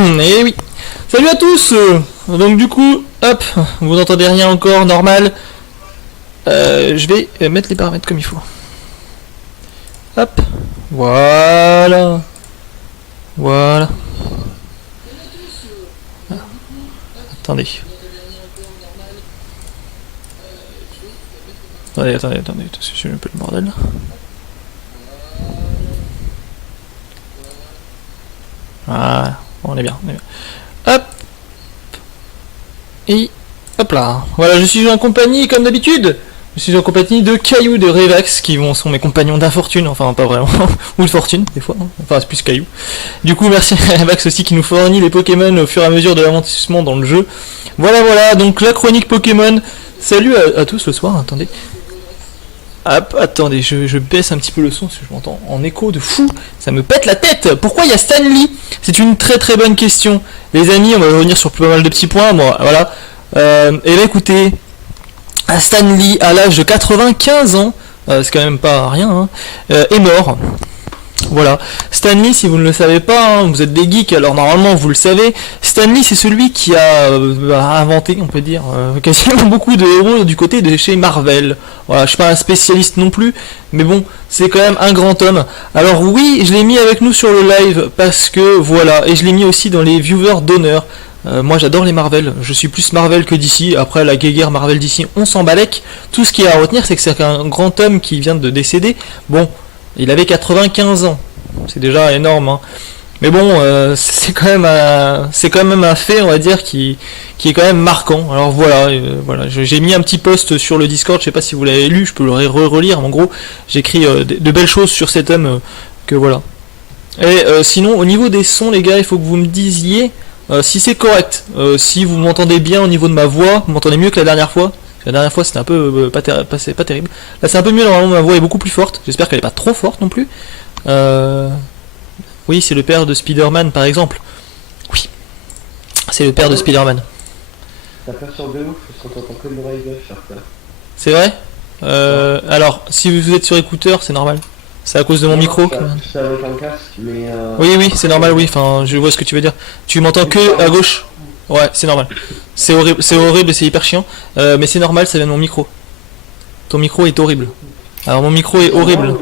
Et oui. Salut à tous. Donc du coup, hop, vous n'entendez rien encore, normal. Je vais mettre les paramètres comme il faut. Hop. Voilà. Voilà. Ah, attendez. Attendez, c'est un peu le bordel. Voilà, bon, on est bien. Hop. Et hop là. Voilà, je suis en compagnie, comme d'habitude. Je suis en compagnie de Caillou de Revax, qui sont mes compagnons d'infortune, enfin pas vraiment, ou de fortune, des fois, hein. Enfin c'est plus Caillou. Du coup, merci à Revax aussi qui nous fournit les Pokémon au fur et à mesure de l'avancement dans le jeu. Voilà, donc la chronique Pokémon. Salut à tous ce soir, attendez. Hop, attendez, je baisse un petit peu le son parce que je m'entends en écho de fou, ça me pète la tête. Pourquoi il y a Stan Lee? C'est une très bonne question. Les amis, on va revenir sur pas mal de petits points, bon, voilà. Et là écoutez, Stan Lee, à l'âge de 95 ans, c'est quand même pas rien, hein, est mort. Voilà. Stan Lee, si vous ne le savez pas, hein, vous êtes des geeks, alors normalement vous le savez. Stan Lee, c'est celui qui a inventé, on peut dire, quasiment beaucoup de héros du côté de chez Marvel. Voilà, je suis pas un spécialiste non plus, mais bon, c'est quand même un grand homme. Alors oui, je l'ai mis avec nous sur le live parce que voilà, et je l'ai mis aussi dans les viewers d'honneur. Moi j'adore les Marvel, je suis plus Marvel que DC. Après la guéguerre Marvel DC, on s'en balèque. Tout ce qu'il y a à retenir, c'est que c'est un grand homme qui vient de décéder. Bon, il avait 95 ans, c'est déjà énorme, hein. Mais bon, c'est quand même un fait, on va dire, qui est quand même marquant. Alors voilà, j'ai mis un petit post sur le Discord, je sais pas si vous l'avez lu, je peux le relire. En gros, j'écris de belles choses sur cet homme, que voilà. Et sinon, au niveau des sons, les gars, il faut que vous me disiez si c'est correct, si vous m'entendez bien au niveau de ma voix, vous m'entendez mieux que la dernière fois. La dernière fois c'était un peu pas terrible. Là c'est un peu mieux, normalement ma voix est beaucoup plus forte. J'espère qu'elle est pas trop forte non plus. Oui, c'est le père de Spider-Man par exemple. Oui, c'est le père de Spider-Man. Ça perturbe de ouf parce qu'on t'entend que l'oreille gauche faire ça. C'est vrai. Alors, si vous êtes sur écouteur, c'est normal. C'est à cause de mon micro. C'est avec un casque, mais. Oui, c'est normal, oui. Enfin, je vois ce que tu veux dire. Tu m'entends que à gauche. Ouais, c'est normal. C'est horrible et c'est hyper chiant. Mais c'est normal, ça vient de mon micro. Ton micro est horrible. Alors, mon micro est horrible.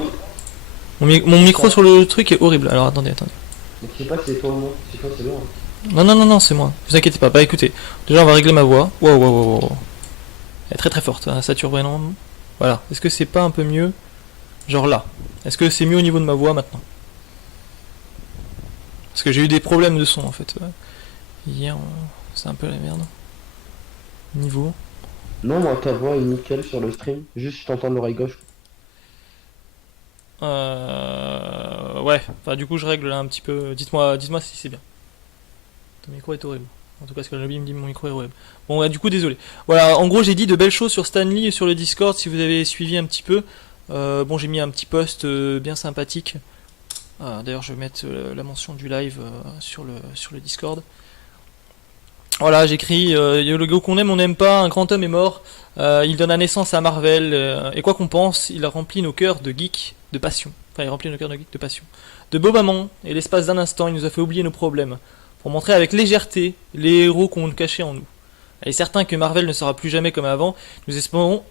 Mon micro sur le truc est horrible. Alors, attendez. Donc, je sais pas si c'est toi ou moi. Si toi, c'est bon. Non, c'est moi. Ne vous inquiétez pas. Bah, écoutez. Déjà, on va régler ma voix. Wow. Elle est très forte. Ça sature énormément. Voilà. Est-ce que c'est pas un peu mieux? Genre là. Est-ce que c'est mieux au niveau de ma voix maintenant? Parce que j'ai eu des problèmes de son en fait. Hier, c'est un peu la merde. Niveau. Non, moi, ta voix est nickel sur le stream. Juste, je t'entends de l'oreille gauche. Ouais. Enfin, du coup, je règle là un petit peu. Dites-moi si c'est bien. Ton micro est horrible. En tout cas, ce que le lobby me dit, mon micro est horrible. Bon, ouais, du coup, désolé. Voilà, en gros, j'ai dit de belles choses sur Stan Lee et sur le Discord si vous avez suivi un petit peu. Bon, j'ai mis un petit post bien sympathique. D'ailleurs, je vais mettre la mention du live sur le Discord. Voilà, j'écris le gars qu'on aime, on n'aime pas, un grand homme est mort. Il donne naissance à Marvel. Et quoi qu'on pense, il a rempli nos cœurs de geeks de passion. Enfin, il remplit nos cœurs de geeks de passion. De beaux moments, et l'espace d'un instant, il nous a fait oublier nos problèmes. Pour montrer avec légèreté les héros qu'on cachait en nous. Il est certain que Marvel ne sera plus jamais comme avant. Nous espérons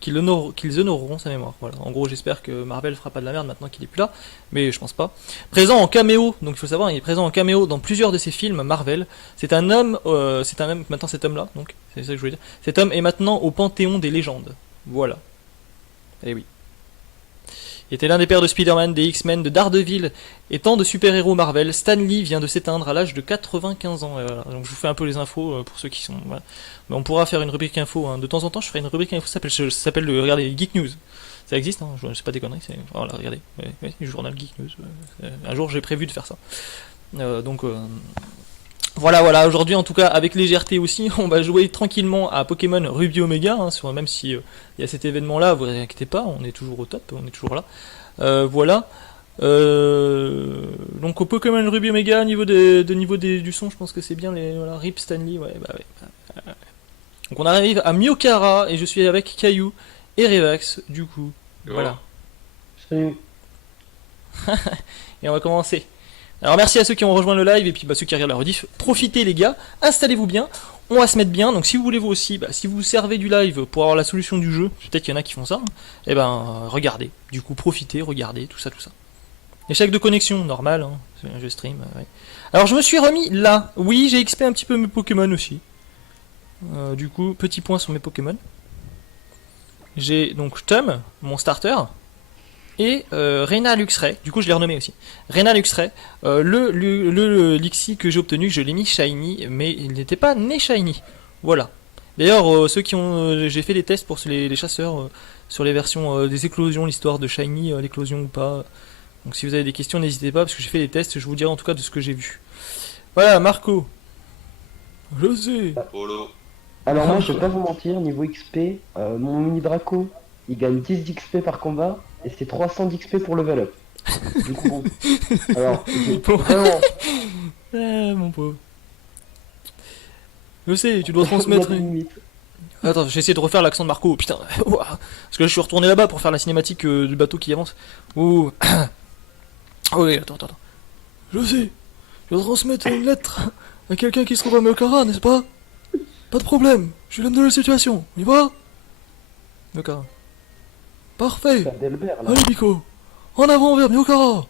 qu'ils honoreront sa mémoire. Voilà. En gros, j'espère que Marvel fera pas de la merde maintenant qu'il est plus là, mais je pense pas. Présent en caméo, donc il faut savoir, il est présent en caméo dans plusieurs de ses films Marvel. C'est un homme, maintenant cet homme-là, donc c'est ça que je voulais dire. Cet homme est maintenant au panthéon des légendes. Voilà. Et oui. Il était l'un des pères de Spider-Man, des X-Men, de Daredevil et tant de super-héros Marvel. Stan Lee vient de s'éteindre à l'âge de 95 ans. Voilà. Donc je vous fais un peu les infos pour ceux qui sont... Voilà. Mais on pourra faire une rubrique info. Hein. De temps en temps, je ferai une rubrique info. Ça s'appelle regardez, Geek News. Ça existe, hein. Je sais pas des conneries. Voilà, regardez. Ouais, journal Geek News. Un jour, j'ai prévu de faire ça. Voilà, aujourd'hui en tout cas avec légèreté aussi, on va jouer tranquillement à Pokémon Ruby Omega, hein, même si il y a cet événement là, vous inquiétez pas, on est toujours au top, on est toujours là. Voilà. Donc au Pokémon Ruby Omega, niveau du son, je pense que c'est bien les voilà, Rip Stanley, ouais. Donc on arrive à Myokara et je suis avec Caillou et Revax, du coup. Voilà. Salut. Et on va commencer. Alors merci à ceux qui ont rejoint le live et puis bah, ceux qui regardent la rediff. Profitez les gars, installez-vous bien, on va se mettre bien. Donc si vous voulez vous aussi, bah, si vous vous servez du live pour avoir la solution du jeu, peut-être qu'il y en a qui font ça, et ben regardez. Du coup profitez, regardez, tout ça, tout ça. Échec de connexion, normal, hein. C'est un jeu stream. Ouais. Alors je me suis remis là. Oui, j'ai XP un petit peu mes Pokémon aussi. Du coup, petit point sur mes Pokémon. J'ai donc Tum, mon starter. Et Rena Luxray, du coup je l'ai renommé aussi. Rena Luxray, le Lixie que j'ai obtenu, je l'ai mis Shiny, mais il n'était pas né Shiny. Voilà. D'ailleurs, ceux qui ont. J'ai fait des tests pour les chasseurs sur les versions des éclosions, l'histoire de Shiny, l'éclosion ou pas. Donc si vous avez des questions, n'hésitez pas, parce que j'ai fait des tests, je vous dirai en tout cas de ce que j'ai vu. Voilà, Marco. Je sais. Polo. Alors moi, je vais pas vous mentir, niveau XP, mon mini Draco, il gagne 10 d'XP par combat, et c'est 300 d'XP pour level up. Du coup, bon. Alors, Bon. vraiment, Ah, mon pauvre. Je sais, tu dois il y a transmettre. des limites. Attends, j'ai essayé de refaire l'accent de Marco, putain. Ouah. Parce que là, je suis retourné là-bas pour faire la cinématique du bateau qui avance. Ouh. Oh oui, attends. Je sais, je dois transmettre une lettre à quelqu'un qui se trouve à Meokara, n'est-ce pas? Pas de problème, je lui donne de la situation, on y va? Meokara. Parfait. C'est Adelbert, là. Allez, Pico. En avant vers Meokara.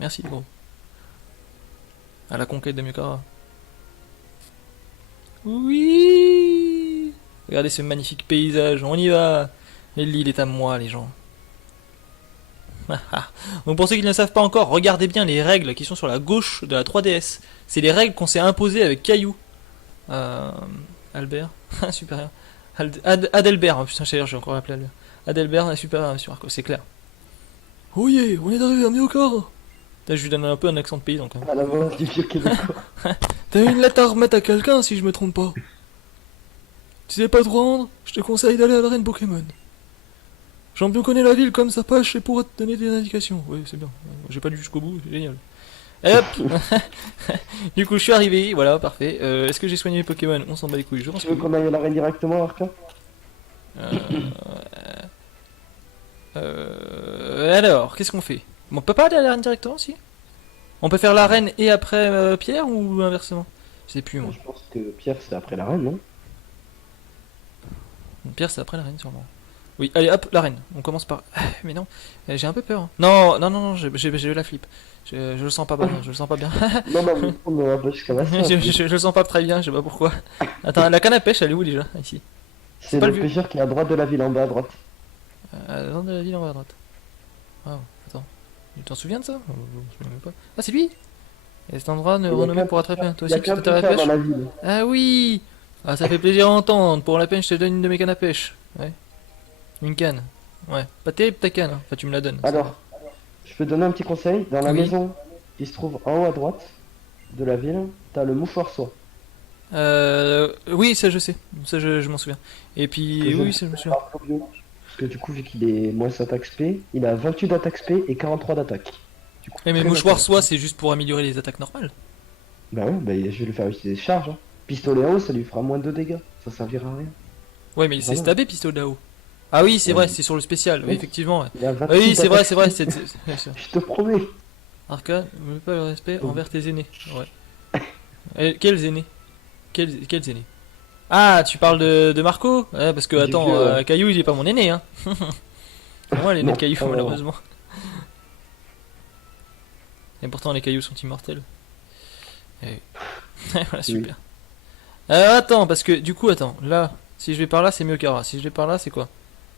Merci, gros. À la conquête de Meokara. Oui. Regardez ce magnifique paysage, on y va. Et l'île est à moi, les gens. Donc pour ceux qui ne le savent pas encore, regardez bien les règles qui sont sur la gauche de la 3DS. C'est les règles qu'on s'est imposées avec Caillou. Albert, supérieur. Adelbert, oh putain, j'ai encore appelé Albert. Adelbert, supérieur sur Arco, c'est clair. Oh yeah, on est arrivé à Meokara. Je lui donne un peu un accent de paysan quand même. À l'avance du vieux Québécois. T'as une lettre à remettre à quelqu'un si je me trompe pas. Tu sais pas te rendre, je te conseille d'aller à l'arène Pokémon. Champion connaît la ville comme sa page et pourra te donner des indications. Oui, c'est bien. J'ai pas lu jusqu'au bout, c'est génial. Et hop. Du coup, je suis arrivé, voilà, parfait. Est-ce que j'ai soigné mes Pokémon? On s'en bat les couilles, je pense Tu que veux oui. qu'on aille à l'arène directement, Arca? Alors, qu'est-ce qu'on fait? On peut pas aller à l'arène directement, si? On peut faire l'arène et après Pierre ou inversement? Je sais plus, moi. Je pense que Pierre, c'est après l'arène, non? Pierre, c'est après l'arène, sûrement. Oui, allez, hop, l'arène. On commence par. Mais non, j'ai un peu peur. Hein. Non, j'ai la flip. Je le sens pas bien, je le sens pas bien. Non, mais on va un peu jusqu'à la fin. je le sens pas très bien, je sais pas pourquoi. Attends, la canne à pêche, elle est où déjà? Ici. C'est pas le le vieux. pêcheur qui est à droite de la ville, en bas à droite. Dans de la ville en bas à droite. Ah, attends. Tu t'en souviens de ça? Je me souviens même pas. Ah, c'est lui! Et cet endroit Il y a renommé qu'un pour attraper un. Toi Il y a aussi, tu qu'un t'attrapes à la pêcheur dans pêche? la ville. Ah oui! Ah, ça fait plaisir à entendre. Pour la peine, je te donne une de mes cannes à pêche. Ouais. Une canne. Ouais. Pas terrible ta canne. Hein. Enfin, tu me la donnes. Alors, je peux te donner un petit conseil. Dans la Oui. maison qui se trouve en haut à droite de la ville, t'as le mouchoir soie. Oui, ça je sais. Ça je m'en souviens. Et puis, oui, ça je me souviens. Parce que du coup, vu qu'il est moins attaque SP, il a 28 d'attaque SP et 43 d'attaque. Du coup, Mais très mouchoir intéressant. soie, c'est juste pour améliorer les attaques normales. Bah ouais, bah je vais lui faire utiliser charge. Hein. Pistolet à eau, ça lui fera moins de dégâts. Ça servira à rien. Ouais, mais c'est Voilà. stabé pistolet là-haut. Ah oui, c'est Ouais. vrai, c'est sur le spécial. Oui, Oui. effectivement. Ouais. Il a 28 Oui, c'est vrai, d'attaque c'est vrai. SP. C'est- Je te promets. Arca, ne met pas le respect envers tes aînés. Ouais. Quels aînés? Quels aînés? Ah, tu parles de Marco? Ouais, parce que, Du attends, vieux, ouais. Caillou, il est pas mon aîné, hein. C'est moi l'aîné Non, de Caillou, pas vraiment. malheureusement. Et pourtant, les Cailloux sont immortels. Et... voilà, super. Attends, parce que, du coup, attends, là, si je vais par là, c'est Meokara. Si je vais par là, c'est quoi?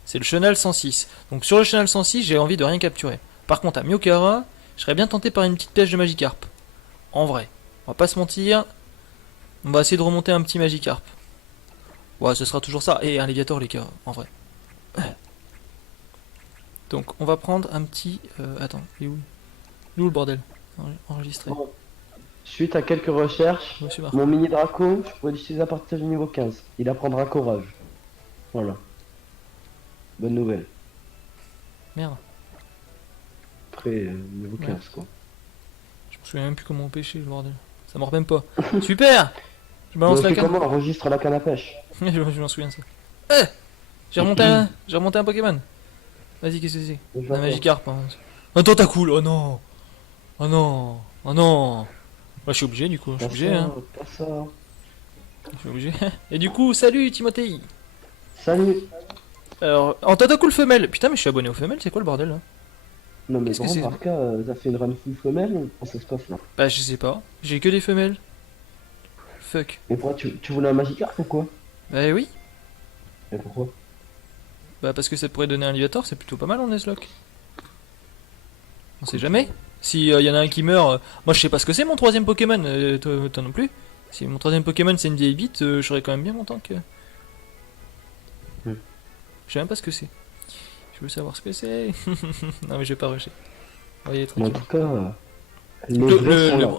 C'est le chenal 106. Donc, sur le chenal 106, j'ai envie de rien capturer. Par contre, à Meokara, je serais bien tenté par une petite pêche de Magikarp. En vrai. On va pas se mentir. On va essayer de remonter un petit Magikarp. Ouais, ce sera toujours ça. Et un Léviator, les gars, en vrai. Donc, on va prendre un petit... attends, il est où? Il est où le bordel? Enregistré. Bon. Suite à quelques recherches, Monsieur Marco. mon mini Draco, je pourrais l'utiliser à partir du niveau 15. Il apprendra Courage. Voilà. Bonne nouvelle. Merde. Après, niveau 15 quoi. Je me souviens même plus comment pêcher, le bordel. Ça mord même pas. Super! Je balance Donc, la c'est canne. comment enregistre la canne à pêche. Je m'en souviens de ça. J'ai remonté un Pokémon. Vas-y, qu'est-ce que c'est? Je vais Un attendre. Magikarp. Hein. Un Tentacool, oh non! Oh non. Oh non. Bah, je suis obligé du coup, je suis Pas obligé, ça, hein. pas ça. Je suis obligé. Et du coup, salut Timothée. Salut. Alors, en tentacule femelle. Putain, mais je suis abonné aux femelles, c'est quoi le bordel là? Non mais Qu'est-ce que par c'est? contre, Arca, t'as fait une run full femelle ou comment ça se passe là? Bah, je sais pas. J'ai que des femelles. Fuck. Mais pourquoi tu voulais un Magikarp ou quoi? Bah oui. Mais pourquoi? Bah, parce que ça pourrait donner un Livator, c'est plutôt pas mal en Nuzlocke. On sait jamais. Si y en a un qui meurt, moi je sais pas ce que c'est mon troisième Pokémon, toi non plus. Si mon troisième Pokémon c'est une vieille bite, je serais quand même bien mon tank. Hmm. Je sais même pas ce que c'est. Je veux savoir ce que c'est. Non mais je vais pas rusher. Voyez Mais en tranquille. tout cas, les Le, vrais le- sont le- là.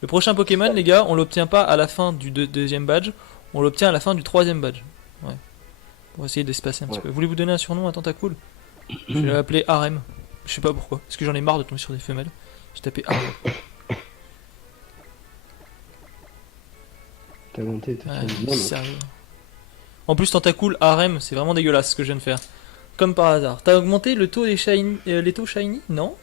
le prochain Pokémon, les gars, on l'obtient pas à la fin du deuxième badge, on l'obtient à la fin du troisième badge. Ouais. Pour essayer d'espacer un petit Ouais. peu. Voulez-vous donner un surnom à Tentacool? Je vais l'appeler Harem. Je sais pas pourquoi. Parce que j'en ai marre de tomber sur des femelles. J'ai tapé Harem. T'as monté, t'as Ouais, fait une bonne. sérieux. En plus, Tentacool, Harem, c'est vraiment dégueulasse ce que je viens de faire. Comme par hasard. T'as augmenté le taux des shiny, les taux shiny? Non?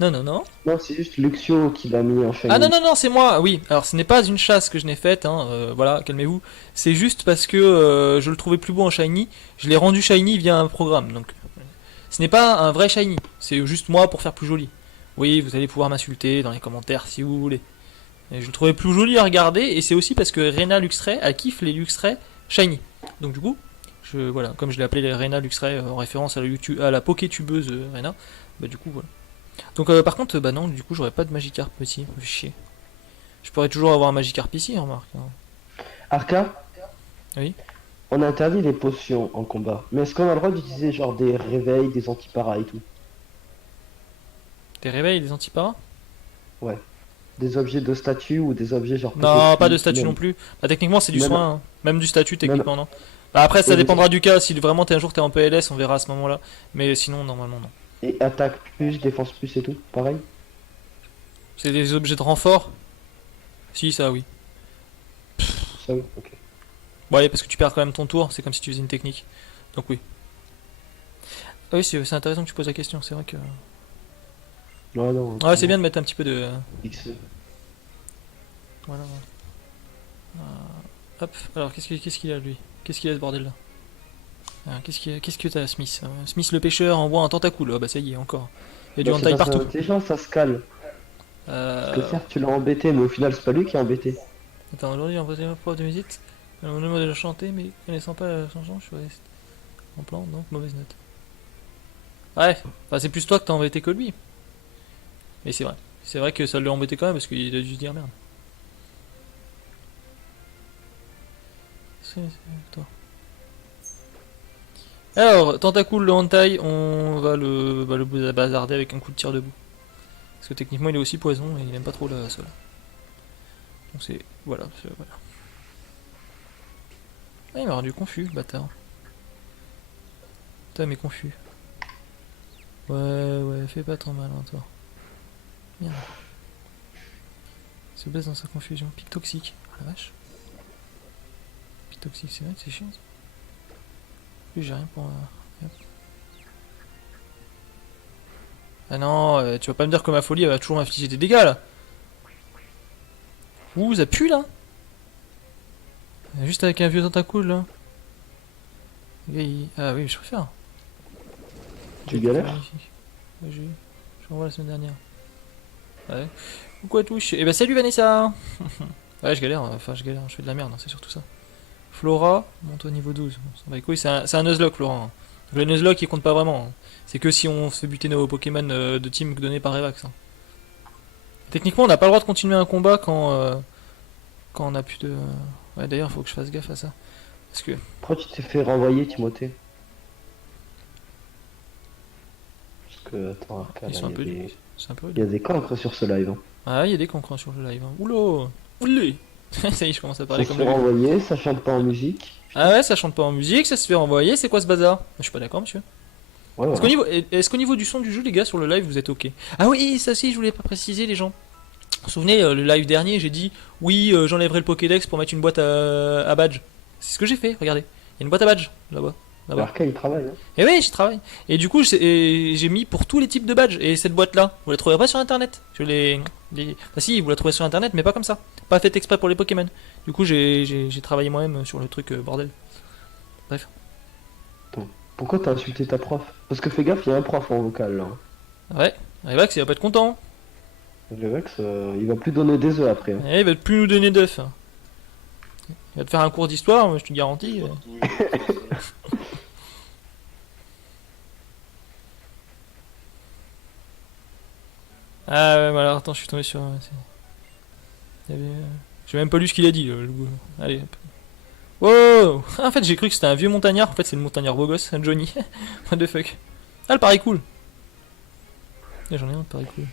Non, non, non. Non, c'est juste Luxio qui l'a mis en shiny. Ah non, non, non, c'est moi. Oui, alors ce n'est pas une chasse que je n'ai faite, hein. Voilà, calmez-vous. C'est juste parce que je le trouvais plus beau en shiny. Je l'ai rendu shiny via un programme. Donc, ce n'est pas un vrai shiny. C'est juste moi pour faire plus joli. Oui, vous allez pouvoir m'insulter dans les commentaires si vous voulez. Et je le trouvais plus joli à regarder, et c'est aussi parce que Rena Luxray, elle kiffe les Luxray shiny. Donc du coup, voilà, comme je l'ai appelé Rena Luxray en référence à la pokétubeuse Rena, bah du coup voilà. Donc par contre, bah non, du coup j'aurais pas de Magikarp ici, me fait chier. Je pourrais toujours avoir un Magikarp ici, remarque. Hein. Arca, Oui. on a interdit les potions en combat. Mais est-ce qu'on a le droit d'utiliser genre des réveils, des antiparas et tout? Des réveils, des antiparas? Ouais. Des objets de statut ou des objets genre... Non, pas de Pokéflip, statut même. non plus. Bah techniquement c'est du Même- soin, hein. Même du statut techniquement Même- non. Bah après ça Et des- dépendra du cas, si vraiment un jour t'es en PLS, on verra à ce moment-là. Mais sinon normalement non. Et attaque plus, défense plus et tout, pareil? C'est des objets de renfort? Si, ça oui. Ça oui, ok. Ouais, parce que tu perds quand même ton tour, c'est comme si tu faisais une technique. Donc oui. Ah oui, c'est intéressant que tu poses la question, c'est vrai que... Non, non. Ouais, c'est bien de mettre un petit peu de... X. Voilà. Hop, alors qu'est-ce qu'il a lui? Qu'est-ce qu'il a ce bordel là? Qu'est-ce que t'as Smith? Smith le pêcheur envoie un tentacule, ah bah ça y est, encore. Il y a du Bah, c'est hentai parce que partout. intelligent, ça se cale. Parce que Euh... certes, tu l'as embêté, mais au final, c'est pas lui qui a embêté. Attends, aujourd'hui j'ai envoyé ma prof de musique. On me demande de chanter, mais connaissant pas la chanson, je suis resté en plan, donc mauvaise note. Ouais, enfin, c'est plus toi que t'as embêté que lui. Mais c'est vrai. C'est vrai que ça l'a embêté quand même parce qu'il a dû se dire merde. C'est toi. Alors, Tentacool le hentai, on va le bazarder avec un coup de tir debout. Parce que techniquement il est aussi poison et il aime pas trop la sol. Donc c'est. Voilà, voilà. Ah, il m'a rendu confus, le bâtard. Putain, mais confus. Ouais, fais pas trop mal, hein, toi. Merde. Se baisse dans sa confusion. Pic toxique. Ah la vache. Pic toxique, c'est vrai que c'est chiant ça. Plus j'ai rien pour. Hop. Ah non, tu vas pas me dire que ma folie elle va toujours m'infliger des dégâts là. Ouh, ça pue là. Juste avec un vieux tentacule là. Ah oui, je préfère. Tu galères? Ouais, je renvoie la semaine dernière. Ouais. Pourquoi touche? Eh ben salut Vanessa. Ouais, je galère, je fais de la merde, hein, c'est surtout ça. Flora, monte au niveau 12. On s'en bat les couilles, c'est un Nuzlocke, Flora. Hein. Donc, le Nuzlocke il compte pas vraiment. Hein. C'est que si on se fait buter nos Pokémon de team donnés par Revax. Hein. Techniquement, on n'a pas le droit de continuer un combat quand on a plus de. Ouais, d'ailleurs, faut que je fasse gaffe à ça. Parce que. Pourquoi tu t'es fait renvoyer, Timothée? Parce que, attends, Arca, Ils là, sont un il y a peu des- durs. C'est un peu il y a des cancres sur ce live. Hein. Ah, il y a des cancrans sur le live. Hein. Oula. Oulé. Ça y est, je commence à Ça parler se comme fait le. renvoyer, ça chante pas en musique. Ah ouais, ça chante pas en musique, ça se fait renvoyer, c'est quoi ce bazar? Je suis pas d'accord, monsieur. Ouais, Est-ce voilà. qu'au niveau du son du jeu, les gars, sur le live, vous êtes ok? Ah oui, ça aussi, je voulais pas préciser, les gens. Vous vous souvenez, le live dernier, j'ai dit oui, j'enlèverai le Pokédex pour mettre une boîte à badge. C'est ce que j'ai fait, regardez. Il y a une boîte à badge là-bas. Là-bas. Arca, il travaille. Hein. Et oui, j'y travaille. Et du coup, j'ai mis pour tous les types de badges. Et cette boîte-là, vous la trouverez pas sur internet. Enfin, si, vous la trouvez sur internet, mais pas comme ça. Pas faite exprès pour les Pokémon. Du coup, j'ai travaillé moi-même sur le truc bordel. Bref. Pourquoi t'as insulté ta prof? Parce que fais gaffe, il y a un prof en vocal là. Ouais, Revax, il va pas être content. Le Vex, il va plus donner des œufs après. Hein. Il va plus nous donner d'œufs. Il va te faire un cours d'histoire, moi, je te garantis. Ah ouais, bah alors attends, je suis tombé sur. J'ai même pas lu ce qu'il a dit. Allez, hop. Wow. En fait, j'ai cru que c'était un vieux montagnard. En fait, c'est le montagnard beau gosse, un Johnny. What the fuck. Ah, le pareil cool. J'en ai un, le pareil cool.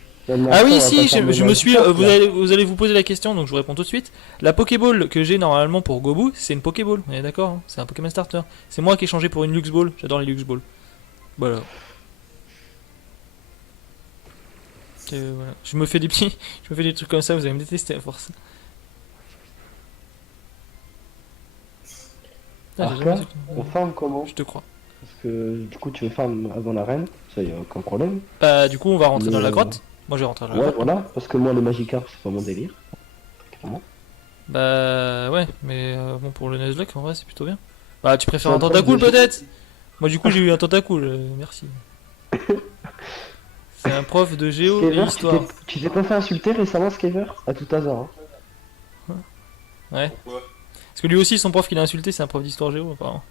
Ah oui, si, je me suis. Vous allez vous poser la question, donc je vous réponds tout de suite. La Pokéball que j'ai normalement pour Gobu, c'est une Pokéball. On est d'accord, hein, c'est un Pokémon Starter. C'est moi qui ai changé pour une Lux Ball. J'adore les Lux Ball. Voilà. Voilà. Je me fais des trucs comme ça. Vous allez me détester à force. Arca, on farm comment? Je te crois. Parce que du coup, tu veux farm avant l'arène, ça y a aucun problème. Bah, du coup, on va rentrer dans la grotte. Moi, je vais rentrer dans la grotte. Ouais, voilà, parce que moi, les Magikarp, c'est pas mon délire. Clairement. Bah, ouais, mais bon, pour le Nuzlocke, en vrai, c'est plutôt bien. Bah, tu préfères un Tentacool peut-être? Moi, du coup, j'ai eu un Tentacool, merci. C'est un prof de géo Skaver, et histoire. tu t'es pas fait insulter récemment, Skaver? À tout hasard. Hein. Ouais. Parce que lui aussi, son prof qu'il a insulté, c'est un prof d'histoire géo, apparemment.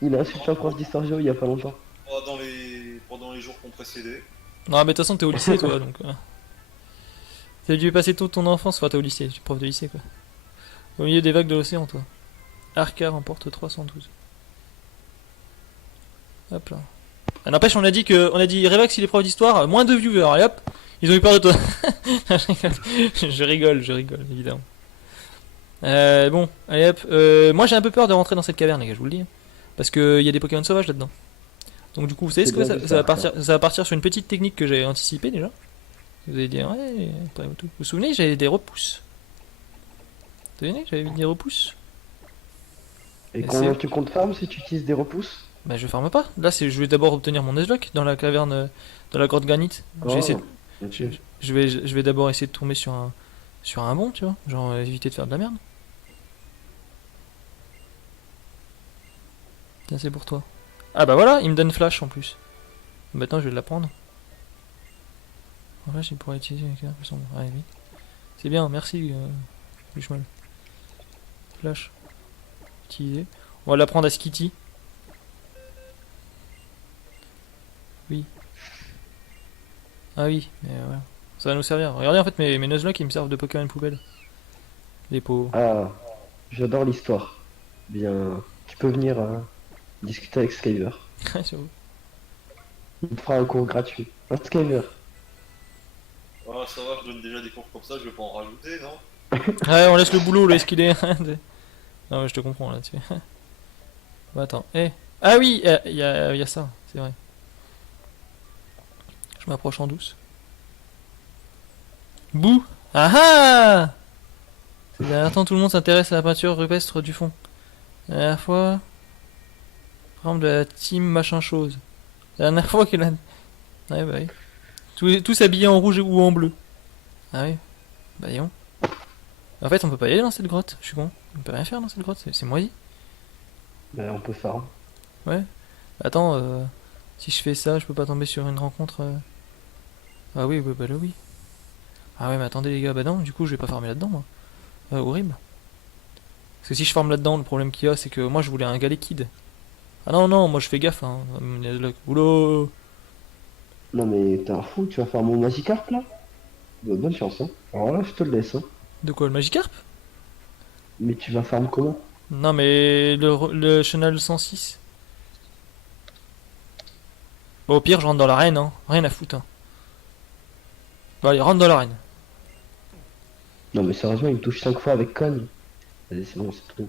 Il a insulté un prof d'histoire géo il y a pas longtemps. Pendant les jours qui ont précédé. Non, mais de toute façon, t'es au lycée, toi, donc. T'as dû passer toute ton enfance, enfin, t'es au lycée, tu es prof de lycée, quoi. Au milieu des vagues de l'océan, toi. Arca remporte 312. Hop là. Ah, n'empêche, on a dit Revax, il est prof d'histoire, moins de viewers, et hop, ils ont eu peur de toi. je rigole, évidemment. Bon, allez hop. Moi j'ai un peu peur de rentrer dans cette caverne, les gars, je vous le dis. Parce qu'il y a des Pokémon sauvages là-dedans. Donc du coup, vous savez ce que ça va partir sur une petite technique que j'ai anticipée déjà. Vous allez dire, ouais, vous vous souvenez, j'avais des repousses. Vous vous souvenez, j'avais mis des repousses. Et combien tu comptes farm si tu utilises des repousses? Bah je farme pas. Là, je vais d'abord obtenir mon Nuzlocke dans la caverne, dans la grotte granite. Je vais d'abord essayer de tomber sur un bon, tu vois. Genre éviter de faire de la merde. Tiens, c'est pour toi. Ah bah voilà, il me donne flash en plus. Maintenant, je vais la prendre. En flash, il pourrait utiliser avec un peu sombre. Allez, oui. C'est bien, merci, Bushmal. Flash. Utilisé. On va la prendre à Skitty. Oui. Ah oui, mais voilà. Ça va nous servir. Regardez, en fait, mes Nuzlocke, ils me servent de Pokémon poubelle. Les pauvres. Ah, j'adore l'histoire. Bien, tu peux venir discuter avec Skyver. J'avoue. Il te fera un cours gratuit. Un Skyver. Ah, ça va, je donne déjà des cours comme ça, je vais pas en rajouter, non? Ouais, on laisse le boulot, là, est-ce qu'il est. Non, mais je te comprends là-dessus. Bah, attends. Ah oui, il y a ça, c'est vrai. Je m'approche en douce. Bouh. Ah ah. Ces derniers temps, tout le monde s'intéresse à la peinture rupestre du fond. La dernière fois, membre de la team machin chose. La dernière fois qu'elle a. Ouais, bah oui. Tous habillés en rouge ou en bleu. Ah oui. Bah disons. En fait, on peut pas y aller dans cette grotte. Je suis con. On peut rien faire dans cette grotte. C'est moisi. Ben, on peut farm. Ouais. Attends, si je fais ça, je peux pas tomber sur une rencontre. Ah oui, bah là oui. Ah ouais, mais attendez les gars, bah non, du coup je vais pas farmer là-dedans moi. Horrible. Parce que si je farme là-dedans, le problème qu'il y a, c'est que moi je voulais un gars liquide. Ah non, non, moi je fais gaffe, hein. Oula. Non mais t'es un fou, tu vas faire mon Magikarp là? Bonne chance, hein. Alors là, je te le laisse, hein. De quoi, le Magikarp? Mais tu vas farm comment? Non, mais le Chenal 106. Bon, au pire, je rentre dans l'arène, hein. Rien à foutre, hein. Bon, allez, rentre dans l'arène. Non mais sérieusement, il me touche 5 fois avec Con. Vas-y, c'est bon, c'est tout.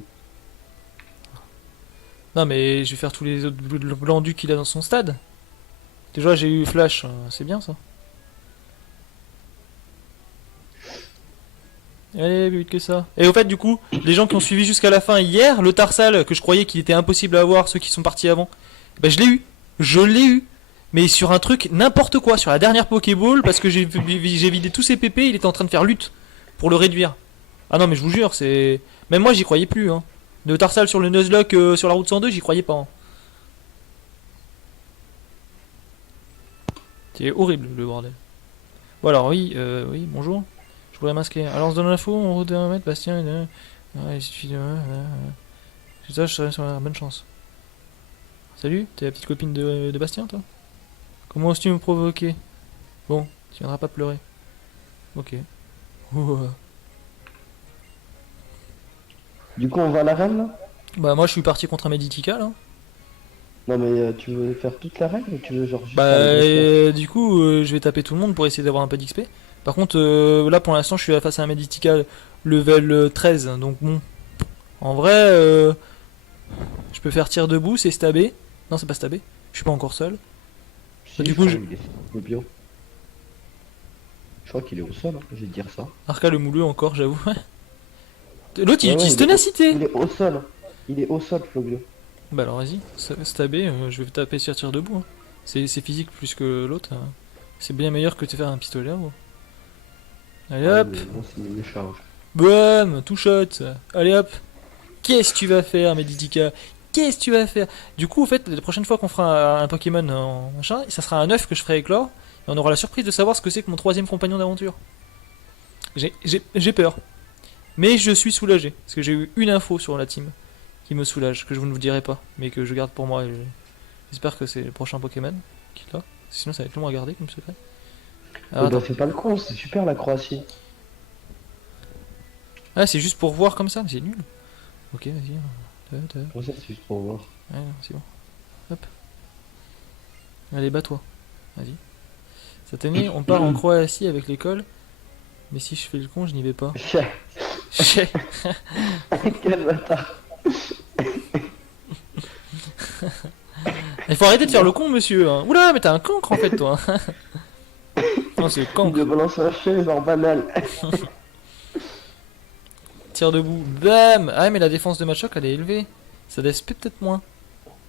Non, mais je vais faire tous les autres glandus qu'il a dans son stade. Déjà, j'ai eu Flash, c'est bien ça. Allez, plus vite que ça. Et au fait, du coup, les gens qui ont suivi jusqu'à la fin hier, le Tarsal, que je croyais qu'il était impossible à avoir, ceux qui sont partis avant, bah je l'ai eu. Je l'ai eu. Mais sur un truc n'importe quoi, sur la dernière Pokéball, parce que j'ai vidé tous ses PP, il était en train de faire lutte pour le réduire. Ah non, mais je vous jure, c'est. Même moi, j'y croyais plus. Hein. Le Tarsal sur le Nuzlocke sur la route 102, j'y croyais pas. Hein. C'est horrible le bordel. Bon, alors, oui, bonjour. Je voudrais m'inscrire. Alors, on se donne l'info, on route 1 mètre, Bastien. Ouais, il suffit de. C'est ça, je serai sur la bonne chance. Salut, t'es la petite copine de Bastien, toi? Comment oses-tu me provoquer? Bon, tu viendras pas pleurer. Ok. Ouh. Du coup, on va à l'arène là? Bah, moi, je suis parti contre un Meditica, là. Non, mais tu veux faire toute l'arène ou tu veux genre juste Bah, faire les deux du coup, je vais taper tout le monde pour essayer d'avoir un peu d'XP. Par contre, là, pour l'instant, je suis face à un Meditica level 13. Donc, bon. En vrai, je peux faire tir debout, c'est stabé. Non, c'est pas stabé. Je suis pas encore seul. Si, du coup, je crois qu'il est le bio. Je crois qu'il est au sol, hein, je vais te dire ça. Arca le mouleux encore, j'avoue. L'autre, il Ouais, utilise il est ténacité. Il est au sol. Il est au sol, Floglio. Bah alors vas-y, stabé, je vais taper sur tir debout. Hein. C'est physique plus que l'autre. Hein. C'est bien meilleur que de faire un pistolet. Hein. Allez Ah, hop, mais bon, c'est une charge. boum, tout shot. Allez hop. Qu'est-ce que tu vas faire, Meditica? Qu'est-ce que tu vas faire? Du coup, en fait, la prochaine fois qu'on fera un Pokémon en machin, ça sera un œuf que je ferai éclore. Et on aura la surprise de savoir ce que c'est que mon troisième compagnon d'aventure. J'ai peur. Mais je suis soulagé. Parce que j'ai eu une info sur la team qui me soulage, que je ne vous dirai pas, mais que je garde pour moi. J'espère que c'est le prochain Pokémon qu'il a. Sinon, ça va être long à garder comme secret. Alors, Mais bah, attends. fais pas le con, c'est super la Croatie. Ah, c'est juste pour voir comme ça, mais c'est nul. Ok, vas-y. Pour ça, c'est juste pour voir. Ouais, c'est bon. Hop. Allez, bats-toi. Vas-y. Cette année, on part en Croatie avec l'école. Mais si je fais le con, je n'y vais pas. Chais. Quel bâtard. Il faut arrêter de faire le con, monsieur. Hein. Oula, mais t'as un cancre en fait, toi. Non, c'est le Il cancre. de balance un chien, genre banal. Tire debout. Bam. Ah, mais la défense de Machoc, elle est élevée. Ça DSP peut-être moins.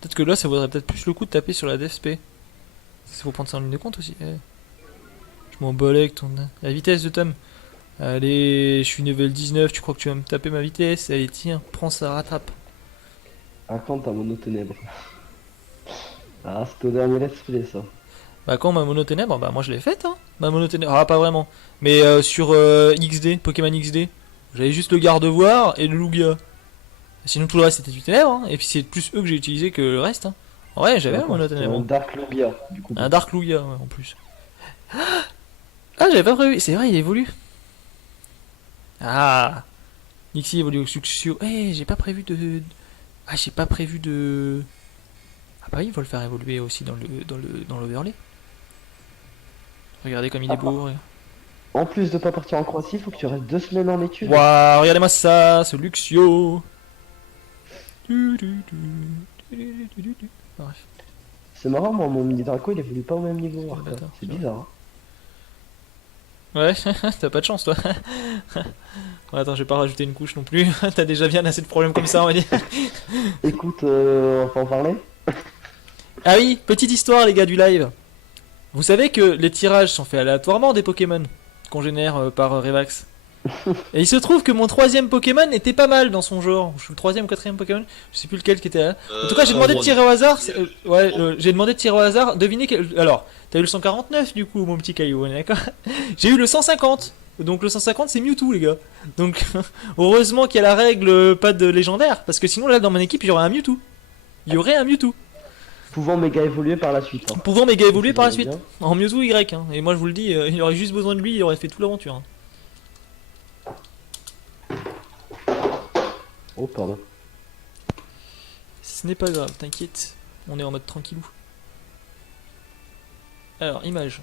Peut-être que là, ça vaudrait peut-être plus le coup de taper sur la DSP. Il faut prendre ça en ligne de compte aussi. Eh. Je m'en bats avec ton. La vitesse de Tom. Allez, je suis level 19. Tu crois que tu vas me taper ma vitesse? Allez, tiens, prends ça, rattrape. Ah, quand t'as monoténèbre. Ah, c'est au dernier let's play ça. Bah, quand ma monoténèbre, bah, moi je l'ai faite, hein. Ma monoténèbre. Ah, pas vraiment. Mais sur XD, Pokémon XD, j'avais juste le garde-voir et le Lugia. Sinon, tout le reste c'était du ténèbre, hein. Et puis c'est plus eux que j'ai utilisé que le reste, hein. Ouais, j'avais un D'accord, monoténèbre. c'est un Dark Lugia, du coup. Un Dark Lugia, ouais, en plus. Ah, j'avais pas prévu. C'est vrai, il évolue. Ah, Nixie évolue au Suxio. Eh, j'ai pas prévu de. Ah, j'ai pas prévu de. Ah bah oui, il faut le faire évoluer aussi dans l'overlay. Regardez comme il est beau. Regarde. En plus de pas partir en Croatie, faut que tu restes 2 semaines en études. Waouh, regardez-moi ça, ce Luxio. Bref. C'est marrant, moi, mon mini Draco, il évolue pas au même niveau. Quel Arca. bâtard, C'est tu vois. bizarre. Hein. Ouais, t'as pas de chance toi. Bon, attends, je vais pas rajouter une couche non plus. T'as déjà bien assez de problèmes comme ça, on va dire. Écoute, on va en parler. Ah oui, petite histoire les gars du live. Vous savez que les tirages sont faits aléatoirement des Pokémon qu'on génère par Revax. Et il se trouve que mon troisième Pokémon était pas mal dans son genre. Je suis le troisième ou quatrième Pokémon, je sais plus lequel qui était là. En tout cas, j'ai demandé de tirer au hasard. J'ai demandé de tirer au hasard. Devinez quel. Alors, t'as eu le 149 du coup, mon petit caillou, on est d'accord. J'ai eu le 150. Donc le 150 c'est Mewtwo les gars. Donc heureusement qu'il y a la règle pas de légendaire. Parce que sinon là dans mon équipe il y aurait un Mewtwo. Il y aurait un Mewtwo. Pouvant méga évoluer par la suite. Hein. Pouvant méga évoluer par la Ça suite. va bien. En Mewtwo Y. Hein. Et moi je vous le dis, il aurait juste besoin de lui, il aurait fait toute l'aventure. Hein. Oh, pardon. Ce n'est pas grave, t'inquiète. On est en mode tranquillou. Alors, image.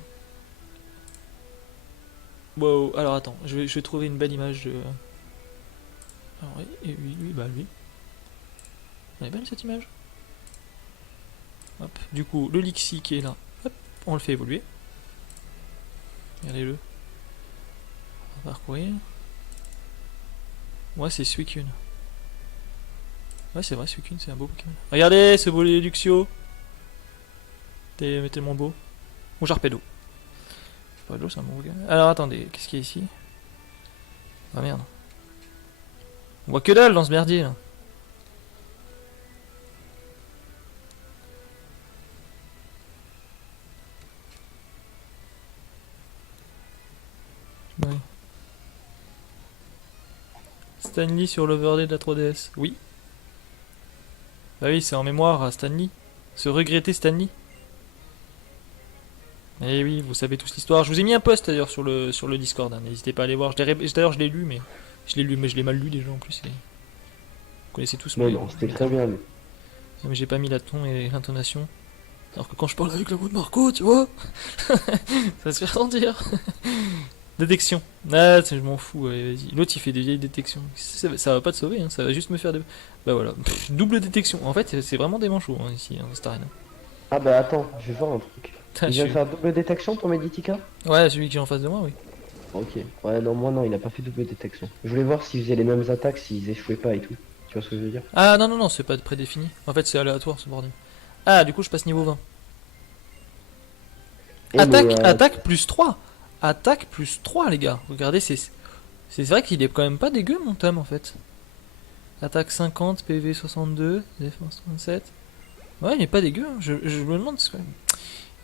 Wow, alors attends, je vais trouver une belle image de. Alors, oui, et oui, bah lui. Elle est belle cette image. Hop, du coup, le Lixi qui est là, hop, on le fait évoluer. Regardez-le. On va parcourir. Ouais, c'est Suicune. Ouais, c'est vrai, Suicune, c'est un beau Pokémon. Regardez ce beau Luxio. T'es tellement beau. Ou Jarpedo. Jarpedo, c'est un bon Pokémon. Alors attendez, qu'est-ce qu'il y a ici? Ah merde. On voit que dalle dans ce merdier là. Ouais. Stanley sur l'overlay de la 3DS. Oui. Bah oui, c'est en mémoire à Stanley. Se regretter Stanley. Eh oui, vous savez tous l'histoire. Je vous ai mis un post d'ailleurs sur le Discord. Hein. N'hésitez pas à aller voir. D'ailleurs, je l'ai lu, mais je l'ai mal lu déjà en plus. Et... Vous connaissez tous. Mais non, c'était très bien. Mais... Mais j'ai pas mis la ton et l'intonation. Alors que quand je parle avec la voix de Marco, tu vois, ça se fait sentir. Détection. Ah, je m'en fous, allez, vas-y. L'autre il fait des vieilles détections. Ça va pas te sauver, hein, ça va juste me faire de. Bah voilà. Pff, double détection. En fait, c'est vraiment des manchots hein, ici, dans cette arène. Ah bah attends, je vais voir un truc. Putain, Il vient de faire double détection ton Meditica? Ouais, celui qui est en face de moi, oui. Ok. Ouais, non, moi non, il a pas fait double détection. Je voulais voir s'il faisait les mêmes attaques, s'ils échouaient pas et tout. Tu vois ce que je veux dire? Ah non, non, non, c'est pas prédéfini. En fait, c'est aléatoire ce bordel. Ah, du coup, je passe niveau 20. Et Attaque, mais, attaque plus 3. Attaque plus 3, les gars. Regardez, c'est vrai qu'il est quand même pas dégueu, mon tome, en fait. Attaque 50, PV 62, défense 37. Ouais, il est pas dégueu. Hein. Je me demande, quand même.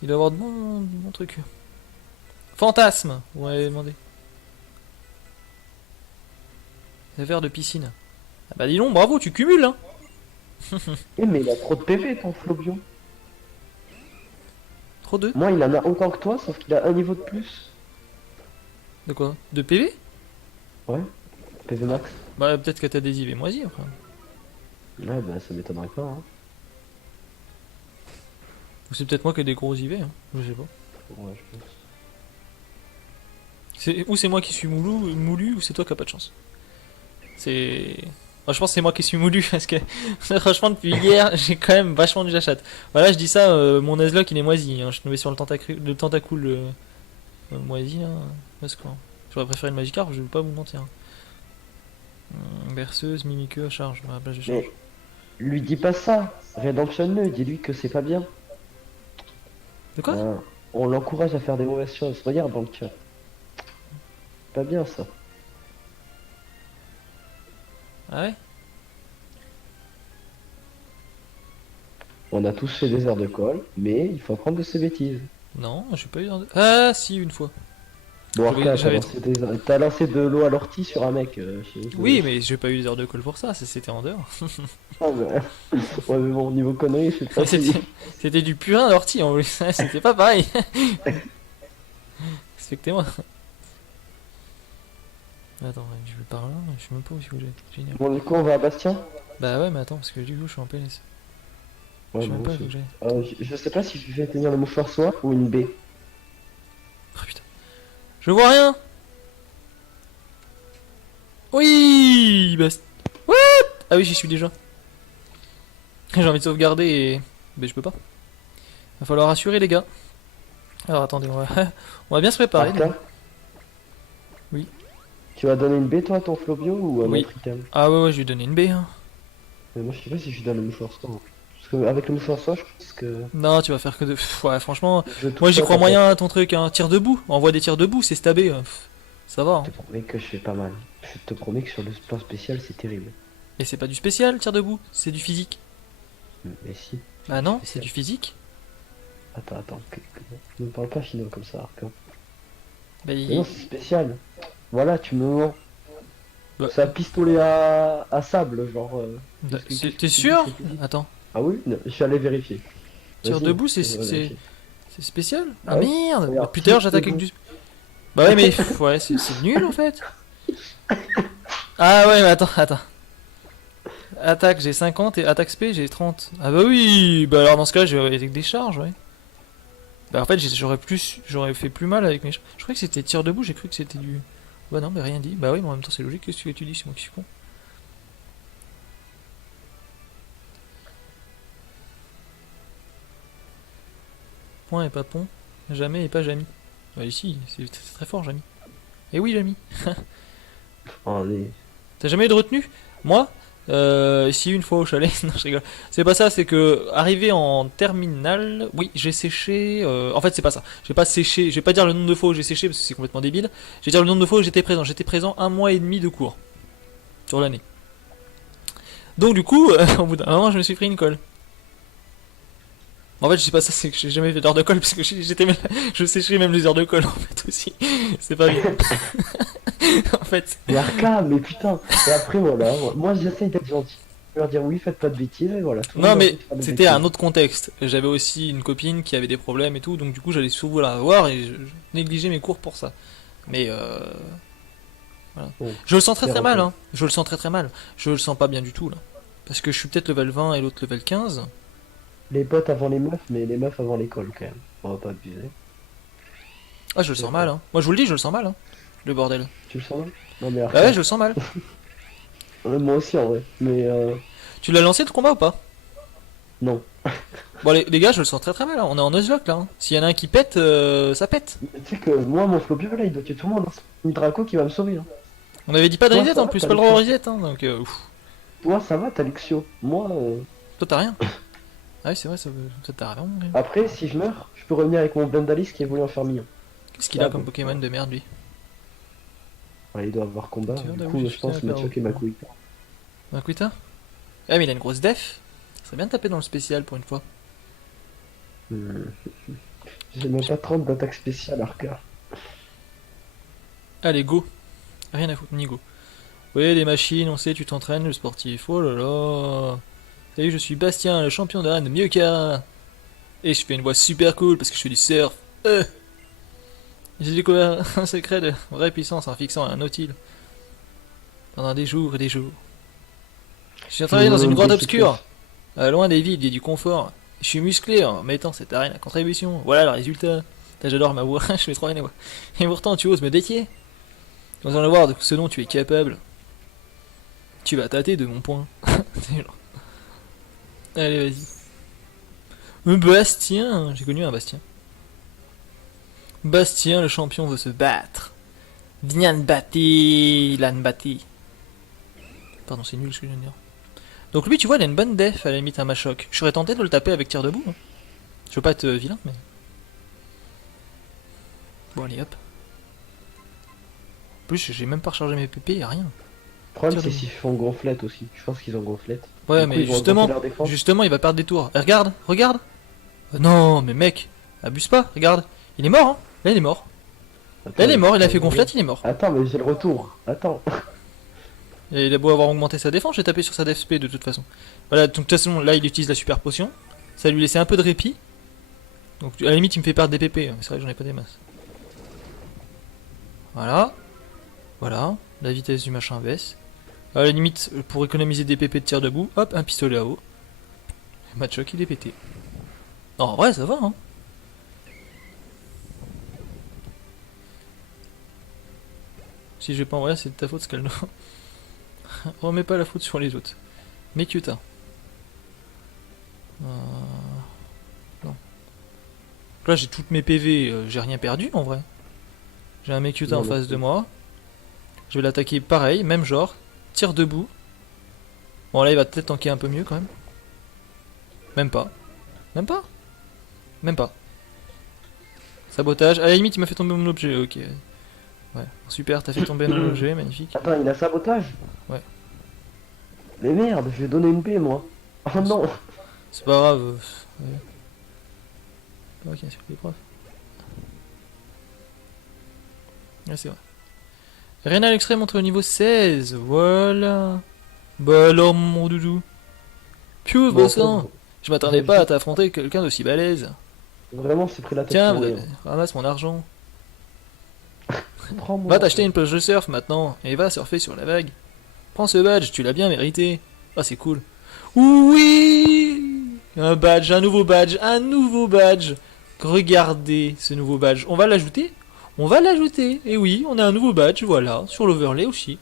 Il doit avoir de bons trucs. Fantasme, vous m'avez demandé. Verre de piscine. Ah bah dis donc, bravo, tu cumules, hein. mais il a trop de PV ton Flobion. Trop de. Moi, il en a autant que toi, sauf qu'il a un niveau de plus. De quoi? De PV? Ouais. PV max. Bah peut-être que t'as des IV moisis, après. Ouais, bah ça m'étonnerait pas. Hein. Ou c'est peut-être moi qui ai des gros IV, hein. Je sais pas. Ouais, je pense. Ou c'est moi qui suis moulu, ou c'est toi qui as pas de chance. C'est... Moi, je pense que c'est moi qui suis moulu, parce que franchement depuis hier, j'ai quand même vachement du la chatte. Voilà, je dis ça, mon Nuzlocke il est moisi, hein. Je suis tombé sur le tentacule moisi, hein. Parce que j'aurais préféré le Magikarp, je vais pas vous mentir. Hein. Berceuse, Mimikyu à charge, bah, je charge. Mais lui dis pas ça. Redemption-le, dis-lui que c'est pas bien. De quoi? On l'encourage à faire des mauvaises choses. Regarde dans le chat. Pas bien ça. Ah ouais? On a tous fait des heures de colle, mais il faut apprendre de ses bêtises. Non, je suis pas eu Ah si, une fois. Bon, J'avais- après, j'avais t'as lancé de l'eau à l'ortie sur un mec. Oui, mais j'ai pas eu des heures de colle pour ça, c'était en dehors. Ah, ouais, mais bon, niveau conneries, je sais pas si... C'était du purin d'ortie en plus, c'était pas pareil. Respectez-moi. Attends, je vais par là, je sais même pas où il faut que j'aille. Génial. Bon, du coup, on va à Bastien. Bah ouais, mais attends, parce que du coup je suis en PLS. Je Ouais, sais même bon, pas où il faut que j'aille. je sais pas si je vais tenir le mouchoir soir ou une baie. Oh putain. Je vois rien. Oui bah... What? Ah oui, j'y suis déjà. J'ai envie de sauvegarder et... Mais je peux pas. Va falloir assurer les gars. Alors attendez, on va bien se préparer. Martin, Oui. tu vas donner une baie toi à ton Flobio ou un Oui. autre item? Ah ouais, je lui ai donné une B. Hein. Mais moi je sais pas si je lui donne le mouchoir soir. Parce que avec le mouchoir soir, je pense que... Non, tu vas faire que de... Pff, ouais, franchement, touche moi j'y pas crois ta moyen à ton truc, hein. Tir debout, envoie des tirs debout, c'est stabé. Ça va. Hein. Je te promets que je fais pas mal. Je te promets que sur le plan spécial, c'est terrible. Et c'est pas du spécial, tir debout, c'est du physique. Mais si. Bah non, Spécial. c'est du physique. Attends. Ne me parle pas finot comme ça, Arca. Bah, Mais non, c'est spécial. Voilà, tu me mens. Bah. C'est un pistolet à sable, genre. Bah, qu'est-ce que t'es tu sûr? dis, c'est physique. Attends, Ah oui? Non, je suis allé vérifier. tir Vas-y, debout, je vais vérifier. c'est spécial? Ah Ah ouais? merde! Regarde, Depuis tout à l'heure tir j'attaque avec debout. du... Bah ouais mais, ouais, c'est nul en fait. Ah ouais mais attends. Attaque j'ai 50 et attaque spé j'ai 30. Ah bah oui! Bah alors dans ce cas j'ai avec des charges, ouais. Bah en fait j'aurais fait plus mal avec mes charges. Je croyais que c'était tir debout, j'ai cru que c'était du... Bah non mais rien dit. Bah oui mais en même temps c'est logique, qu'est-ce que tu dis, c'est moi qui suis con. Point et pas pont, jamais et pas Jamy. Bah ici, c'est très fort Jamy. Et oui Jamy. Oh, allez. T'as jamais eu de retenue? Moi, si une fois au chalet, non je rigole. C'est pas ça, c'est que arrivé en terminale, oui j'ai séché. En fait c'est pas ça. J'ai pas séché, je vais pas dire le nombre de fois où j'ai séché parce que c'est complètement débile. Je vais dire le nombre de fois où j'étais présent. J'étais présent 1 mois et demi de cours sur l'année. Donc du coup, au bout d'un moment je me suis pris une colle. En fait, je sais pas ça, c'est que j'ai jamais fait d'heures de colle parce que je séchais même les heures de colle en fait aussi. C'est pas bien. En fait. Mais Arkham, mais putain. Et après, voilà, moi j'essaye d'être gentil. Je vais leur dire oui, faites pas de bêtises, et voilà. Tout le Non monde mais arrête de faire des c'était un bêtises. autre contexte. J'avais aussi une copine qui avait des problèmes et tout, donc du coup j'allais souvent la voir et je négligeais mes cours pour ça. Mais voilà. Bon, Je le sens très c'est très mal, repos. hein. Je le sens très très mal. Je le sens pas bien du tout là. Parce que je suis peut-être level 20 et l'autre level 15. Les potes avant les meufs, mais les meufs avant l'école quand même. On va pas abuser. Ah je le sens mal, hein. Moi je vous le dis, je le sens mal, hein. Le bordel. Tu le sens mal? Non mais Ah ouais, Arkham. je le sens mal. Moi aussi en vrai. Mais Tu l'as lancé le combat ou pas? non. Bon les gars, je le sens très très mal, hein. On est en Nuzlocke là, hein. S'il y en a un qui pète, ça pète. Mais tu sais que moi, mon Flopio là, il doit tuer tout le monde. Hein. C'est Draco qui va me sauver. Hein. On avait dit pas de Toi, reset ça en va, plus, t'as pas le droit au Luxio. reset, hein. Donc ouf. Toi, ça va, t'as Luxio. Moi, Toi t'as rien. Ah oui c'est vrai, ça t'as rien. Ouais. après, si je meurs, je peux revenir avec mon Bendalis qui évolue en fermier. Qu'est-ce qu'il a Ah, comme bon, Pokémon de merde lui? Ouais, il doit avoir combat. Tiens, Du d'avoue, coup, j'ai je pense jeté un Machoke et carreau. Makuita. Un Quita? Ah mais il a une grosse def. Ça serait bien de taper dans le spécial pour une fois. Hmm. J'ai même pas 30 d'attaque spéciale, Arca. Allez go. Rien à foutre, ni go. Oui les machines, on sait tu t'entraînes, le sportif. Oh là là. Salut, je suis Bastien, le champion de Rennes de Mioka. Et je fais une voix super cool parce que je fais du surf. J'ai découvert un secret de vraie puissance en fixant un nautile. Pendant des jours et des jours. Je suis travaillé dans une grotte obscure, loin des villes et du confort. Je suis musclé en mettant cette arène à contribution. Voilà le résultat. J'adore ma voix, je fais trop bien les voix. Et pourtant tu oses me défier. Tu vas en voir de ce dont tu es capable. Tu vas tâter de mon point. C'est genre- Allez vas-y. Bastien, j'ai connu un Bastien. Bastien, le champion, veut se battre. Viens batti, lan batti. Pardon, c'est nul ce que je viens de dire. Donc lui, tu vois, il a une bonne def à la limite à Machoc. Je serais tenté de le taper avec tir debout. Hein. Je veux pas être vilain, mais. Bon, allez hop. En plus, j'ai même pas rechargé mes PP, y'a rien. Le problème, Tire c'est de- s'ils font gonflette aussi. Je pense qu'ils ont gonflette. Ouais, Du coup, mais ils vont justement, augmenter leur défense. justement, il va perdre des tours. Et regarde, regarde. Non, mais mec, abuse pas, regarde. Il est mort, hein. Là, il est mort. Attends, Là, il est mort, il a attends, fait gonflette, il est mort. Attends, mais j'ai le retour. Attends. Et il a beau avoir augmenté sa défense, j'ai tapé sur sa def SP de toute façon. Voilà, donc de toute façon, là, il utilise la super potion. Ça lui laissait un peu de répit. Donc à la limite, il me fait perdre des PP. Mais c'est vrai que j'en ai pas des masses. Voilà. Voilà. La vitesse du machin baisse. À la limite, pour économiser des PP de tir debout, hop, un pistolet à eau. Machoc, il est pété. Non, en vrai, ça va, hein. Si je vais pas en vrai, c'est de ta faute, Scalno. Remets pas la faute sur les autres. Mais Kyuta. Non. Là, j'ai toutes mes PV, j'ai rien perdu en vrai. J'ai un Mekuta Non, en non face plus. de moi. Je vais l'attaquer pareil, même genre. Tir debout. Bon, là, il va peut-être tanker un peu mieux quand même. Même pas. Même pas. Même pas. Sabotage. À la limite, il m'a fait tomber mon objet. Ok. Ouais. Super, t'as fait tomber mon objet, magnifique. Attends, il a sabotage. Ouais. Mais merde, je vais donner une paix, moi. Oh non. C'est pas grave. Ouais. Ok, c'est les profs. Ouais, c'est vrai. Rénal extrait monté au niveau 16. Voilà. Bah alors, mon doudou. Piou, Bon, bossant. Je m'attendais pas à t'affronter quelqu'un d'aussi balèze. Vraiment, c'est pris la tête. Tiens, pour rien. ramasse mon argent. Prends mon Va argent. t'acheter une plage de surf maintenant et va surfer sur la vague. Prends ce badge, tu l'as bien mérité. Ah, c'est cool. Oui, un badge, un nouveau badge, un nouveau badge. Regardez ce nouveau badge. On va l'ajouter. On va l'ajouter. Et oui, on a un nouveau badge, voilà, sur l'overlay aussi.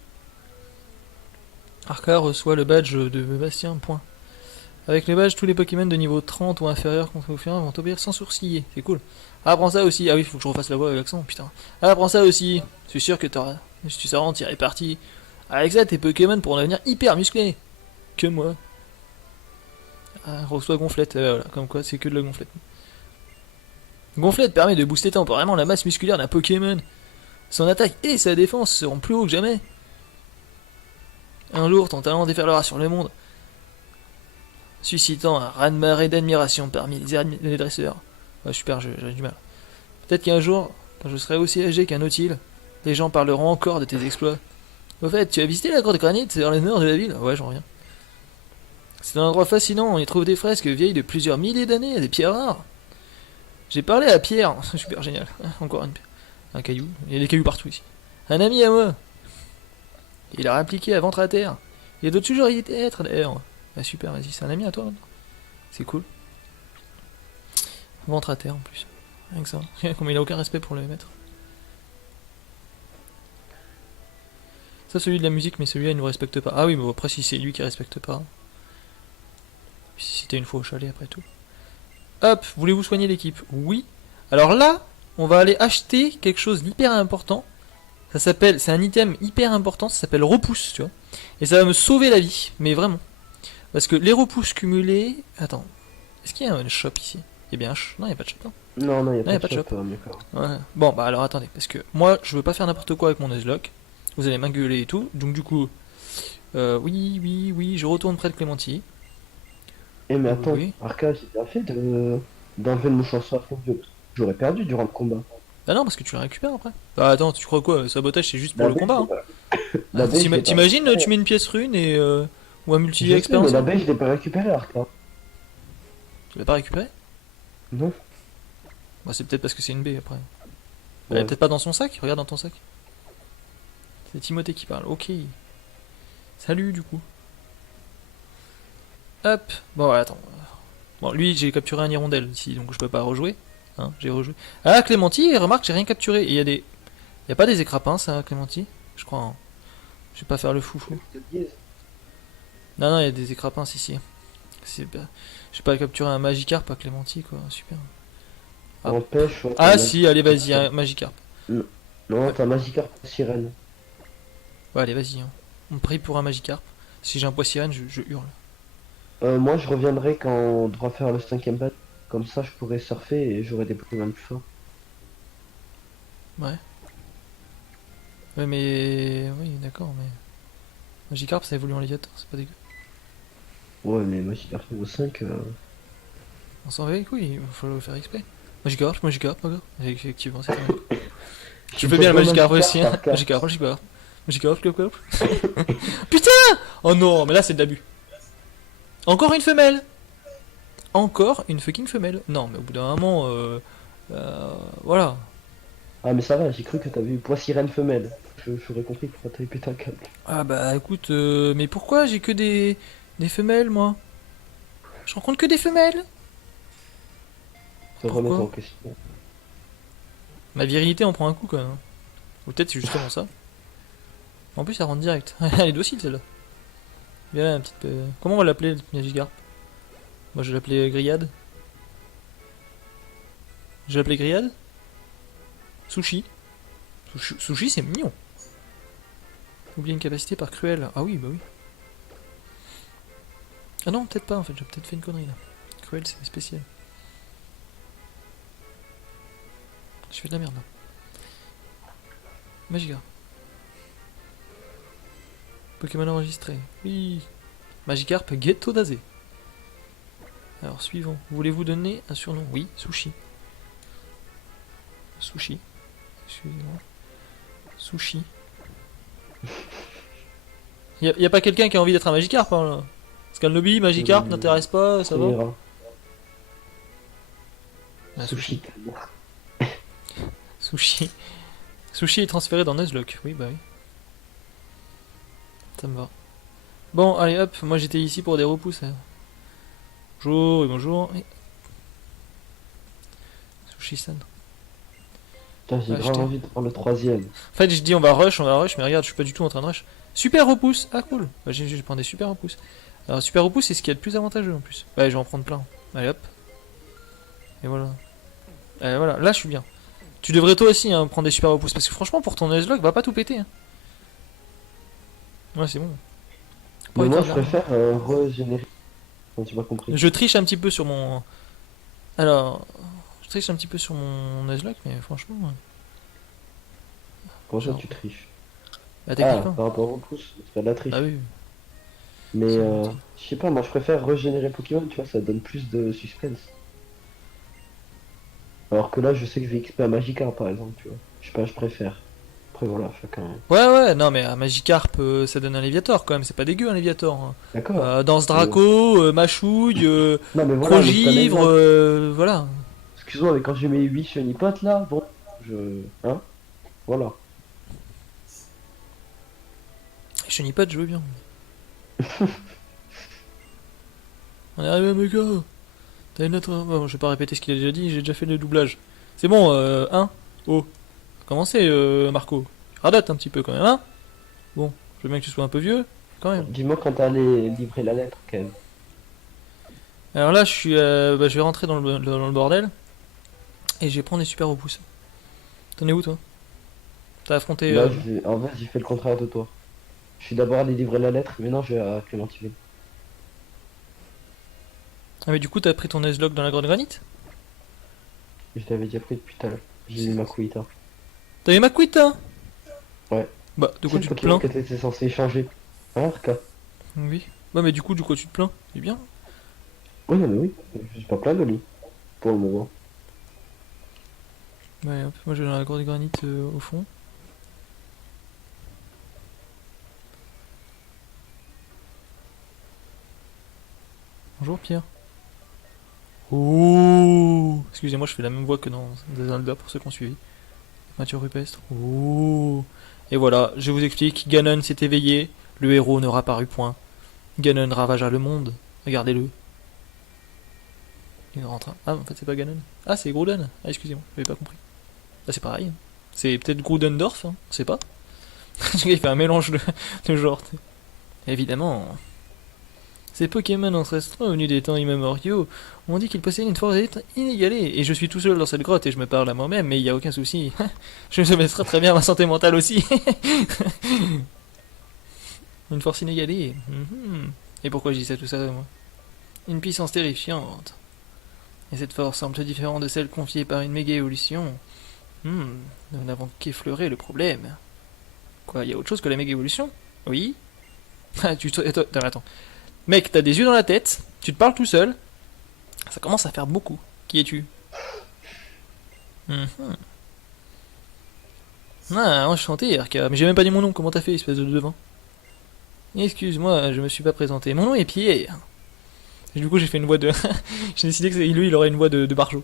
Arca reçoit le badge de Bastien, point. Avec le badge, tous les Pokémon de niveau 30 ou inférieur contre Ophion vont obéir sans sourciller. C'est cool. Ah, prends ça aussi. Ah oui, faut que je refasse la voix avec l'accent, putain. Ah, prends ça aussi. Je suis sûr que tu sauras en tirer parti. Avec ça, tes Pokémon pourront devenir hyper musclés. Que moi. Ah, reçoit gonflette, voilà, comme quoi c'est que de la gonflette. Gonflette permet de booster temporairement la masse musculaire d'un Pokémon. Son attaque et sa défense seront plus hauts que jamais. Un jour, ton talent déferlera sur le monde, suscitant un raz-de-marée d'admiration parmi les dresseurs. Ouais, super, j'ai du mal. Peut-être qu'un jour, quand je serai aussi âgé qu'un Nautile, les gens parleront encore de tes exploits. Au fait, tu as visité la grotte granite vers le nord de la ville? Ouais, j'en reviens. C'est un endroit fascinant, on y trouve des fresques vieilles de plusieurs milliers d'années, des pierres rares. J'ai parlé à Pierre, super génial, encore un caillou, il y a des cailloux partout ici. Un ami à moi. Il a répliqué à ventre à terre. Il y a d'autres toujours y être d'ailleurs. Bah super, vas-y, c'est un ami à toi maintenant. C'est cool. Ventre à terre en plus. Rien que ça. Comme il a aucun respect pour le maître. Ça, celui de la musique, mais celui-là il nous respecte pas. Ah oui, mais après si c'est lui qui respecte pas. Puis si c'était une fois au chalet après tout. Hop, voulez-vous soigner l'équipe? Oui. Alors là, on va aller acheter quelque chose d'hyper important. Ça s'appelle, c'est un item hyper important, ça s'appelle repousse, tu vois. Et ça va me sauver la vie, mais vraiment. Parce que les repousses cumulées... Attends, est-ce qu'il y a un shop ici? Il y a bien un shop? Non, il n'y a pas de shop, non. Non, il n'y y a a pas pas de de shop. D'accord. Ouais. Bon, bah alors attendez, parce que moi, je veux pas faire n'importe quoi avec mon Nuzlocke. Vous allez m'engueuler et tout, donc du coup... oui, je retourne près de Clémenti. Eh mais attends, Oui. Arca, j'ai bien fait d'enlever le mouchoir sur la fondue. J'aurais perdu durant le combat. Ah non, parce que tu la récupères après. Bah attends, tu crois quoi? Sabotage, c'est juste pour La le baie, combat, je hein. l'ai pas- La baie, je l'ai pas T'imagines, récupérée. tu mets une pièce rune et... ou un Je sais, mais multi-expérience? la baie, je l'ai pas récupérée, Arca. Tu l'as pas récupéré? Non. Bah c'est peut-être parce que c'est une baie après. Elle est Ouais. peut-être pas dans son sac? Regarde dans ton sac. C'est Timothée qui parle, ok. Salut du coup. Hop, bon ouais, attends. Bon lui j'ai capturé un hirondelle ici donc je peux pas rejouer. Hein, j'ai rejoué. Ah Clémenti, remarque j'ai rien capturé. Et il y a des... Y a pas des écrapins ça Clémenti? Je crois. Hein. Je vais pas faire le foufou. Non, il y a des écrapins ici. C'est bien. J'ai pas capturé un Magikarp à Clémenti quoi, super. Ah. En pêche, ouais, Ah t'as si, allez vas-y, un Magikarp. Non, t'as Magikarp sirène. Ouais allez vas-y. Hein. On prie pour un Magikarp. Si j'ai un Poissirène, je hurle. Moi, je reviendrai quand on devra faire le 5ème battle. Comme ça, je pourrai surfer et j'aurai des Pokémon plus forts. Ouais. Ouais mais... Oui d'accord mais... Magikarp ça évolue en Léviathan, c'est pas dégueu. Ouais, mais Magikarp niveau 5, On s'en va les couilles, il faut le faire exprès. Magikarp. Effectivement c'est vrai. Je fais bien le Magikarp aussi, hein. Magikarp. Magikarp. Putain! Oh non, mais là c'est de l'abus. Encore une femelle! Encore une fucking femelle. Non mais au bout d'un moment, voilà. Ah, mais ça va, j'ai cru que t'avais eu poids sirène femelle. J'aurais compris pourquoi t'avais pété un câble. Ah bah écoute, mais pourquoi j'ai que des femelles moi? Je rencontre que des femelles? Se Pourquoi remettre en question. Ma virilité en prend un coup quand même. Hein. Ou peut-être c'est justement ça. En plus, ça rentre direct. Elle est docile celle-là. Viens là, un petit peu. Comment on va l'appeler, le Magikarp? Moi, je vais l'appeler Grillade. Je vais l'appeler Grillade? Sushi. Sushi, c'est mignon. Oublier une capacité par cruel. Ah oui, bah oui. Ah non, peut-être pas en fait, j'ai peut-être fait une connerie là. Cruel, c'est spécial. Je fais de la merde là. Magikarp. Pokémon enregistré. Oui. Magikarp Ghetto d'Azé. Alors, suivant. Voulez-vous donner un surnom? Oui, Sushi. Sushi. Excusez-moi. Sushi. Y a pas quelqu'un qui a envie d'être un Magikarp hein, là? Scanlobby, Magikarp, n'intéresse pas, ça va? ira. Ah, Sushi. Sushi. Sushi est transféré dans Nuzlocke. Oui, bah oui. Ça me va. Bon, allez hop, moi j'étais ici pour des repousses. Hein. Bonjour et bonjour. Et... Sushi-san. Putain, j'ai grave Acheter. envie de prendre le 3ème. En fait, je dis on va rush, mais regarde, je suis pas du tout en train de rush. Super repousse. Ah cool. Bah, je prends des super repousses. Alors super repousse, c'est ce qui est le plus avantageux en plus. Ouais, je vais en prendre plein. Allez hop. Et voilà. Et voilà, là je suis bien. Tu devrais toi aussi hein, prendre des super repousses parce que franchement pour ton Nuzlocke va pas tout péter. Hein. Ouais, c'est bon. Mais Pas moi, éteindre je la- préfère régénérer. Non, tu m'as compris. Je triche un petit peu sur mon. Alors, je triche un petit peu sur mon Nuzlocke, mais franchement, Comment ça, genre, tu triches? bah Ah, techniquement, par rapport au pouce, c'est pas de la bah triche. oui, Mais c'est gentil. je sais pas, moi je préfère régénérer Pokémon, tu vois, ça donne plus de suspense. Alors que là, je sais que je vais XP à Magikarp par exemple, tu vois. Je sais pas, je préfère. Après voilà, chacun. Ouais, ouais, non, mais à Magikarp, ça donne un Léviator quand même, c'est pas dégueu un Léviator, hein. D'accord. Danse Mais- Draco, Machouille, Non mais voilà, mais c'est un Crogivre, exemple. voilà. Excuse-moi, mais quand j'ai mes 8 Chenipotes là, bon, je. Hein? Voilà. Chenipat, je veux bien. On est arrivé, mes gars. T'as une autre. Bon, je vais pas répéter ce qu'il a déjà dit, j'ai déjà fait le doublage. C'est bon, hein. Oh. Commencez, Marco. Radote un petit peu quand même, hein. Bon, je veux bien que tu sois un peu vieux, quand même. Dis-moi quand t'as allé livrer la lettre, quand même. Alors là, je suis, bah, je vais rentrer dans le bordel et je vais prendre des super repousses. T'en es où toi? T'as affronté. Là, en fait, j'ai fait le contraire de toi. Je suis d'abord allé livrer la lettre, mais non, je vais à Clémentine. Ah mais du coup t'as pris ton Nuzlocke dans la grotte granite? Je t'avais déjà pris depuis tout à l'heure. J'ai mis ma couillita. T'avais ma quit hein? Ouais. Bah de C'est quoi le tu te Pokémon plains? que t'étais censé échanger. Hein, Rka? Oui. Bah mais du coup tu te plains? C'est bien. Oui, non, mais oui. Je suis pas plein de lui. Pour le moment. Ouais, hop, moi je vais dans la grotte granite au fond. Bonjour Pierre. Oh. Excusez-moi, je fais la même voix que dans Zelda pour ceux qui ont suivi. Nature rupestre. Oh. Et voilà, je vous explique, Ganon s'est éveillé, le héros ne rapparut point. Ganon ravagea le monde. Regardez-le. Il rentre. Ah, en fait, c'est pas Ganon. Ah, c'est Groudon. Ah, excusez-moi, j'avais pas compris. Ah, c'est pareil. C'est peut-être Groudendorf, hein, on sait pas. Il fait un mélange de genres. Évidemment. Ces Pokémon ancestraux venus des temps immémoriaux ont dit qu'ils possédaient une force inégalée. Et je suis tout seul dans cette grotte et je me parle à moi-même, mais il n'y a aucun souci. Je me mettrai très bien à ma santé mentale aussi. Une force inégalée. Mhm. Et pourquoi je dis ça tout ça, moi? Une puissance terrifiante. Et cette force semble différente de celle confiée par une méga évolution. Nous n'avons qu'effleuré le problème. Quoi, il y a autre chose que la méga évolution? Oui. Ah, attends. Mec, t'as des yeux dans la tête, tu te parles tout seul. Ça commence à faire beaucoup. Qui es-tu? Mhm. Ah, enchanté, RK. Mais j'ai même pas dit mon nom, comment t'as fait, espèce de devin? Excuse-moi, je me suis pas présenté. Mon nom est Pierre. Et du coup, j'ai fait une voix de. J'ai décidé que lui, il aurait une voix de barjot.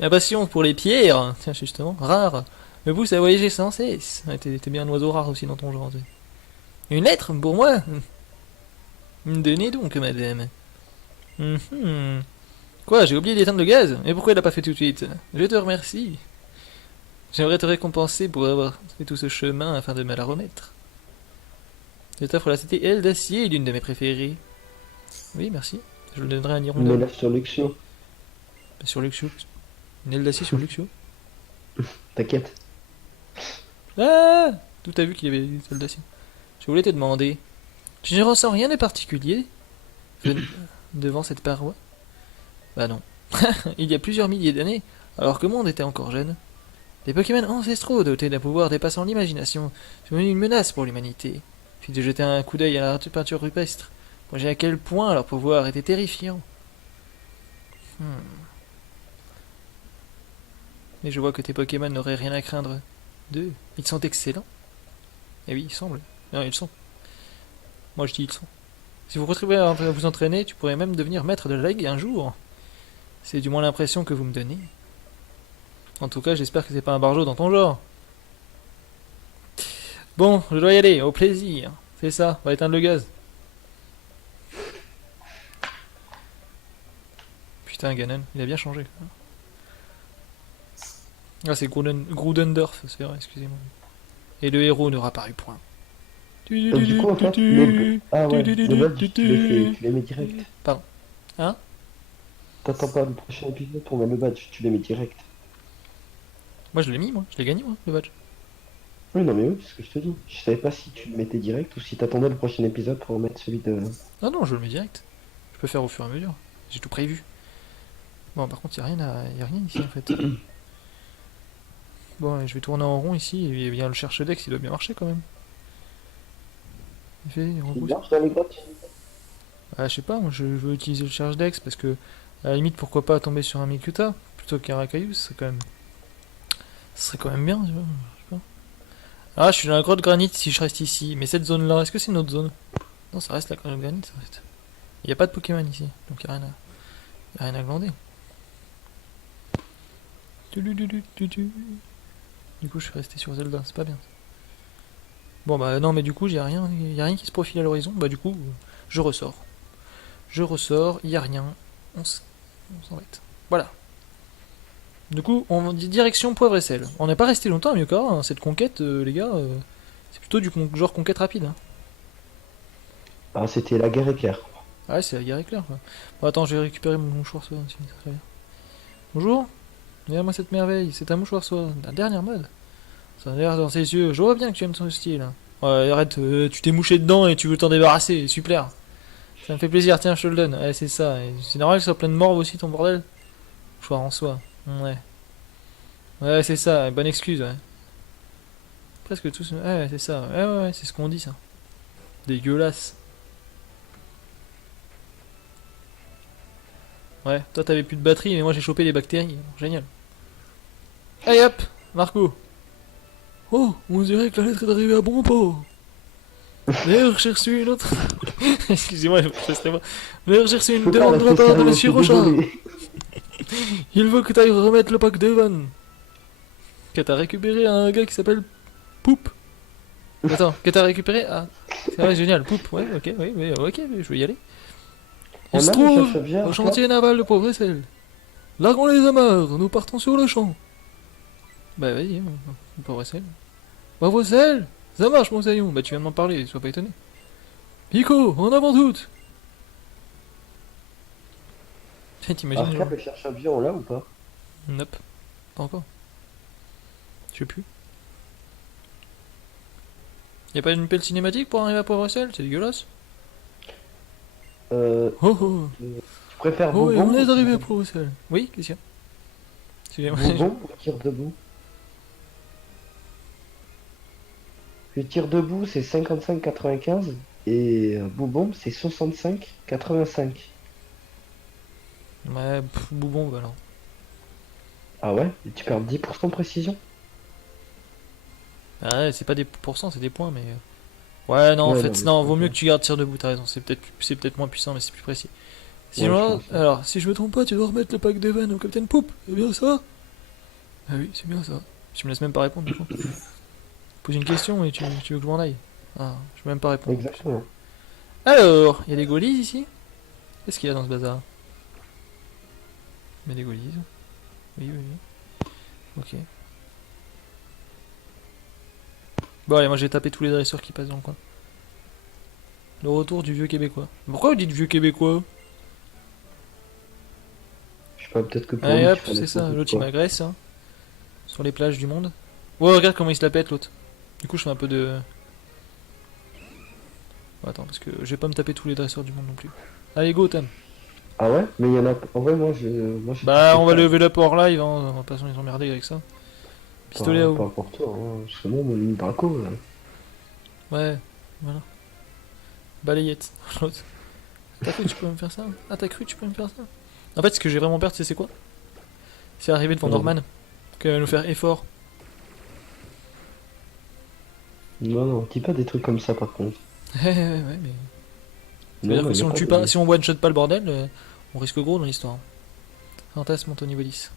La passion pour les pierres, tiens, justement, rare, me pousse à voyager sans cesse. Ouais, t'es bien un oiseau rare aussi dans ton genre. Une lettre pour moi? Donnez donc, madame. Mhm. Quoi, j'ai oublié d'éteindre le gaz? Et pourquoi il l'a pas fait tout de suite? Je te remercie. J'aimerais te récompenser pour avoir fait tout ce chemin afin de me la remettre. Je t'offre la cité aile d'acier, l'une de mes préférées. Oui, merci. Je le donnerai à Une Nirondelle. élève sur Luxio. Sur Luxio. Une aile d'acier sur Luxio. T'inquiète. Ah! Tout a vu qu'il y avait des ailes d'acier. Je voulais te demander. Tu ne ressens rien de particulier devant cette paroi? Bah non. Il y a plusieurs milliers d'années, alors que le monde était encore jeune, des Pokémon ancestraux dotés d'un pouvoir dépassant l'imagination sont devenus une menace pour l'humanité. Puis de jeter un coup d'œil à la peinture rupestre, pour à quel point leur pouvoir était terrifiant. Mais je vois que tes Pokémon n'auraient rien à craindre d'eux. Ils sont excellents. Eh oui, il semble. Non, ils sont. Moi je dis ils sont. Si vous contribuez à vous entraîner, tu pourrais même devenir maître de la Ligue un jour. C'est du moins l'impression que vous me donnez. En tout cas, j'espère que c'est pas un barjot dans ton genre. Bon, je dois y aller, au plaisir. C'est ça, on va éteindre le gaz. Putain, Ganon, il a bien changé. Ah, c'est Groudendorf, c'est vrai, excusez-moi. Et le héros ne rapparut point. Donc, du coup, en fait, Ah ouais, les badges, tu les mets direct. Pardon. Hein? T'attends pas le prochain épisode pour mettre le badge, tu les mets direct. Moi je l'ai mis, moi. Je l'ai gagné, moi, le badge. Oui, non, mais oui, c'est ce que je te dis. Je savais pas si tu le mettais direct ou si t'attendais le prochain épisode pour mettre celui de. Ah non, je le mets direct. Je peux faire au fur et à mesure. J'ai tout prévu. Bon, par contre, y a rien ici en fait. Bon, je vais tourner en rond ici, et bien le cherche-dex, il doit bien marcher quand même. Il fait, il Il repousse. marche dans les grottes? Ah, je sais pas, moi je veux utiliser le cherche-dex parce que, à la limite, pourquoi pas tomber sur un Mikuta plutôt qu'un Rakayu, ce serait quand même bien, tu vois. Je sais pas. Ah, je suis dans la grotte granite si je reste ici, mais cette zone-là, est-ce que c'est une autre zone? Non, ça reste la grotte granite, ça reste. Il n'y a pas de Pokémon ici, donc y a rien à glander. Du coup, je suis resté sur Zelda, c'est pas bien. Bon, bah non, mais du coup, y a rien qui se profile à l'horizon. Bah, du coup, je ressors. Je ressors, y a rien. On s'en va. Voilà. Du coup, on dit direction poivre et sel. On n'est pas resté longtemps à Miyokara, hein. Cette conquête, les gars, c'est plutôt du genre conquête rapide. Hein. Ah, c'était la guerre éclair. Ah ouais, c'est la guerre éclair, quoi. Bon, attends, je vais récupérer mon mouchoir soie. Bonjour, regarde-moi cette merveille, c'est un mouchoir soie, la dernière mode. Ça a l'air dans ses yeux, je vois bien que tu aimes son style. Ouais, arrête, tu t'es mouché dedans et tu veux t'en débarrasser, super. Ça me fait plaisir, tiens, je te le donne. Ouais, c'est ça. Et c'est normal que ce soit plein de morve aussi, ton bordel. Mouchoir en soie. Ouais. Ouais, c'est ça, bonne excuse, ouais. Presque tous. Ouais, c'est ça. Ouais, c'est ce qu'on dit, ça. Dégueulasse. Ouais, toi t'avais plus de batterie, mais moi j'ai chopé les bactéries. Génial. Allez hop, Marco. Oh, on dirait que la lettre est arrivée à bon port. D'ailleurs, j'ai reçu une autre. Excusez-moi, je moi. D'ailleurs, j'ai reçu Je une peux pas demande de la rester part de sérieux, je Monsieur suis Rocha. désolé. Il veut que t'ailles remettre le pack d'Evan. Que t'as récupéré un gars qui s'appelle Poup. Attends, que t'as récupéré. Ah, c'est vrai, génial. Poup, ouais, ok, oui, mais ok, je vais y aller. Il On se a le trouve cherche-objet, au Arcla? chantier naval de Poivre-et-Sel. Largons les amarres, nous partons sur le champ. Bah vas-y, Poivre-et-Sel. Poivre-et-Sel, ça marche mon saillon. Bah tu viens de m'en parler, sois pas étonné. Pico, en avant toute. T'imagines Arcla, genre. le cherche-objet, on l'a ou pas? Nope, pas encore. Je sais plus. Y a pas une belle cinématique pour arriver à Poivre-et-Sel? C'est dégueulasse. Oh oh, Tu préfères oh, et on Bobon est ou arrivé à Poivre-et-Sel. Oui, qu'est-ce qu'il y a? Excusez-moi. Bobon ou tir debout? Le tir debout, c'est 55,95 et Bobon, c'est 65,85. Ouais, boubon, bah alors. Ah ouais? Et tu perds 10% de précision? Ah ouais, c'est pas des pourcents, c'est des points, mais. Ouais, non, en Ouais, non, fait, mais non, c'est vaut pas mieux ça. que tu gardes tir debout, t'as raison. C'est peut-être moins puissant, mais c'est plus précis. Ouais, je Sinon, pense. alors, si je me trompe pas, tu dois remettre le pack d'Evan au Captain Poop. C'est bien ça? Ah oui, c'est bien ça. Tu me laisses même pas répondre, du coup. Pose une question et tu veux que je m'en aille. Ah, je peux même pas répondre. Exactement. Alors, il y a des goalies ici? Qu'est-ce qu'il y a dans ce bazar? Mais des goalies. Oui, oui, oui. Ok. Bon, allez, moi j'ai tapé tous les dresseurs qui passent dans le coin. Le retour du vieux québécois. Pourquoi vous dites vieux québécois? Je sais pas, peut-être que pour Allez lui, hop, tu fais c'est la ça, faute ou l'autre il quoi. m'agresse, hein, sur les plages du monde. Ouais, regarde comment il se la pète l'autre. Du coup, je fais un peu de. Bon, attends, parce que je vais pas me taper tous les dresseurs du monde non plus. Allez, go, Tam. Ah ouais? Mais il y en a. En vrai, moi, j'ai tout Bah, fait on va faire. lever la hors live, hein, on va pas les emmerder avec ça. Pistolet à Pas eau. pour toi, hein. C'est bon, mon mini Draco, là. Ouais, voilà. Balayette. L'autre. T'as cru que tu peux me faire ça? Ah, t'as cru que tu peux me faire ça? En fait, ce que j'ai vraiment peur, tu sais, c'est quoi? C'est arriver devant Vas-y. Norman. Qu'elle va nous faire effort. Non, non, dis pas des trucs comme ça, par contre. Ouais, mais. Ça veut Non, dire que il y si a on le pas tue de. pas, si on one shot pas le bordel, on risque gros dans l'histoire. Fantasme monte au niveau 10.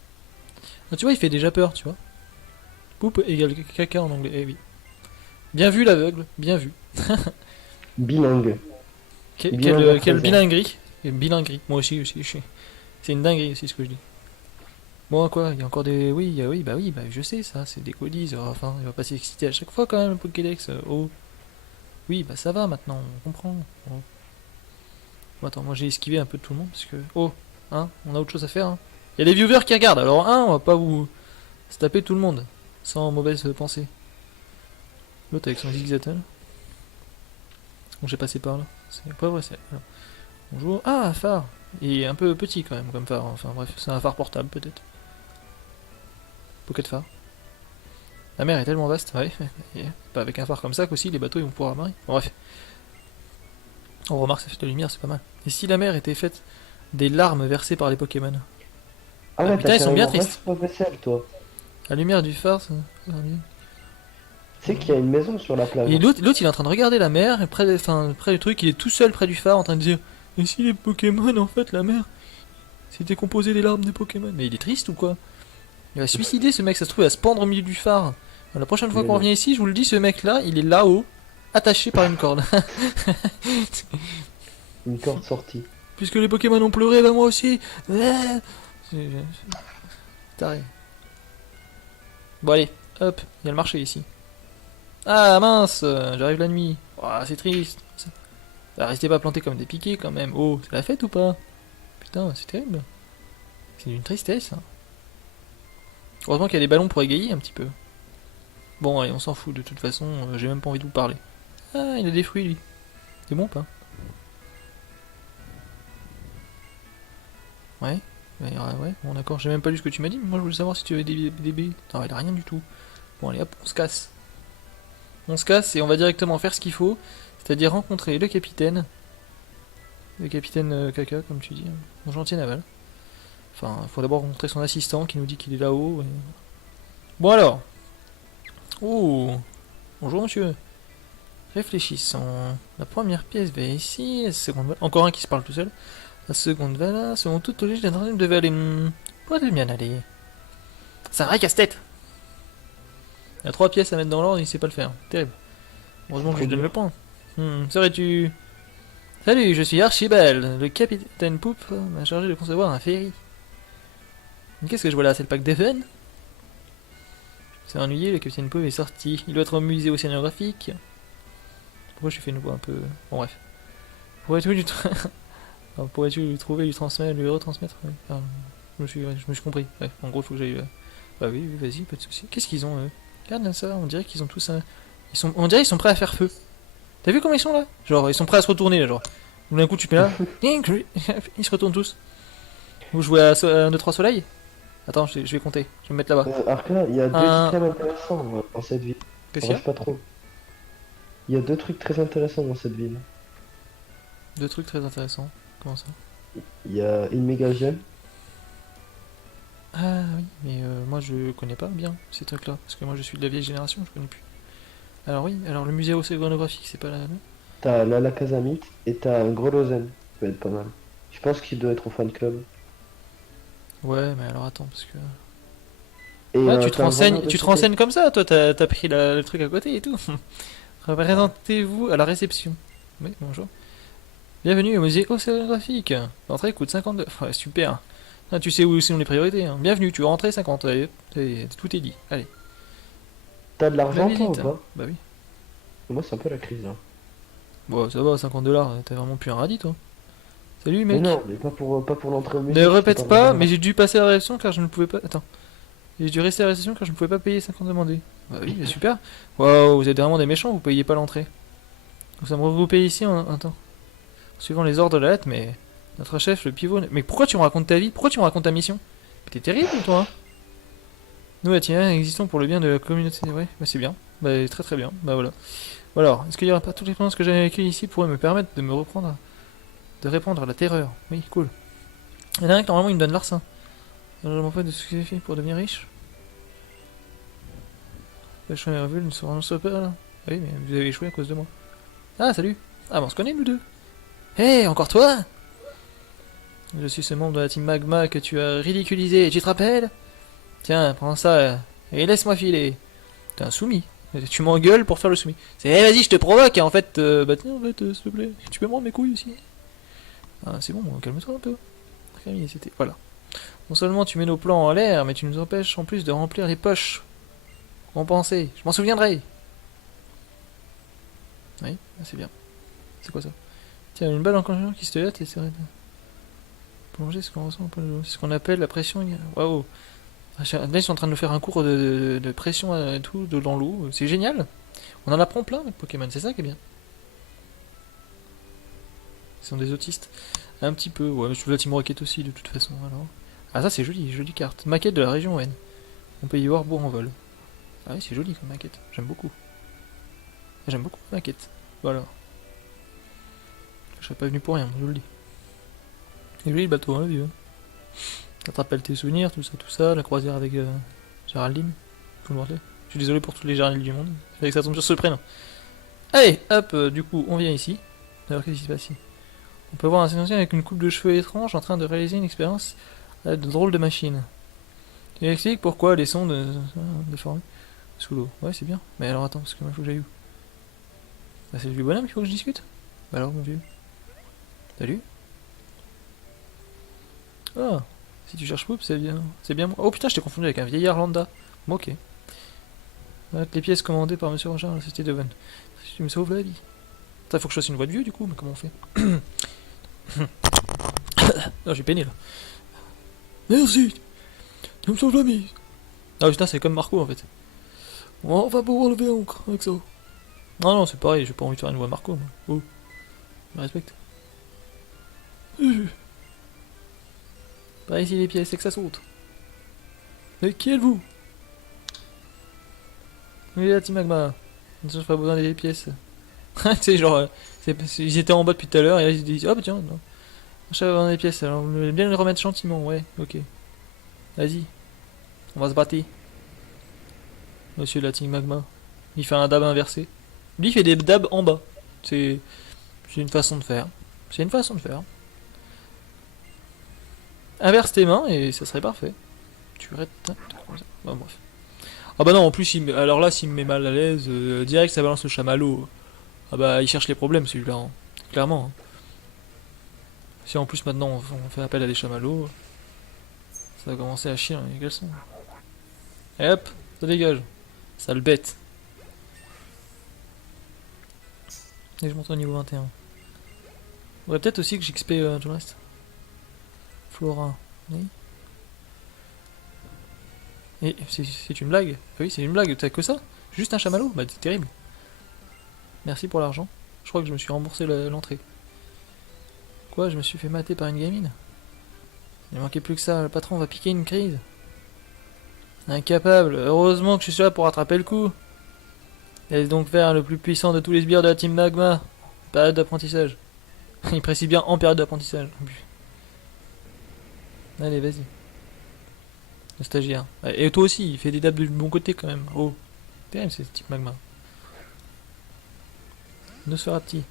Ah, tu vois, il fait déjà peur, tu vois. Poop égale caca en anglais, eh oui. Bien vu l'aveugle, bien vu. Bilingue. Bilingue à Quelle 13 ans. bilinguerie. Et bilinguerie, moi aussi, c'est une dinguerie aussi ce que je dis. Bon, quoi, il y a encore des. Oui, oui, bah je sais ça, c'est des colis. Enfin, il va pas s'exciter à chaque fois quand même, le Pokédex. Oh. Oui, bah ça va maintenant, on comprend. Oh. Bon, attends, moi j'ai esquivé un peu de tout le monde parce que. Oh, hein, on a autre chose à faire. Hein. Il y a des viewers qui regardent, alors on va pas vous se taper tout le monde sans mauvaise pensée. L'autre avec son zigzatel. Bon, j'ai passé par là. C'est pas vrai, c'est. Voilà. Bonjour. Ah, un phare. Il est un peu petit quand même comme phare. Enfin bref, c'est un phare portable peut-être. Pocket phare. La mer est tellement vaste, ouais. Et pas avec un phare comme ça qu'aussi les bateaux ils vont pouvoir marrer. Bon, bref. On remarque ça fait de la lumière, c'est pas mal. Et si la mer était faite des larmes versées par les Pokémon? Ah Ah, ouais, putain, t'as ils sont bien carrément tristes. vaisselle, toi. La lumière du phare, ça. Ça va bien. Tu sais qu'il y a une maison sur la plage. Et l'autre il est en train de regarder la mer, et près du truc, il est tout seul près du phare en train de dire: et si les Pokémon, en fait, la mer, c'était composé des larmes des Pokémon? Mais il est triste ou quoi? Il va se suicider ce mec, ça se trouve, il va se pendre au milieu du phare. La prochaine fois Mais qu'on non. revient ici, je vous le dis, ce mec là, il est là-haut, attaché par une corde. Une corde sortie. Puisque les Pokémon ont pleuré, bah moi aussi. C'est taré. Bon allez, hop, il y a le marché ici. Ah mince, j'arrive la nuit. Ouah, c'est triste. Restez pas plantés comme des piquets quand même. Oh, c'est la fête ou pas? Putain, c'est terrible. C'est d'une tristesse. Hein. Heureusement qu'il y a des ballons pour égayer un petit peu. Bon, allez, on s'en fout de toute façon, j'ai même pas envie de vous parler. Ah, il a des fruits lui. C'est bon ou pas? Ouais, ouais, bon d'accord, j'ai même pas lu ce que tu m'as dit, mais moi je voulais savoir si tu avais des baies. Non, il a rien du tout. Bon, allez hop, on se casse. On se casse et on va directement faire ce qu'il faut, c'est-à-dire rencontrer le capitaine. Le capitaine Caca, comme tu dis, mon gentil naval. Enfin, il faut d'abord rencontrer son assistant qui nous dit qu'il est là-haut. Et... Bon alors. Oh, bonjour monsieur. Réfléchissons. La première pièce va ici, la seconde va... Encore un qui se parle tout seul. La seconde va là, selon toute logique, la troisième devait aller... Pourrait bien aller. C'est un vrai casse-tête. Il y a 3 pièces à mettre dans l'ordre, il sait pas le faire. Terrible. Heureusement que je lui donne le point. Serais-tu... Salut, je suis Archibald. Le capitaine Poupe m'a chargé de concevoir un ferry. Mais qu'est-ce que je vois là? C'est le pack d'Even? C'est ennuyé, le capitaine Poupe est sorti. Il doit être au musée océanographique. Pourquoi je fais une voix un peu... Bon bref. Pourrais-tu lui... Pourrais-tu lui trouver, lui transmettre, lui retransmettre? Ouais. Ah, je me suis compris. Ouais, en gros, il faut que j'aille... Bah oui, vas-y, pas de soucis. Qu'est-ce qu'ils ont, eux? Regarde là, ça, on dirait qu'ils ont tous un... On dirait qu'ils sont prêts à faire feu. T'as vu comment ils sont là? Genre, ils sont prêts à se retourner là, genre. D'un coup, tu te mets là. Ils se retournent tous. Vous jouez à 1, 2, 3 soleil? Attends, je vais compter. Je vais me mettre là-bas. Arca, il y a deux Un- items intéressants dans cette ville. Qu'est-ce qu'il y a? Reste pas trop. Il y a deux trucs très intéressants dans cette ville. 2 trucs très intéressants. Comment ça? Il y a une méga gemme. Ah oui, mais moi je connais pas bien ces trucs-là. Parce que moi je suis de la vieille génération, je connais plus. Alors oui, alors le musée océanographique, c'est pas la... T'as la Casamite et t'as un Grolosen. Ça peut être pas mal. Je pense qu'il doit être au fan club. Ouais, mais alors attends, parce que... Et Ah, tu te t'as un vendeur renseignes, de tu te cité. renseignes comme ça, toi, t'as pris le truc à côté et tout. Représentez-vous à la réception. Oui, bonjour. Bienvenue au musée océanographique. L'entrée coûte 50 $. Ouais, super. Ah, tu sais où sont les priorités. Hein. Bienvenue, tu veux rentrer 50. Allez, tout est dit. Allez. T'as de l'argent La toi ou visite. pas? Bah oui. Moi c'est un peu la crise là. Bon, ça va, 50 $. T'as vraiment plus un radis, toi. Salut, Mais mec. non, mais pas pour l'entrée au musée. Ne je te répète parle pas, de- mais j'ai dû passer à la réception car je ne pouvais pas. Attends. J'ai dû rester à la réception car je ne pouvais pas payer 50 demandés. Bah oui, bah super. Waouh, vous êtes vraiment des méchants, vous payez pas l'entrée. Nous sommes regroupés ici en. Attends. Suivant les ordres de la lettre, mais. Notre chef, le pivot. Mais pourquoi tu me racontes ta vie? Pourquoi tu me racontes ta mission? Mais t'es terrible, toi. Hein. Nous, tiens, existons pour le bien de la communauté. Ouais, bah c'est bien. Bah très très bien. Bah voilà. Bon alors, est-ce qu'il y aura pas toutes les expériences que j'ai vécues ici pourraient me permettre de me reprendre. De répondre à la terreur? Oui, cool. Il y en a un qui normalement il me donne l'arsen. Je m'en fais de ce que j'ai fait pour devenir riche. La chemin est revue, ne se renonce pas là. Oui, mais vous avez échoué à cause de moi. Ah, salut. Ah, bon, on se connaît nous deux. Hé, encore toi? Je suis ce membre de la team Magma que tu as ridiculisé, tu te rappelles? Tiens, prends ça et laisse-moi filer. T'es un soumis. Tu m'engueules pour faire le soumis. C'est eh, vas-y, je te provoque et en fait, bah tiens, en fait, s'il te plaît, tu peux me rendre mes couilles aussi. Ah, c'est bon, calme-toi un peu. Rémi, c'était. Voilà. Non seulement tu mets nos plans en l'air, mais tu nous empêches en plus de remplir les poches. Compensé, je m'en souviendrai. Oui, c'est bien. C'est quoi ça? Tiens, une balle en congelation qui se hâte et c'est vrai de plonger ce qu'on ressent. C'est ce qu'on appelle la pression. Waouh! Là, ils sont en train de nous faire un cours de pression et tout dans l'eau. C'est génial. On en apprend plein avec Pokémon, c'est ça qui est bien. Ils sont des autistes. Un petit peu, ouais, mais je veux la Team Rocket aussi de toute façon, alors. Ah ça c'est joli, jolie carte. Maquette de la région N. On peut y voir beau en vol. Ah oui, c'est joli comme maquette, j'aime beaucoup. J'aime beaucoup la maquette, voilà. Je serais pas venu pour rien, je vous le dis. C'est joli le bateau, hein, vieux. Ça te rappelle tes souvenirs, tout ça, la croisière avec Géraldine. Tout le bordel. Je suis désolé pour tous les Géraldines du monde. Il fallait que ça tombe sur ce prénom. Allez, hop, du coup, on vient ici. Alors, qu'est-ce qui se passe ici? On peut voir un ancien avec une coupe de cheveux étrange en train de réaliser une expérience de drôle de machine. Il explique pourquoi les sons déformés sous l'eau. Ouais, c'est bien. Mais alors, attends, parce que moi, il faut que j'aille où? Bah, c'est du bonhomme qu'il faut que je discute? Bah alors, mon vieux. Salut. Ah, si tu cherches Poup, c'est bien. C'est bien moi. Oh putain, je t'ai confondu avec un vieillard lambda. Bon, ok. Avec les pièces commandées par Monsieur Roger à la Société de Van. Si tu me sauves la vie. Ça, faut que je fasse une voix de vieux du coup, mais comment on fait? Non, j'ai peiné là. Merci. Tu me sauves la vie. Ah putain, c'est comme Marco en fait. On va pouvoir lever encre avec ça. Non, non, c'est pareil, j'ai pas envie de faire une voix Marco. Moi. Oh, je me respecte. Par ici les pièces, c'est que ça saute. Mais qui êtes-vous? Oui, la Team Magma. J'ai pas besoin des pièces. Tu sais, genre, ils étaient en bas depuis tout à l'heure et là ils disent, oh bah tiens, non. Je besoin des pièces, alors vous voulez bien les remettre gentiment, ouais, ok. Vas-y, on va se battre. Monsieur la Team Magma. Il fait un dab inversé. Lui il fait des dabs en bas. C'est une façon de faire. C'est une façon de faire. Inverse tes mains et ça serait parfait. Tu arrêtes. Bah, bref. Ah bah non, en plus, alors là, s'il me met mal à l'aise, direct ça balance le chamallow. Ah bah, il cherche les problèmes celui-là. Hein. Clairement. Hein. Si en plus maintenant on fait appel à des chamallows, ça va commencer à chier les caleçons. Et hop, ça dégage. Sale bête. Et je monte au niveau 21. Faudrait peut-être aussi que j'XP tout le reste. Flora. Oui. Et c'est une blague? Ah oui, c'est une blague, t'as que ça? Juste un chamallow? Bah, c'est terrible. Merci pour l'argent. Je crois que je me suis remboursé l'entrée. Quoi? Je me suis fait mater par une gamine? Il ne manquait plus que ça, le patron va piquer une crise. Incapable, heureusement que je suis là pour rattraper le coup. Laisse donc faire le plus puissant de tous les sbires de la Team Magma. Période d'apprentissage. Il précise bien en période d'apprentissage. Allez, vas-y. Le stagiaire. Et toi aussi, il fait des dabs du bon côté quand même. Oh, terrible c'est ce type Magma. Ne sera-t-il?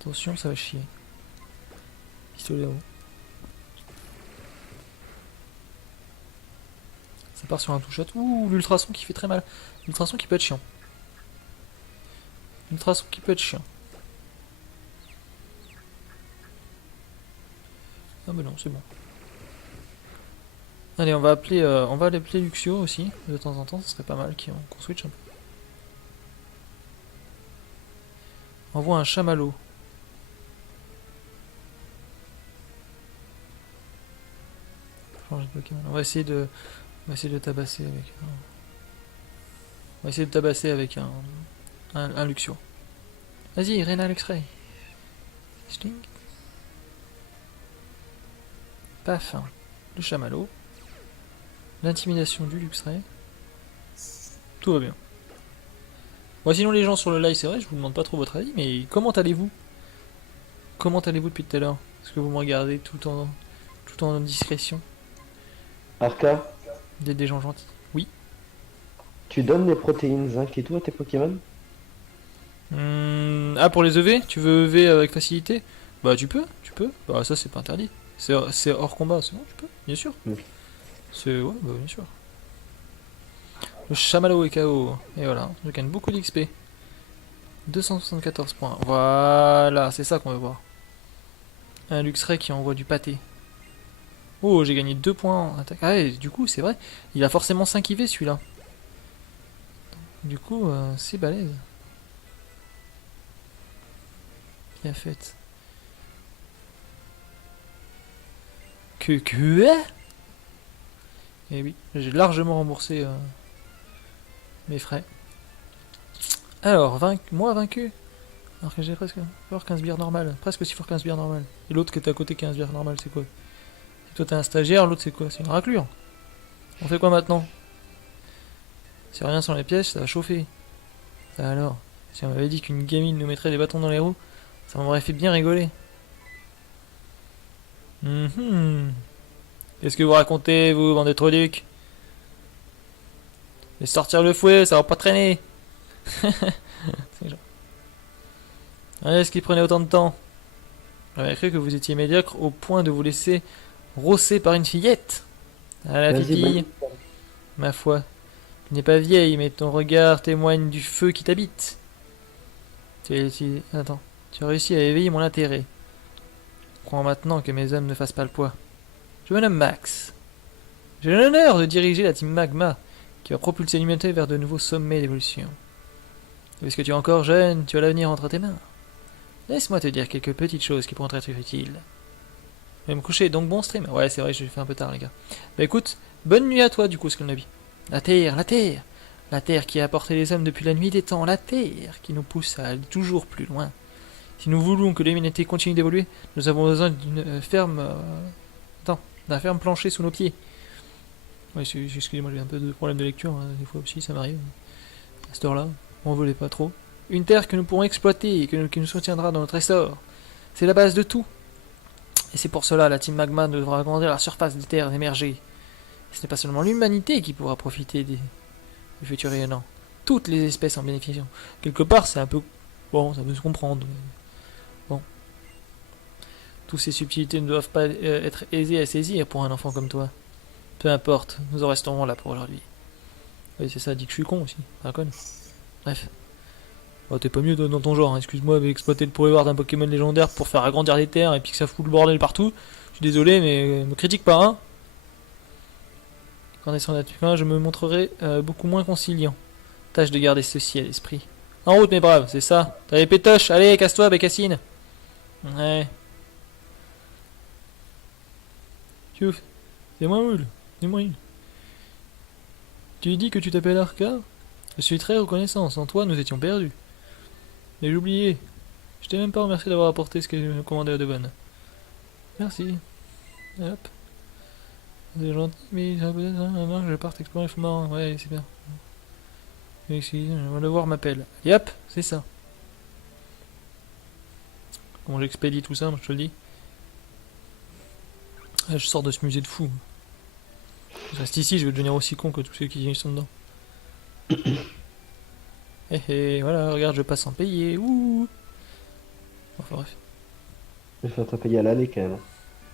Attention, ça va chier. Pistolet haut. Ça part sur un touch-shot. Ouh, l'ultrason qui fait très mal. L'ultrason qui peut être chiant. L'ultrason qui peut être chiant. Ah bah non, c'est bon. Allez, on va appeler Luxio aussi, de temps en temps, ce serait pas mal qu'on switch un peu. On envoie un chamallow. Changer de Pokémon. On va essayer de tabasser avec un... On va essayer de tabasser avec un Luxio. Vas-y, Rénal X-Ray. Sting. Paf. Le chamallow. L'intimidation du Luxray. Tout va bien. Bon, sinon les gens sur le live, c'est vrai, je vous demande pas trop votre avis, mais comment allez-vous? Comment allez-vous depuis tout à l'heure? Est-ce que vous me regardez tout en discrétion? Arca, Vous êtes des gens gentils. Oui. tu donnes des protéines zinc et tout à tes Pokémon? Ah, pour les EV? Tu veux EV avec facilité? Bah tu peux. Bah ça c'est pas interdit. C'est hors combat, c'est bon, tu peux, bien sûr. Ok. Ouais, bah bien sûr. Le chamallow est KO. Et voilà, je gagne beaucoup d'XP. 274 points. Voilà, c'est ça qu'on veut voir. Un Luxray qui envoie du pâté. Oh, j'ai gagné 2 points en attaque. Ah, et du coup, c'est vrai. Il a forcément 5 IV celui-là. Du coup, c'est balèze. Qui a fait Que Et oui, j'ai largement remboursé mes frais. Alors, moi vaincu. Alors que j'ai presque fort 15 bières normales. Presque aussi fort 15 bières normales. Et l'autre qui est à côté 15 bières normales, c'est quoi? Et toi t'es un stagiaire, l'autre c'est quoi? C'est une raclure. On fait quoi maintenant? Si rien sans les pièces, ça va chauffer. Ça alors, si on m'avait dit qu'une gamine nous mettrait des bâtons dans les roues, ça m'aurait fait bien rigoler. Qu'est-ce que vous racontez, vous, bande de trollucs? Et sortir le fouet, ça va pas traîner. C'est genre. Allez, ce qui prenait autant de temps? J'avais cru que vous étiez médiocre au point de vous laisser rosser par une fillette. Ah la Vas-y, fille, ma foi. Tu n'es pas vieille, mais ton regard témoigne du feu qui t'habite. Attends, tu as réussi à éveiller mon intérêt. Crois maintenant que mes hommes ne fassent pas le poids. Je me nomme Max. J'ai l'honneur de diriger la team Magma, qui va propulser l'humanité vers de nouveaux sommets d'évolution. Puisque tu es encore jeune, tu as l'avenir entre tes mains. Laisse-moi te dire quelques petites choses qui pourront être utiles. Je vais me coucher, donc bon stream. Ouais, c'est vrai, je fait un peu tard, les gars. Bah écoute, bonne nuit à toi, du coup, Skullnabi. La Terre, la Terre. La Terre qui a apporté les hommes depuis la nuit des temps. La Terre qui nous pousse à aller toujours plus loin. Si nous voulons que l'humanité continue d'évoluer, nous avons besoin d'une ferme... d'un ferme plancher sous nos pieds. Ouais, excusez-moi, j'ai un peu de problème de lecture, hein, des fois aussi, ça m'arrive. À cette heure-là, on volait pas trop. Une terre que nous pourrons exploiter et qui nous soutiendra dans notre essor. C'est la base de tout. Et c'est pour cela la team Magma devra agrandir la surface des terres émergées. Ce n'est pas seulement l'humanité qui pourra profiter du futur rayonnant. Toutes les espèces en bénéficieront. Quelque part, c'est un peu... Bon, ça peut se comprendre. Mais... Bon. Toutes ces subtilités ne doivent pas être aisées à saisir pour un enfant comme toi. Peu importe, nous en resterons là pour aujourd'hui. Oui, c'est ça, dit que je suis con aussi. Un con. Bref. Oh, t'es pas mieux dans ton genre, hein. Excuse-moi, avec exploiter le pouvoir d'un Pokémon légendaire pour faire agrandir les terres et puis que ça fout le bordel partout. Je suis désolé, mais me critique pas, hein. Quand descendant naturel, je me montrerai beaucoup moins conciliant. Tâche de garder ceci à l'esprit. En route, mes braves, c'est ça. T'as les pétoches, allez, casse-toi, Bécassine. Ouais. Tchouf. C'est moins moule. C'est moins nul. Tu dis que tu t'appelles Arca? Je suis très reconnaissant, sans toi nous étions perdus. Mais j'ai oublié. Je t'ai même pas remercié d'avoir apporté ce que je me commandais à de bonne. Merci. Hop. C'est gentil, mais ça peut-être avant que je parte explorer les fonds marins. Ouais, c'est bien. Excuse, je vais devoir m'appelle. Yep, c'est ça. Comment j'expédie tout ça, moi je te le dis. Ah, je sors de ce musée de fou. Je reste ici, je vais devenir aussi con que tous ceux qui sont dedans. Voilà, regarde, je passe en payer. Ouh. Enfin bref. Je vais faire te payer à l'aller quand même.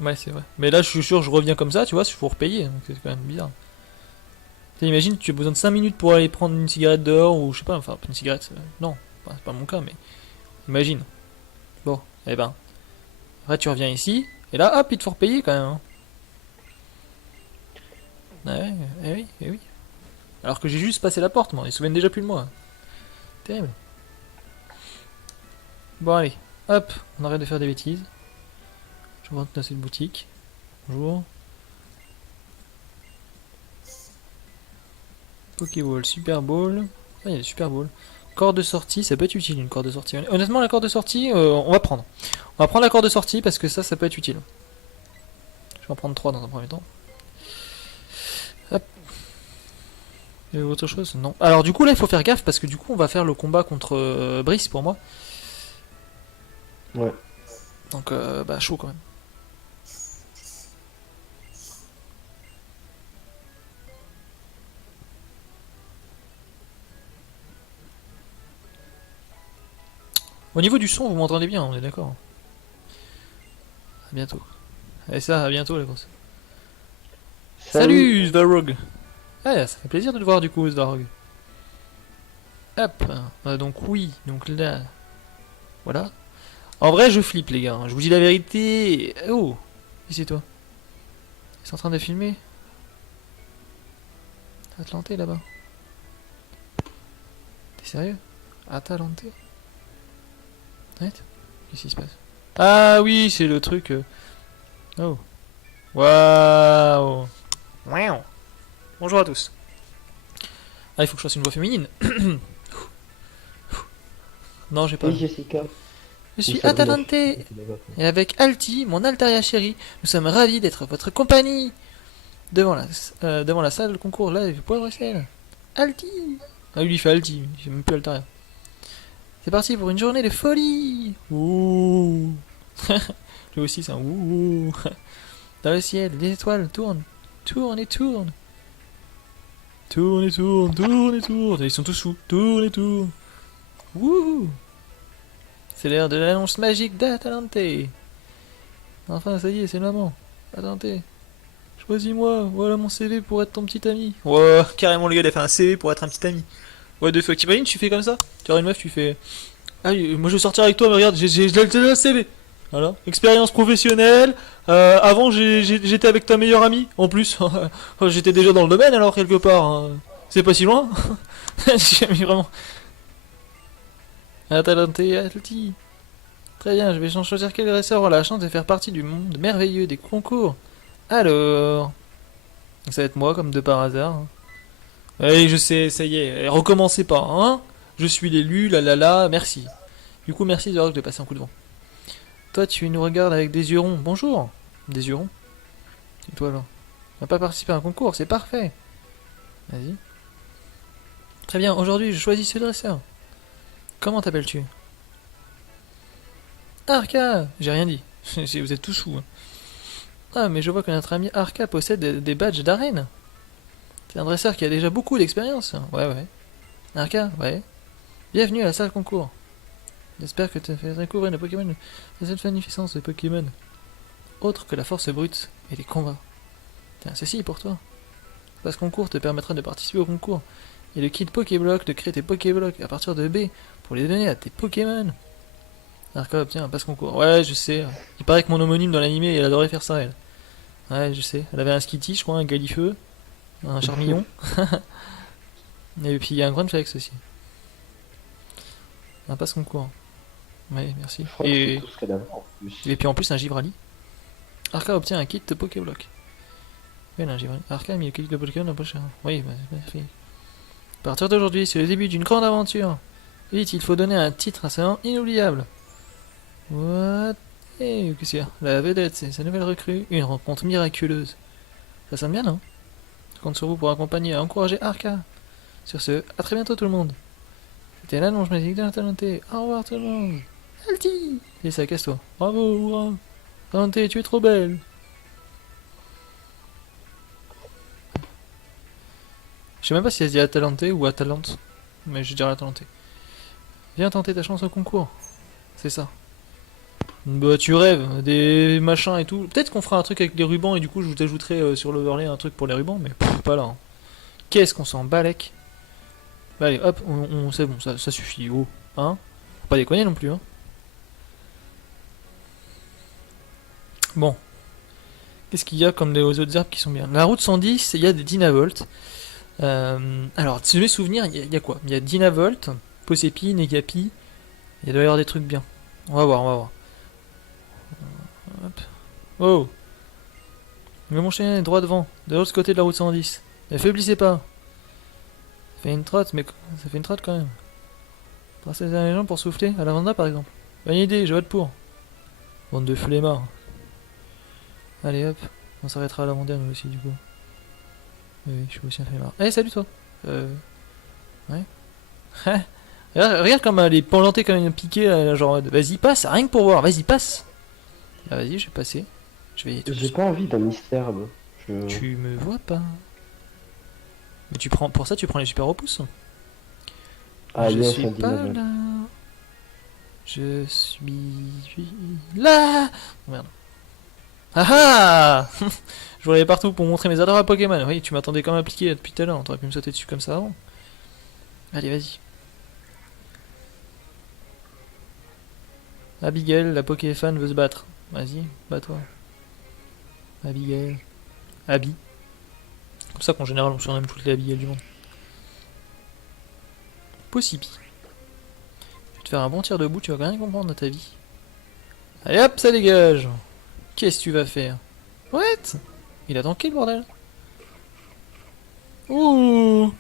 Ouais, c'est vrai. Mais là, je suis sûr, je reviens comme ça, tu vois, il faut repayer. Donc c'est quand même bizarre. Imagine, tu as besoin de 5 minutes pour aller prendre une cigarette dehors, ou je sais pas, enfin, une cigarette, non, c'est pas mon cas, mais imagine. Bon, eh ben. Après, tu reviens ici, et là, hop, il te faut repayer quand même. Hein. Ouais, eh oui. Alors que j'ai juste passé la porte, moi, ils se souviennent déjà plus de moi. Terrible. Bon, allez, hop, on arrête de faire des bêtises. Je rentre dans cette boutique. Bonjour. Pokéball, Super Ball. Ah, il y a des Super Ball. Corde de sortie, ça peut être utile une corde de sortie. Honnêtement, la corde de sortie, on va prendre. On va prendre la corde de sortie parce que ça peut être utile. Je vais en prendre 3 dans un premier temps. Hop. Il y a autre chose? Non. Alors du coup là il faut faire gaffe parce que du coup on va faire le combat contre Brice pour moi. Ouais. Donc bah chaud quand même. Au niveau du son vous m'entendez bien, on est d'accord. À bientôt. Et ça, à bientôt la grosse. Salut Svarog. Ah ça fait plaisir de te voir du coup Svarog. Hop. Donc oui, donc là. Voilà. En vrai je flippe les gars, je vous dis la vérité. Oh, qui c'est toi? Ils sont en train de filmer Atlanté là-bas. T'es sérieux? Atalanté? Arrête. Qu'est-ce qui se passe? Ah oui, c'est le truc. Oh. Waouh. Waouh. Bonjour à tous. Ah, il faut que je fasse une voix féminine. Non, j'ai pas. Oui, Jessica. Je suis Sabrina. Atalante. Et avec Alti, mon Altaria chérie, nous sommes ravis d'être votre compagnie. Devant la salle de concours, là, il poivre et sel. Alti. Ah, lui, il fait Alti, il fait même plus Altaria. C'est parti pour une journée de folie. Ouh. Lui aussi, c'est un ouh. Dans le ciel, les étoiles tournent, tournent et tournent. Tourne et tourne, tourne et tourne. Ils sont tous fous. Tourne et tourne. Wouhou. C'est l'heure de l'annonce magique d'Atalante. Enfin, ça y est, c'est le moment. Atalante. Choisis-moi, voilà mon CV pour être ton petit ami. Ouais, carrément, le gars, il a fait un CV pour être un petit ami. Ouais, de fuck. T'imagines, tu fais comme ça. Tu auras une meuf, tu fais. Ah, moi je vais sortir avec toi, mais regarde, j'ai le CV. Voilà. Expérience professionnelle. Avant, j'étais avec ta meilleure amie. En plus, j'étais déjà dans le domaine alors, quelque part. Hein. C'est pas si loin. J'ai mis vraiment. Atalante, Atalti. Très bien, je vais choisir quel dresseur aura la chance de faire partie du monde merveilleux des concours. Alors. Ça va être moi, comme de par hasard. Hein. Oui, je sais, ça y est. Recommencez pas, hein. Je suis l'élu, la, merci. Du coup, merci de de passer un coup de vent. Toi, tu nous regardes avec des yeux ronds. Bonjour. Des yeux ronds. Et toi, alors? On va pas participer à un concours, c'est parfait. Vas-y. Très bien, aujourd'hui, je choisis ce dresseur. Comment t'appelles-tu? Arca. J'ai rien dit. Vous êtes tous fous. Hein. Ah, mais je vois que notre ami Arca possède des badges d'arène. C'est un dresseur qui a déjà beaucoup d'expérience. Ouais. Arca, ouais. Bienvenue à la salle concours. J'espère que tu as fait découvrir le Pokémon de cette magnificence de Pokémon. Autre que la force brute et les combats. Tiens, ceci est pour toi. Passe concours te permettra de participer au concours. Et le kit Pokéblock de créer tes Pokéblock à partir de B pour les donner à tes Pokémon. Arca obtient un passe concours. Ouais, je sais. Il paraît que mon homonyme dans l'animé, elle adorait faire ça, elle. Ouais, je sais. Elle avait un Skitty, je crois, un Galifeu, un Charmillon. Et puis il y a un Grunflex aussi. Un passe concours. Ouais, merci. Je crois que c'est tout ce qu'elle avait en plus. Et puis en plus un Givrali. Arca obtient un kit de Pokéblock. Oui, un Givrali. Arca a mis le kit de Pokémon la prochaine. Oui, bah, merci. À partir d'aujourd'hui, c'est le début d'une grande aventure. Vite, il faut donner un titre à ce moment inoubliable. What? Eh, qu'est-ce qu'il y a? La vedette, c'est sa nouvelle recrue. Une rencontre miraculeuse. Ça sonne bien, non? Je compte sur vous pour accompagner et encourager Arca. Sur ce, à très bientôt tout le monde. C'était l'annonce magique de Atalante. Au revoir tout le monde. Alti! Et ça, casse-toi. Bravo, hurrah! Atalante, tu es trop belle. Je sais même pas si elle se dit Atalante ou Atalante. Mais je dirais Atalante. Viens tenter ta chance au concours. C'est ça. Bah tu rêves, des machins et tout. Peut-être qu'on fera un truc avec les rubans et du coup je vous ajouterai sur l'overlay un truc pour les rubans, mais pas là. Hein. Qu'est-ce qu'on s'en balèque. Bah allez, hop, c'est bon, ça suffit. Oh, hein. Faut pas déconner non plus, hein. Bon. Qu'est-ce qu'il y a comme des autres herbes qui sont bien? La route 110, il y a des Dynavolt. Alors, si je mes souvenirs, il y a quoi? Il y a Dynavolt, Posépi, Negapi. Il doit y avoir des trucs bien. On va voir. Hop. Oh! Mais mon chien est droit devant, de l'autre côté de la route 110. Ne faiblissez pas! Ça fait une trotte, mais ça fait une trotte quand même. Passez les gens pour souffler, à la Vanda par exemple. Bonne idée, je vote pour. Bande de flemmards. Allez hop, on s'arrêtera à la Vanda nous aussi du coup. Oui, je suis aussi un flemmard. Eh, salut toi! Ouais. Regarde comme elle est plantée comme une piquée, genre vas-y passe, rien que pour voir, vas-y passe! Ah, vas-y, je vais passer. Je vais. J'ai pas envie d'un mystère. Tu me vois pas. Mais tu prends. Pour ça, tu prends les super repousses. Ah, je yes, suis un pas Dynavolt. là. Je suis là. Oh, merde. Ah ah. Je voulais partout pour montrer mes adorables Pokémon. Oui, tu m'attendais quand même appliqué depuis tout à l'heure. T'aurais pu me sauter dessus comme ça avant. Allez, vas-y. Abigail, la Pokéfan veut se battre. Vas-y, bats-toi. Abigail. Abby. Comme ça qu'en général on surnomme toutes les Abigail du monde. Possipi. Tu vas te faire un bon tir debout, tu vas rien comprendre de ta vie. Allez hop, ça dégage. Qu'est-ce que tu vas faire? What? Il a tanké le bordel. Ouh.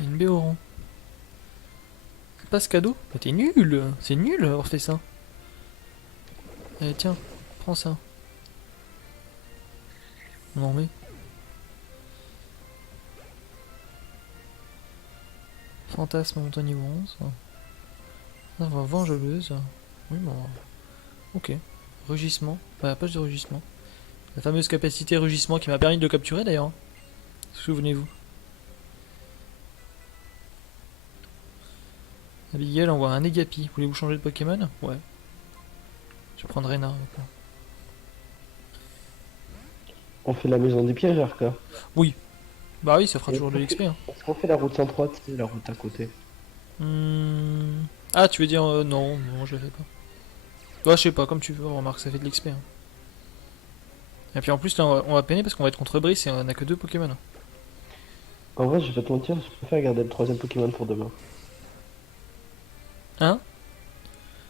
Une Béoron. Pas ce cadeau. Bah, t'es nul. C'est nul d'avoir fait ça. Allez, tiens. Prends ça. Non mais. Fantasme montant niveau 11. On va vengeuse. Oui, bon. Ok. Rugissement. Bah, page de rugissement. La fameuse capacité rugissement qui m'a permis de le capturer d'ailleurs. Souvenez-vous. Abigail envoie un Negapi. Voulez-vous changer de Pokémon? Ouais. Je vais prendre Rena. On fait la maison des pièges, Arca. Bah oui, ça fera toujours de l'XP. Hein. Est-ce qu'on fait la route 103, tu sais, la route à côté? Ah, tu veux dire non, non, je le fais pas. Ouais, je sais pas, comme tu veux, remarque, ça fait de l'XP. Hein. Et puis en plus, là, on va peiner parce qu'on va être contre Brice et on a que 2 Pokémon. En vrai, je vais pas te mentir, je préfère garder le troisième Pokémon pour demain. Hein?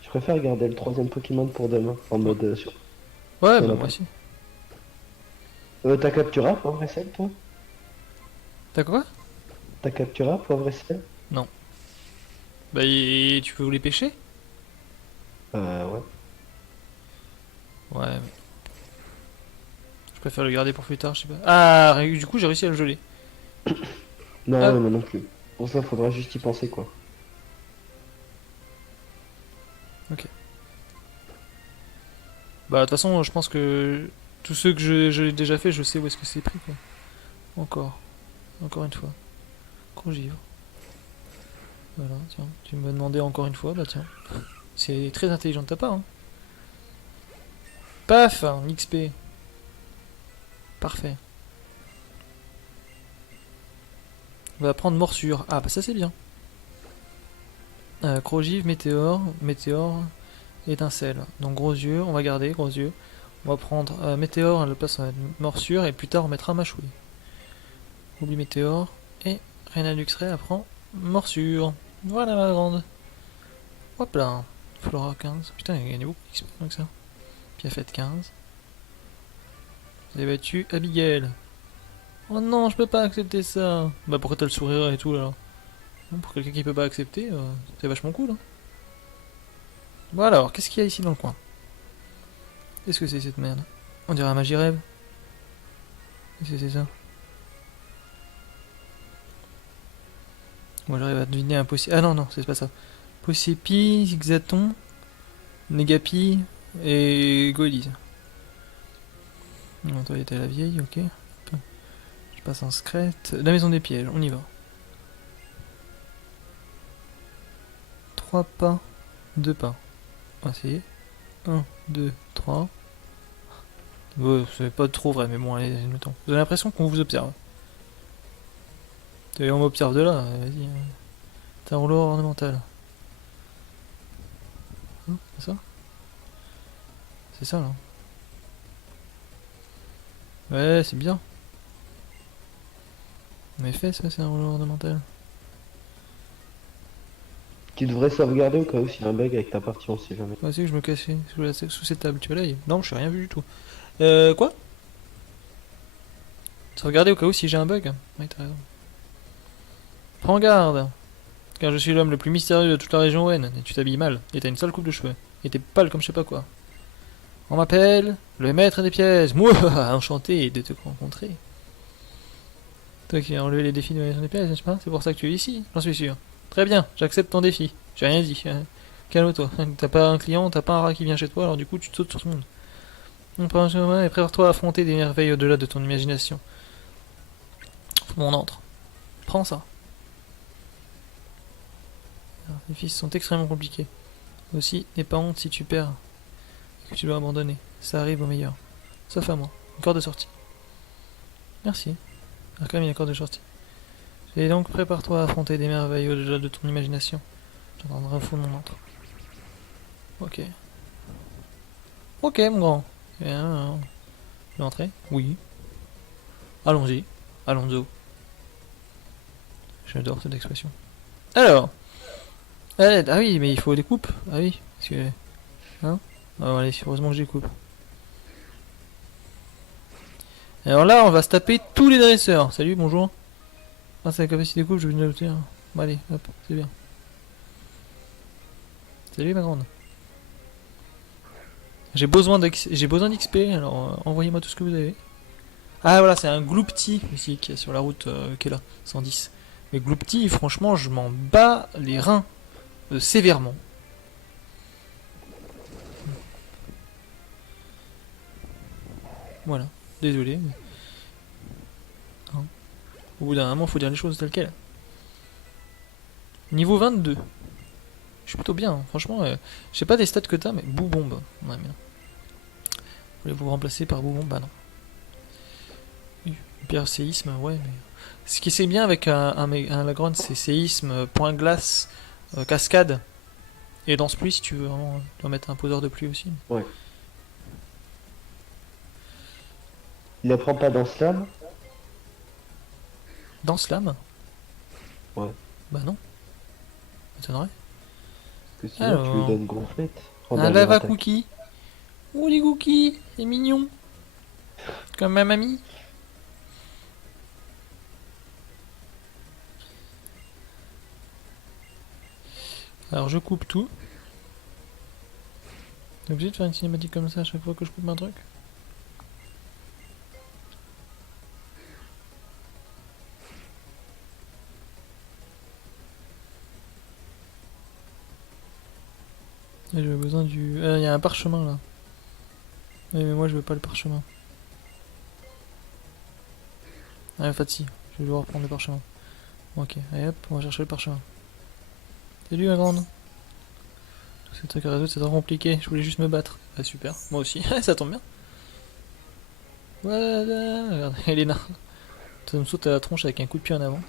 Je préfère garder le troisième Pokémon pour demain, en mode sur. Ouais, Sur bah la moi aussi. T'as capturé poivre et sel, toi? T'as quoi? T'as capturé poivre et sel? Bah, et tu veux les pêcher? Ouais. Ouais, mais... Je préfère le garder pour plus tard, je sais pas. Ah, du coup, j'ai réussi à le geler. Non, Ah. mais moi non plus. Pour ça, faudra juste y penser, quoi. Bah, de toute façon, je pense que tous ceux que j'ai déjà fait, je sais où est-ce que c'est pris, quoi. Encore. Encore une fois. Crogivre. Voilà, tiens. Tu me demandais encore une fois, bah tiens. C'est très intelligent de ta part, hein. Paf! XP. Parfait. On va prendre morsure. Ah, bah ça c'est bien. Crogive, météore, étincelle. Donc gros yeux, on va garder gros yeux. On va prendre météore, elle le place en morsure, et plus tard on mettra mâchouille. Oublie météore, et Reina Luxray apprend morsure. Voilà ma grande. Hop là. Flora 15. Putain, il a gagné beaucoup d'XP avec ça. Piafette 15. Vous avez battu Abigail. Oh non, je peux pas accepter ça. Bah pourquoi t'as le sourire et tout là? Pour quelqu'un qui peut pas accepter, c'est vachement cool. Hein. Bon alors, qu'est-ce qu'il y a ici dans le coin? Qu'est-ce que c'est cette merde? On dirait un Magirève. Qu'est-ce que c'est ça? Moi j'arrive à deviner un Possépi. Ah non, non, c'est pas ça. Possépi, Zigzaton, Negapi et Goélise. Non, toi il était la vieille, ok. Je passe en secrète. La maison des pièges, on y va. 3 pas, 2 pas. On va essayer. 1, 2, 3. Ouais, c'est pas trop vrai, mais bon, allez, le temps. Vous avez l'impression qu'on vous observe. On m'observe de là, vas-y. T'as un rouleau ornemental. Hein, c'est ça? C'est ça là. Ouais, c'est bien. En effet, ça c'est un rouleau ornemental. Tu devrais sauvegarder au cas où s'il y a un bug avec ta partie, on sait jamais. Ouais, c'est que je me cachais sous cette table, tu vois là. Non, je n'ai rien vu du tout. Quoi? Sauvegarder au cas où si j'ai un bug. Oui, t'as raison. Prends garde, car je suis l'homme le plus mystérieux de toute la région Wen, et tu t'habilles mal, et t'as une sale coupe de cheveux, et t'es pâle comme je sais pas quoi. On m'appelle le maître des pièces. Moi, enchanté de te rencontrer. Toi qui as relevé les défis de la maison des pièces, n'est-ce pas? C'est pour ça que tu es ici, j'en suis sûr. Très bien, j'accepte ton défi. J'ai rien dit. Calme-toi. T'as pas un client, t'as pas un rat qui vient chez toi, alors du coup tu te sautes sur tout le monde. On prend un chemin et prépare-toi à affronter des merveilles au-delà de ton imagination. On entre. Prends ça. Alors, les fils sont extrêmement compliqués. Aussi, n'aie pas honte si tu perds et que tu dois abandonner. Ça arrive au meilleur. Sauf à moi. Une corde de sortie. Merci. Alors quand même, il y a une corde de sortie. Et donc, prépare-toi à affronter des merveilles au-delà de ton imagination. J'entendrai un fou mon entre. Ok. Ok, mon grand. Bien. Je vais entrer? Oui. Allons-y. Allons-y. J'adore cette expression. Alors. Ah oui, mais il faut des coupes. Ah oui. Parce que... Hein? Oh, allez, heureusement que j'ai coupe. Alors là, on va se taper tous les dresseurs. Salut, bonjour. Ah, c'est la capacité de coupe, je vais noter. Hein. Bon, allez, hop, c'est bien. Salut, ma grande. J'ai besoin d'XP, alors envoyez-moi tout ce que vous avez. Ah, voilà, c'est un Gloopty ici qui est sur la route qui est là, 110. Mais Gloopty, franchement, je m'en bats les reins sévèrement. Voilà, désolé. Mais... Hein. Au bout d'un moment, faut dire les choses telles quelles. Niveau 22. Je suis plutôt bien, hein. Franchement, je sais pas des stats que t'as, mais Boubombe. Ouais, bien. Voulez-vous remplacer par Boubombe? Bah non. Pierre séisme, ouais, mais... Ce qui c'est bien avec un Lagrange, c'est séisme, point glace, cascade. Et danse pluie si tu veux vraiment, tu dois mettre un poseur de pluie aussi. Ouais. Il apprend pas dans Slam? Dans Slam? Ouais. Bah non. M'étonnerait. Parce que sinon tu lui Alors... donnes gonflette. Un lava cookie. Oh les cookies, c'est mignon. Comme ma mamie. Alors je coupe tout. T'es obligé de faire une cinématique comme ça à chaque fois que je coupe un truc? Et j'ai besoin du... Il y a un parchemin là. Oui, mais moi je veux pas le parchemin. Ah, Fatsi, je vais devoir prendre le parchemin. Ok, allez hop, on va chercher le parchemin. Salut ma grande. Tous ces trucs à résoudre, c'est trop compliqué. Je voulais juste me battre. Ah super, moi aussi. Ça tombe bien. Voilà, regarde, Elena. Ça me saute à la tronche avec un coup de pied en avant.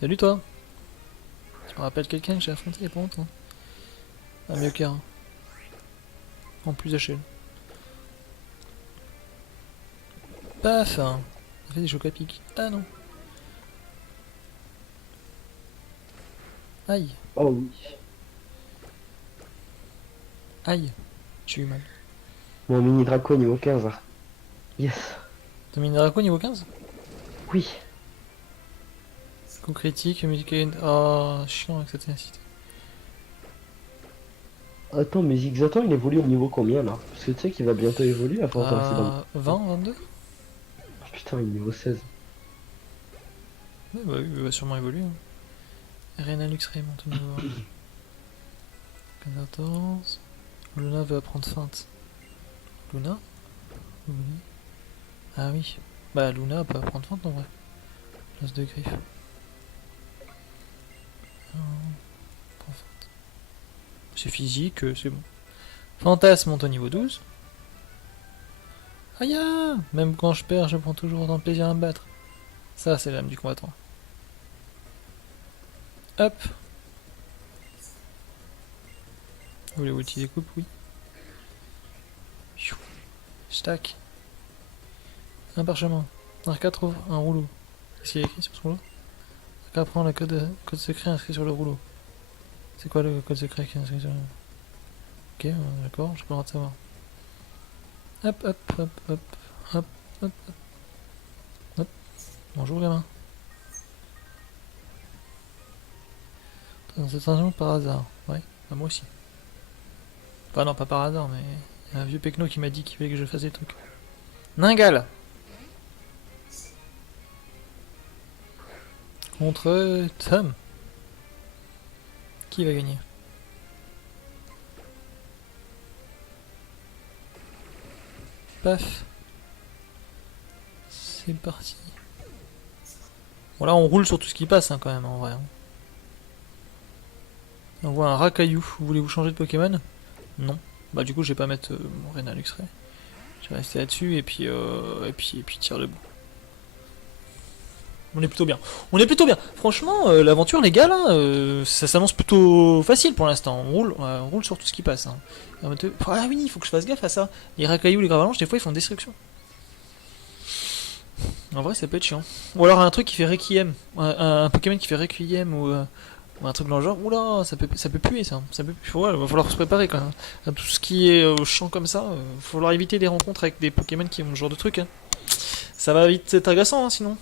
Salut toi. Tu me rappelles quelqu'un que j'ai affronté il y a pas longtemps. Un Miocar. En plus HL. Paf. Ça fait des chocs à pic. Ah non. Aïe. Oh oui. Aïe. J'ai eu mal. Mon mini Draco niveau 15. Hein. Yes. T'as mis une Draco niveau 15? Oui. Coup critique, médical. Oh, chiant avec cette ténacité. Attends, mais Zigzaton il évolue au niveau combien là? Parce que tu sais qu'il va bientôt évoluer à force de rester dans... 20, 22? Putain, il est niveau 16. Ouais, bah oui, il va sûrement évoluer. Hein. Arena Luxray monte au niveau 14. Luna veut apprendre feinte. Luna? Oui. Ah oui. Bah Luna peut apprendre feinte en vrai. Place de griffe. Prends feinte. C'est physique, c'est bon. Fantasme monte au niveau 12. Aïe! Même quand je perds, je prends toujours autant de plaisir à me battre. Ça, c'est l'âme du combattant. Hop! Vous voulez ulti des coupes? Oui. Stack. Un parchemin. Arcade ouvre un rouleau. Qu'est-ce qu'il y a écrit sur ce rouleau? Arcade prend le code secret inscrit sur le rouleau. C'est quoi le code secret qui est inscrit sur le... Ok, d'accord, j'ai pas le droit de savoir. Hop, hop, hop, hop, hop, hop, hop. Hop. Bonjour gamin. Dans cette région par hasard. Ouais, bah moi aussi. Enfin non, pas par hasard, mais... Il y a un vieux pecno qui m'a dit qu'il fallait que je fasse des trucs. Ningal contre Tom. Qui va gagner? Paf. C'est parti. Bon là on roule sur tout ce qui passe hein, quand même en vrai. Hein. On voit un Rakaillou. Voulez-vous changer de Pokémon? Non. Bah du coup je vais pas mettre mon Rena Luxray. Je vais rester là-dessus et puis tire debout. On est plutôt bien. On est plutôt bien. Franchement, l'aventure les gars là, ça s'annonce plutôt facile pour l'instant. On roule sur tout ce qui passe. Hein. Ah oui, il faut que je fasse gaffe à ça. Les Rakaillou, les Gravalanches, des fois ils font destruction. En vrai ça peut être chiant. Ou alors un truc qui fait Requiem. Un Pokémon qui fait Requiem ou un truc dans le genre. Oula, ça peut puer ça. Ça peut puer. Ouais, va falloir se préparer quand même. À tout ce qui est chiant comme ça, va falloir éviter des rencontres avec des Pokémon qui ont ce genre de truc. Hein. Ça va vite être agaçant, hein, sinon.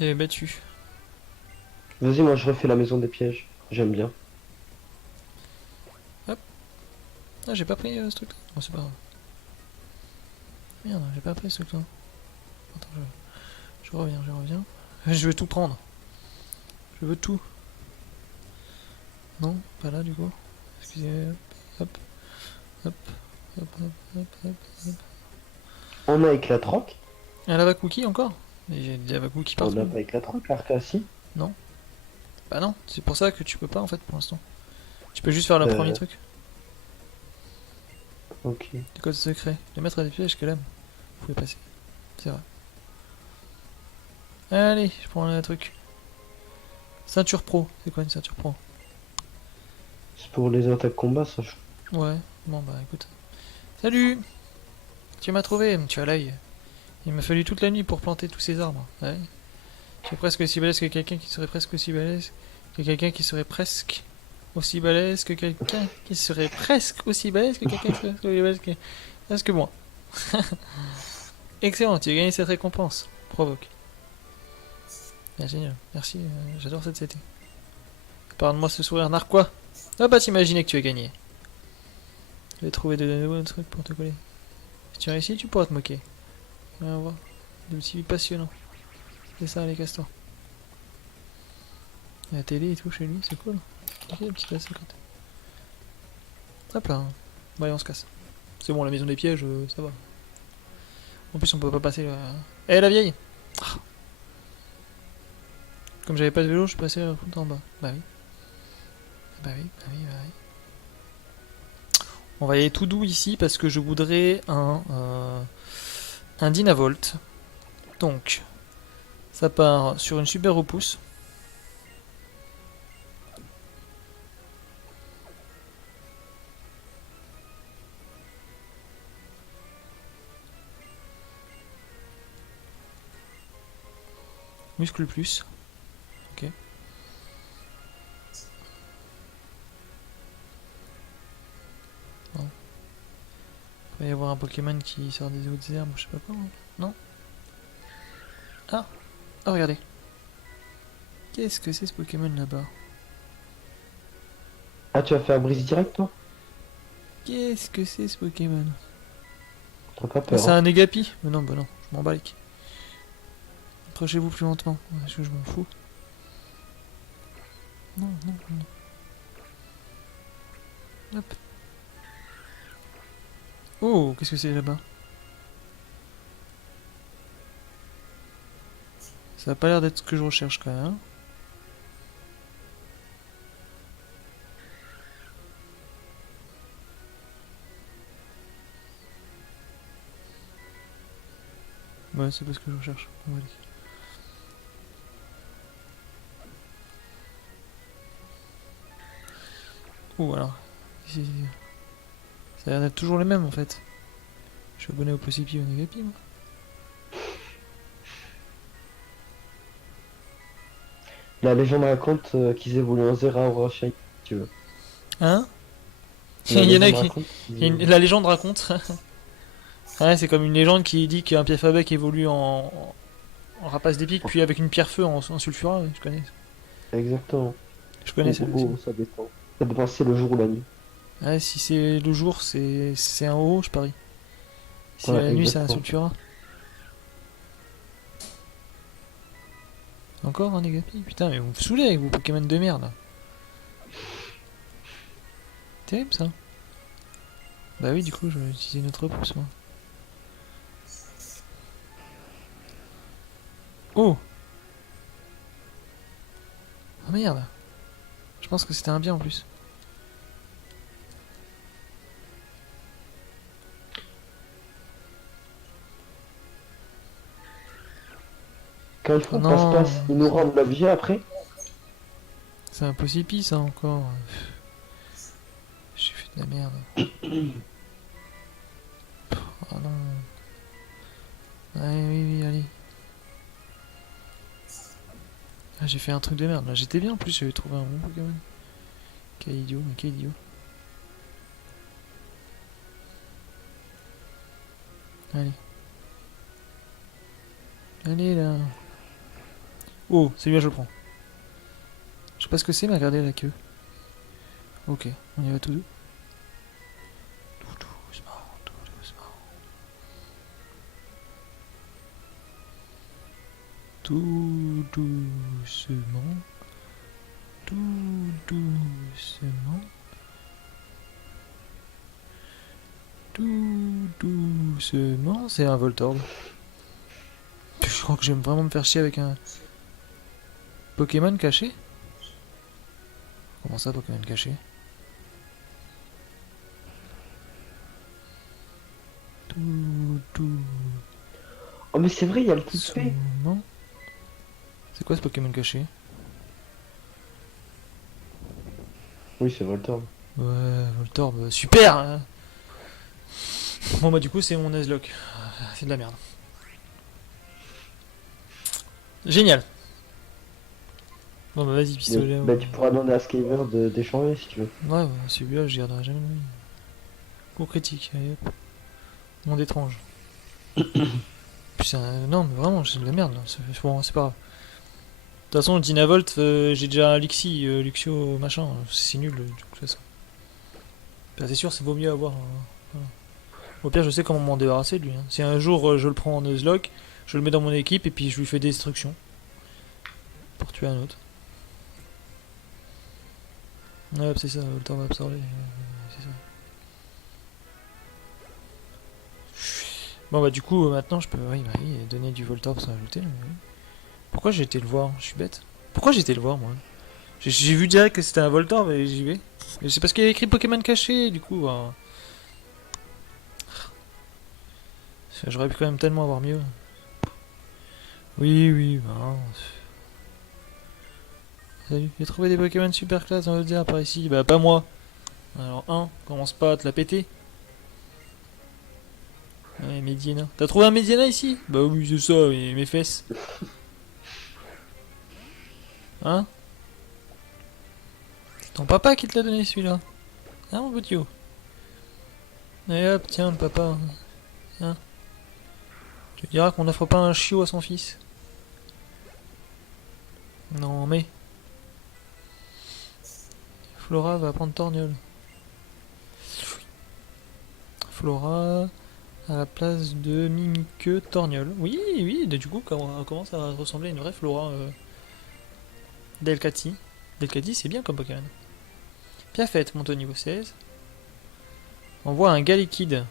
Et battu. Vas-y, moi je refais la maison des pièges. J'aime bien. Ah, j'ai pas pris ce truc-là. Oh, c'est pas grave. Merde, j'ai pas pris ce truc-là. Attends, je reviens, je reviens. Je veux tout prendre. Je veux tout. Non, pas là du coup. Excusez. Hop, hop, hop, hop, hop, hop, hop. On a avec la troc. Un lava cookie encore? Mais j'ai des lava cookies On partout. a pas avec la troc, Arcassi. Non. Bah non, c'est pour ça que tu peux pas en fait pour l'instant. Tu peux juste faire le Euh. premier truc. Ok. Le code secret. Le maître des pièges qu'elle aime. Vous pouvez passer. C'est vrai. Allez, je prends le truc. Ceinture pro. C'est quoi une ceinture pro? C'est pour les attaques combat, ça. Ouais, bon bah écoute. Salut! Tu m'as trouvé, tu as l'œil. Il m'a fallu toute la nuit pour planter tous ces arbres. Ouais. Tu es presque aussi balèze que quelqu'un qui serait presque aussi balèze que quelqu'un qui serait presque aussi balèze que quelqu'un qui serait presque aussi balèze que quelqu'un qui serait presque aussi balèze que... Presque moi. Excellent, tu as gagné cette récompense. Provoque. Ah, génial, merci, j'adore cette CT. Pardonne-moi ce sourire narquois. Ah bah t'imaginer que tu as gagné. Je vais trouver de nouveaux trucs pour te coller. Si tu réussis, tu pourras te moquer. On va voir. Des petits passionnants. C'est ça les castors. Il y a la télé et tout chez lui, c'est cool. Ok, un petit place à côté. Hop là. Bon allez, on se casse. C'est bon, la maison des pièges, ça va. En plus, on peut pas passer là. Eh la vieille! Ah. Comme j'avais pas de vélo, je passais tout en bas. Bah oui. Bah oui, bah oui, bah oui. On va y aller tout doux ici parce que je voudrais un Dynavolt. Donc, ça part sur une super repousse. Muscle plus. Ok. Bon. Il va y avoir un Pokémon qui sort des hautes herbes, je sais pas quoi. Non? Ah! Oh, regardez. Qu'est-ce que c'est ce Pokémon là-bas? Ah, tu vas faire brise direct, toi? Qu'est-ce que c'est ce Pokémon? T'as pas Ah, peur, c'est hein? un Négapi? Mais non, bah non, je m'en balèque. Approchez-vous plus lentement, parce que je m'en fous. Non, non, non. Hop. Oh, qu'est-ce que c'est là-bas? Ça a pas l'air d'être ce que je recherche quand même. Hein. Ouais, c'est pas ce que je recherche. On va aller. Oh, alors. Ici, ça a l'air d'être toujours les mêmes en fait. Je suis abonné au Possipi ou au Negapi, moi. La légende raconte qu'ils évoluent en Zera ou Rochai, si tu veux. Hein? La Il y en a légende qui. raconte qu'ils La légende raconte. Ouais, c'est comme une légende qui dit qu'un Piafabec évolue en rapace d'épique, puis avec une pierre feu en sulfura. Ouais, je connais. Exactement. Je connais celle aussi. Ça dépend. Ça dépend si c'est le jour ou la nuit. Ouais, si c'est le jour, c'est un haut, je parie. Si Ouais, la nuit, c'est un exactement. sulfura. Encore un Negapi? Putain, mais vous me saoulez avec vos Pokémon de merde. Terrible ça. Bah oui, du coup, je vais utiliser notre repousse, moi. Oh! Oh merde! Je pense que c'était un bien en plus. Quand ils font Oh non. passe-passe, ils nous rendent l'objet après. C'est un Possipi ça encore. J'ai fait de la merde. Oh non. Allez, oui, oui, allez. Ah, j'ai fait un truc de merde. Là, j'étais bien en plus, j'avais trouvé un bon Pokémon. Quel idiot, mais quel idiot. Allez. Allez là. Oh, celui-là je le prends. Je sais pas ce que c'est, mais regardez la queue. Ok, on y va tout doux. Tout doucement, tout doucement. Tout doucement. Tout doucement. Tout doucement. C'est un Voltorb. Je crois que je vais vraiment me faire chier avec un Pokémon caché. Comment ça, Pokémon caché? Tout Oh, mais c'est vrai, il y a le type P. doucement. C'est quoi ce Pokémon caché? Oui, c'est Voltorb. Ouais, Voltorb, super hein. Bon bah du coup c'est mon Nuzlocke. C'est de la merde. Génial. Bon bah vas-y, pistolet. Bah, tu pourras demander à Skyver d'échanger si tu veux. Ouais, bah, celui-là je garderai jamais de ma vie. Coup critique, allez hop. Monde étrange. Puis non mais vraiment, c'est de la merde là. Bon, c'est pas grave. De toute façon, le Dynavolt, j'ai déjà un Luxio machin, c'est nul de toute façon. Bah, c'est sûr, c'est vaut mieux avoir. Voilà. Au pire, je sais comment m'en débarrasser de lui. Hein. Si un jour je le prends en Nuzlocke, je le mets dans mon équipe et puis je lui fais destruction. Pour tuer un autre. Ouais, c'est ça, le temps va absorber. C'est ça. Bon bah du coup maintenant je peux oui, donner du Voltorb sans ajouter. Mais oui. Pourquoi j'ai été le voir? Je suis bête. Pourquoi j'ai été le voir moi? J'ai vu direct que c'était un Voltorb et j'y vais. Mais c'est parce qu'il y avait écrit Pokémon caché du coup. J'aurais pu quand même tellement avoir mieux. Oui, bah. Salut, j'ai trouvé des Pokémon super classe on va dire par ici. Bah pas moi. Alors commence pas à te la péter. Ouais, Mediana. T'as trouvé un Mediana ici? Bah oui, c'est ça, mes fesses. Hein? C'est ton papa qui te l'a donné celui-là. Hein mon petit haut? Et hop, tiens le papa. Hein? Tu diras qu'on n'offre pas un chiot à son fils. Non mais... Flora va prendre Torgnole. Flora à la place de Mimique Torgnole. Oui, du coup, on commence à ressembler à une vraie Flora Delcati. Delcati, c'est bien comme Pokémon. Piafet monte au niveau 16. On voit un Galekid.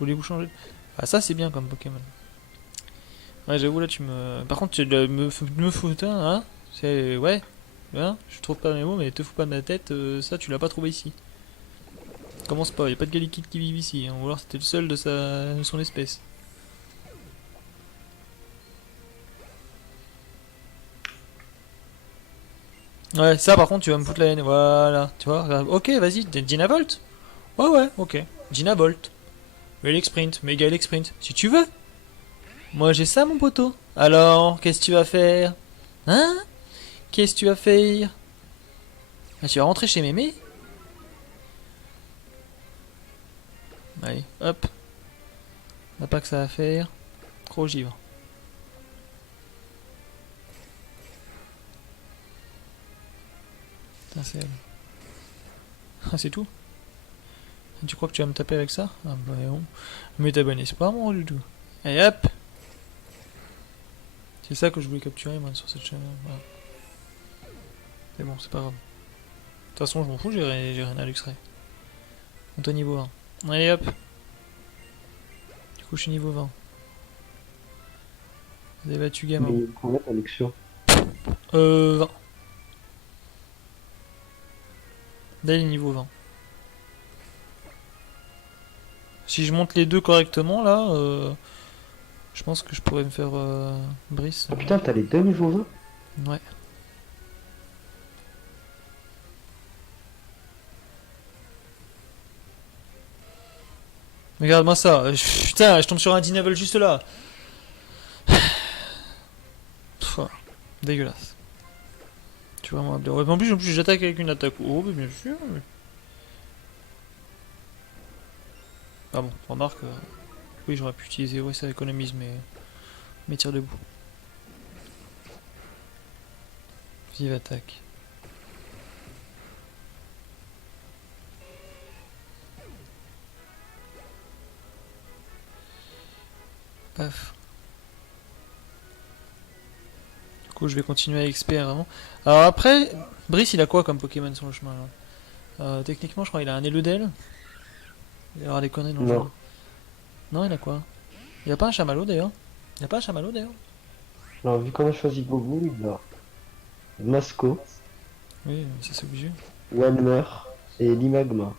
Voulez-vous changer? Ah, ça, c'est bien comme Pokémon. Ouais, j'avoue, là, tu me. Par contre, tu me fous, hein? C'est. Ouais. Hein, je trouve pas mes mots, mais te fous pas de ma tête, ça, tu l'as pas trouvé ici. Commence pas, y a pas de Galekid qui vit ici, hein, ou alors c'était le seul de son espèce. Ouais, ça par contre tu vas me foutre la haine, voilà, tu vois, regarde. Ok, vas-y, Dynavolt. Ouais, ok, Dynavolt. Elec Sprint, Mega Elec Sprint, si tu veux. Moi j'ai ça mon poteau. Alors, qu'est-ce que tu vas faire? Hein? Qu'est-ce que tu vas faire? Ah, tu vas rentrer chez Mémé? Allez, hop. On n'a pas que ça à faire. Gros givre. Putain, c'est elle. Ah, c'est tout? Tu crois que tu vas me taper avec ça? Ah bah non. Mais t'abonner, c'est pas moi du tout. Allez hop! C'est ça que je voulais capturer moi sur cette chaîne. Voilà. C'est bon, c'est pas grave. De toute façon, je m'en fous, j'ai rien à luxer. On est au niveau 1. Allez hop! Du coup, je suis niveau 20. Vous avez battu gamin. Mais combien t'as Luxio? 20. Là, il est niveau 20. Si je monte les deux correctement, là, je pense que je pourrais me faire Brice. Oh putain, t'as les deux niveaux 20? Ouais. Regarde-moi ça. Putain, je tombe sur un Dynavolt juste là. Pff, dégueulasse. Tu es vraiment abusé. En plus, j'attaque avec une attaque. Oh, mais bien sûr. Mais... Ah bon, remarque. Oui, j'aurais pu utiliser, ouais, ça économise mes tirs debout. Vive attaque. Paf. Du coup, je vais continuer à XP vraiment. Alors après, Brice, il a quoi comme Pokémon sur le chemin là? Techniquement, je crois qu'il a un Eludel. Il y aura des conneries dans le Non. jeu. Non, il a quoi? Il a pas un Chamallow d'ailleurs? Il a pas un Chamallow d'ailleurs? Alors, vu qu'on a choisi Bobo, il a Masco, Oui, ça c'est obligé. Wanmer et Limagma.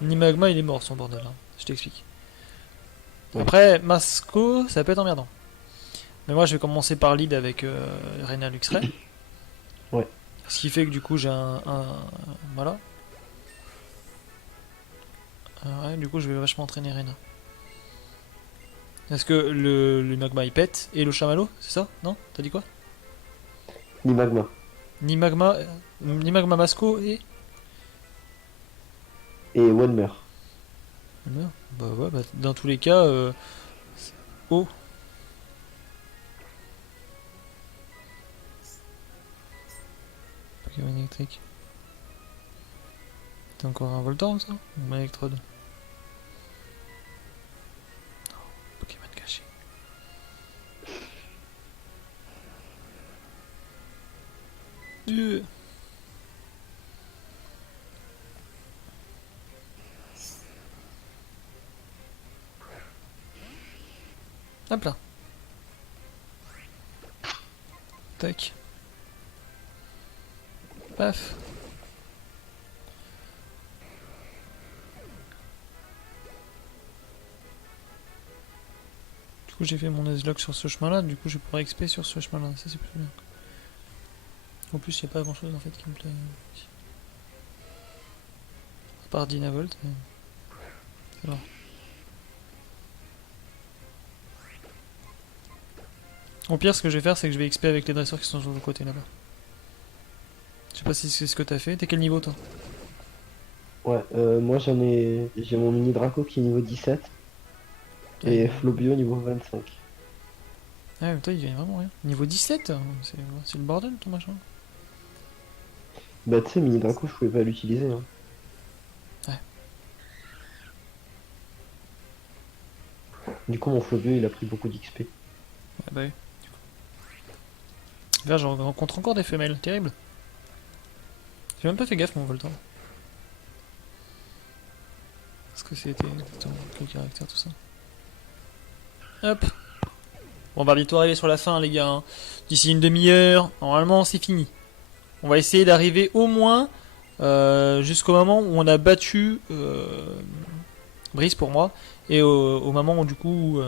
Nimagma, il est mort son bordel, hein. Je t'explique. Oui. Après, Masco, ça peut être emmerdant. Mais moi, je vais commencer par lead avec Reyna Luxray. Ouais. Ce qui fait que du coup, j'ai voilà. Ouais, du coup, je vais vachement entraîner Reyna. Est-ce que le magma il pète et le chamallow, c'est ça? Non? T'as dit quoi? Limagma. Ni magma Masco et. Et Wanmer. Bah ouais, bah, dans tous les cas, oh, Pokémon électrique. T'as encore un Voltorb ça? Ou un électrode? Pokémon caché. Euh. Hop là. Tac. Paf. Du coup j'ai fait mon Nuzlocke sur ce chemin là, du coup je pourrais XP sur ce chemin là, ça c'est plus bien. En plus il n'y a pas grand chose en fait qui me plaît. À part Dynavolt, mais... c'est bon. Au pire ce que je vais faire c'est que je vais XP avec les dresseurs qui sont sur le côté là-bas. Je sais pas si c'est ce que t'as fait, t'es quel niveau toi? Ouais, moi j'ai mon mini Draco qui est niveau 17 et Flobio niveau 25. Ah mais toi il vient vraiment rien. Niveau 17, c'est le bordel ton machin. Bah tu sais, mini Draco je pouvais pas l'utiliser. Hein. Ouais. Du coup mon Flobio il a pris beaucoup d'XP. Ouais bah oui. Là je rencontre encore des femelles, terrible. J'ai même pas fait gaffe mon Voltorb. Est-ce que c'était exactement quel caractère tout ça? Hop. Bon, on va bientôt arriver sur la fin les gars, hein. D'ici une demi-heure, normalement c'est fini. On va essayer d'arriver au moins jusqu'au moment où on a battu Brice pour moi. Et au moment où du coup...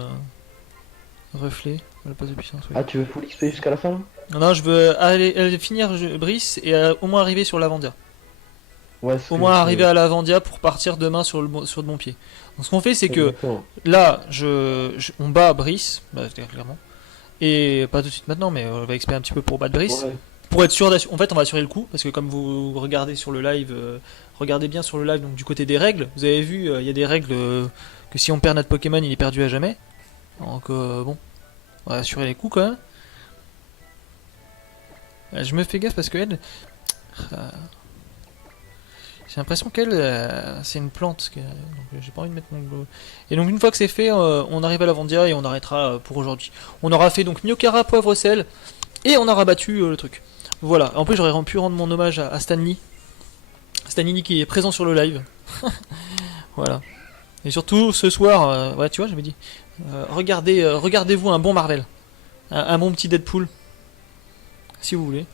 reflet, la passe de puissance, oui. Ah tu veux full XP jusqu'à la fin là? Non, je veux aller finir Brice et au moins arriver sur l'Avandia. Ouais, Au moins arriver à l'Avandia pour partir demain sur de bon pied. Donc ce qu'on fait c'est que exactement. là, on bat Brice, bah, clairement. Et pas tout de suite maintenant, mais on va expliquer un petit peu pour battre Brice. Ouais. Pour être sûr, en fait, on va assurer le coup, parce que comme vous regardez sur le live, regardez bien sur le live, donc du côté des règles, vous avez vu, il y a des règles que si on perd notre Pokémon, il est perdu à jamais. Donc bon, on va assurer les coups quand même. Je me fais gaffe parce que elle, j'ai l'impression qu'elle, c'est une plante, donc j'ai pas envie de mettre mon... Et donc une fois que c'est fait, on arrive à l'Avandia et on arrêtera pour aujourd'hui. On aura fait donc Miokara, poivre, sel, et on a rabattu le truc. Voilà, en plus j'aurais pu rendre mon hommage à Stanley. Stanley qui est présent sur le live. Voilà. Et surtout ce soir, ouais tu vois j'avais dit, regardez-vous un bon Marvel. Un bon petit Deadpool. Si vous voulez.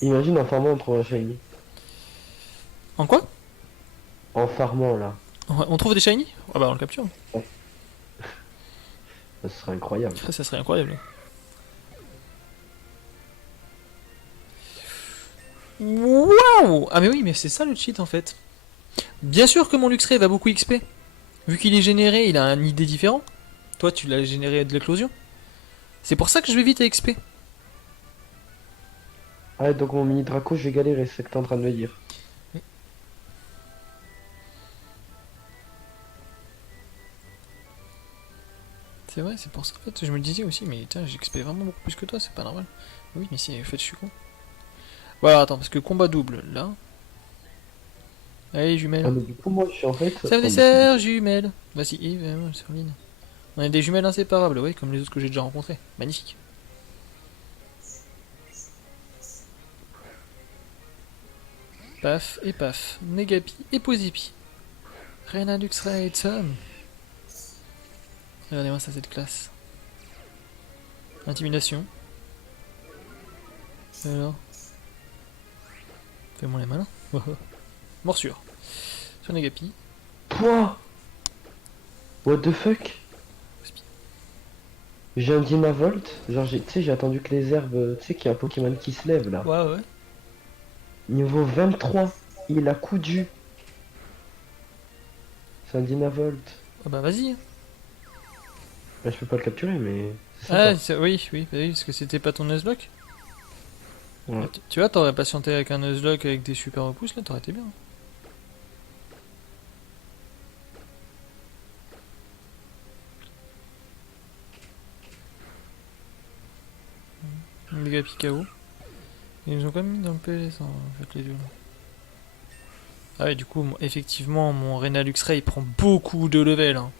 Imagine en farmant on trouve un shiny. En quoi? En farmant là. On trouve des shiny? Ah bah on le capture. Ça serait incroyable. Ça serait incroyable. Waouh! Ah mais oui, mais c'est ça le cheat en fait. Bien sûr que mon Luxray va beaucoup XP. Vu qu'il est généré, il a un idée différent. Toi, tu l'as généré de l'éclosion. C'est pour ça que je vais vite à XP. Ah donc mon mini Draco je vais galérer, c'est ce que t'es en train de me dire. C'est vrai, c'est pour ça en fait. Je me le disais aussi, mais tiens, j'expé vraiment beaucoup plus que toi, c'est pas normal. Oui, mais si, en fait, je suis con. Voilà, attends, parce que combat double, là. Allez, Ah, jumelles. mais du coup, moi, je suis en fait. Ça me Oh, mais dessert, jumelles. Vas-y, Yves, sur ligne. On est des jumelles inséparables, oui, comme les autres que j'ai déjà rencontrés. Magnifique. Paf et paf. Negapi et Posipi. Reina Luxray et Tom. Regardez-moi ça, cette classe. Intimidation. Alors. Fais-moi les malins. Morsure. Sur Negapi. Pouah. What the fuck? J'ai un Dynavolt, genre tu sais j'ai attendu que les herbes, tu sais qu'il y a un Pokémon qui se lève là. Ouais, ouais. Niveau 23, il a coup de jus. C'est un Dynavolt. Ah bah vas-y. Là, je peux pas le capturer mais... c'est Ah, sympa. oui, parce que c'était pas ton Nuzlocke. Ouais. Tu vois, t'aurais patienté avec un Nuzlocke avec des super repousses, là, t'aurais été bien. Negapi KO. Ils nous ont quand même mis dans le PLS, hein, en fait, les deux. Ah ouais, du coup, effectivement, mon Reina Luxray il prend beaucoup de level. Hein.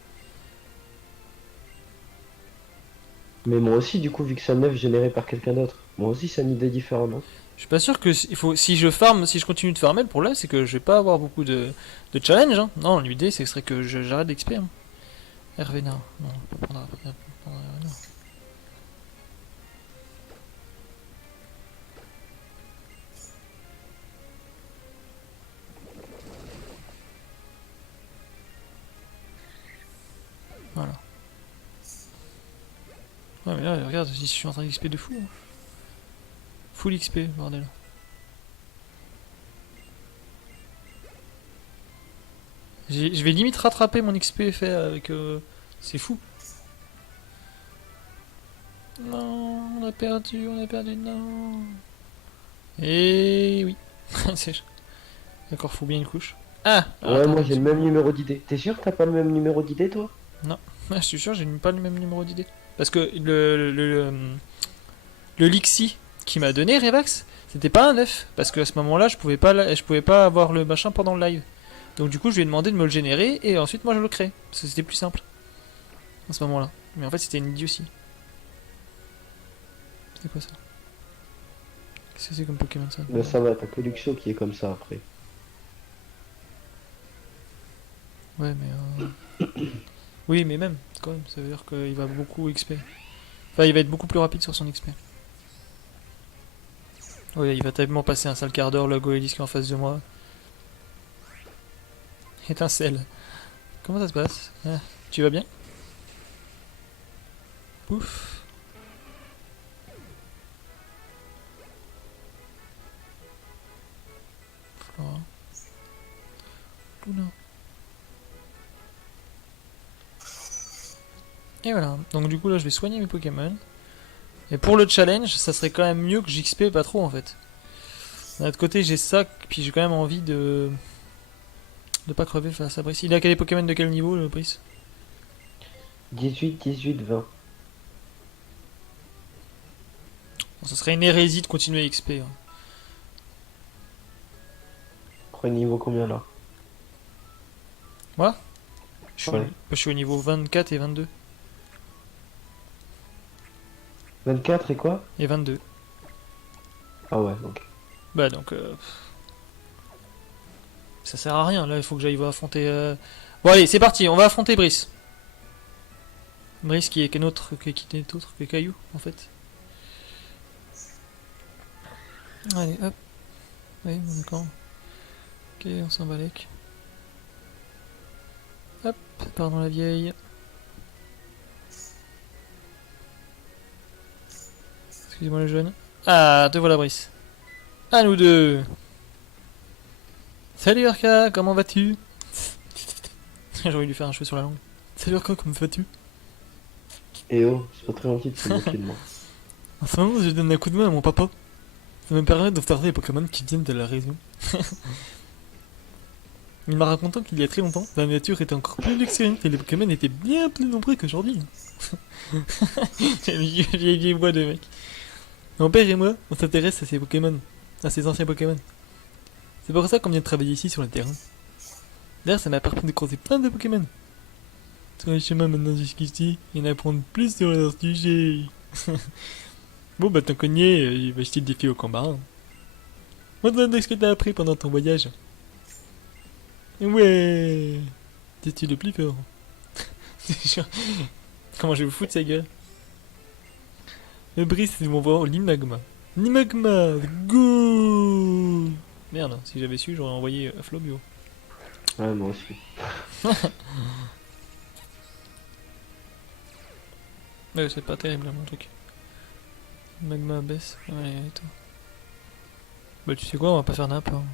Mais moi aussi du coup vu que c'est un œuf généré par quelqu'un d'autre, moi aussi c'est une idée différente, non? Je suis pas sûr que il faut, si je farm, si je continue de farmer, le problème c'est que je vais pas avoir beaucoup de challenge. Hein. Non, l'idée ce serait que j'arrête d'XP. Hein. Hervéna, non, on peut prendre Hervéna. Voilà. Ouais, mais là, regarde, je suis en train d'XP de fou. Hein. Full XP, bordel. Je vais limite rattraper mon XP fait avec... C'est fou. Non, on a perdu, non. Et oui. C'est d'accord, faut bien une couche. Ah, Ouais attends, moi j'ai le même numéro d'idée. T'es sûr que t'as pas le même numéro d'idée toi? je suis sûr, j'ai pas le même numéro d'idée. Parce que le Lixi qui m'a donné Revax, c'était pas un œuf. Parce qu'à ce moment-là, je pouvais pas avoir le machin pendant le live. Donc du coup, je lui ai demandé de me le générer et ensuite moi je le crée. Parce que c'était plus simple. À ce moment-là. Mais en fait, c'était une idiotie. C'est quoi ça? Qu'est-ce que c'est comme Pokémon ça? Mais ça va, t'as que Luxio qui est comme ça après. Ouais, mais oui, mais même, quand même, ça veut dire qu'il va beaucoup XP. Enfin, il va être beaucoup plus rapide sur son XP. Ouais, il va tellement passer un sale quart d'heure, le Goélis qui est en face de moi. Étincelle. Comment ça se passe? Ah, tu vas bien? Ouf. Flora. Luna. Et voilà. Donc du coup là je vais soigner mes Pokémon. Et pour le challenge, ça serait quand même mieux que j'XP pas trop en fait. D'un autre côté j'ai ça, puis j'ai quand même envie de pas crever face à Brice. Il a quel Pokémon de quel niveau le Brice? 18, 18, 20. Bon, ça serait une hérésie de continuer à XP. Hein. Après niveau combien là? Moi Ouais. Je suis au niveau 24 et 22. 24 et quoi? Et 22. Ah ouais, ok. Bah donc... ça sert à rien, là il faut que j'aille affronter... Bon allez, c'est parti, on va affronter Brice. Brice qui est autre que Caillou en fait. Allez, hop. Oui, d'accord. Ok, on s'en balèque. Hop, pardon la vieille. Excusez-moi le jeune. Ah, te voilà Brice. À nous deux. Salut Arca, comment vas-tu? J'ai envie de lui faire un cheveu sur la langue. Salut Arca, comment vas-tu? Et oh, c'est pas très gentil de se moquer de moi. En ce moment, je donne un coup de main à mon papa. Ça me permet d'observer les Pokémon qui viennent de la région. Il m'a raconté qu'il y a très longtemps, la nature était encore plus luxuriante et les Pokémon étaient bien plus nombreux qu'aujourd'hui. J'ai une vieille voix de mec. Mon père et moi, on s'intéresse à ces Pokémon, à ces anciens Pokémon. C'est pour ça qu'on vient de travailler ici sur le terrain. D'ailleurs, ça m'a permis de croiser plein de Pokémon. Sur les chemins maintenant jusqu'ici, et d'apprendre plus sur leur sujet. Bon bah ton cogné, il va jeter le défi au combat. Hein. Montre-nous ce que t'as appris pendant ton voyage. Ouais. T'es-tu le plus fort? Comment je vais vous foutre sa gueule? Le Brice, c'est mon voix, l'Imagma. L'Imagma, go. Merde, si j'avais su, j'aurais envoyé Flobio. Ouais, moi aussi. Ouais, c'est pas terrible mon truc. Magma baisse, ouais, et tout. Bah tu sais quoi, on va pas faire n'importe.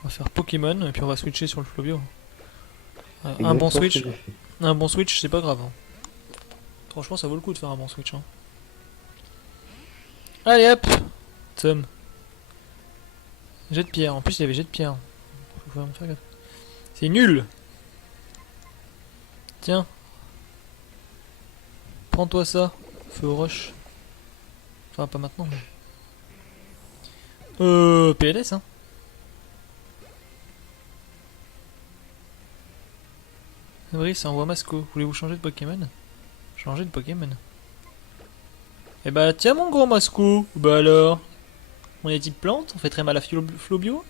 On va faire Pokémon et puis on va switcher sur le Flobio. Un bon Exactement ce que switch, j'ai fait. un bon switch, c'est pas grave. Hein. Franchement, ça vaut le coup de faire un bon switch. Hein. Allez hop, Tom. Jet de pierre. En plus, il y avait jet de pierre. Faut vraiment faire gaffe. C'est nul. Tiens. Prends-toi ça. Feu au rush. Enfin, pas maintenant. Mais... PLS, hein. Brice, envoie Masco. Voulez-vous changer de Pokémon? Changer de Pokémon. Eh bah, tiens, mon gros Masco. Bah alors. On est type plante, on fait très mal à Flobio.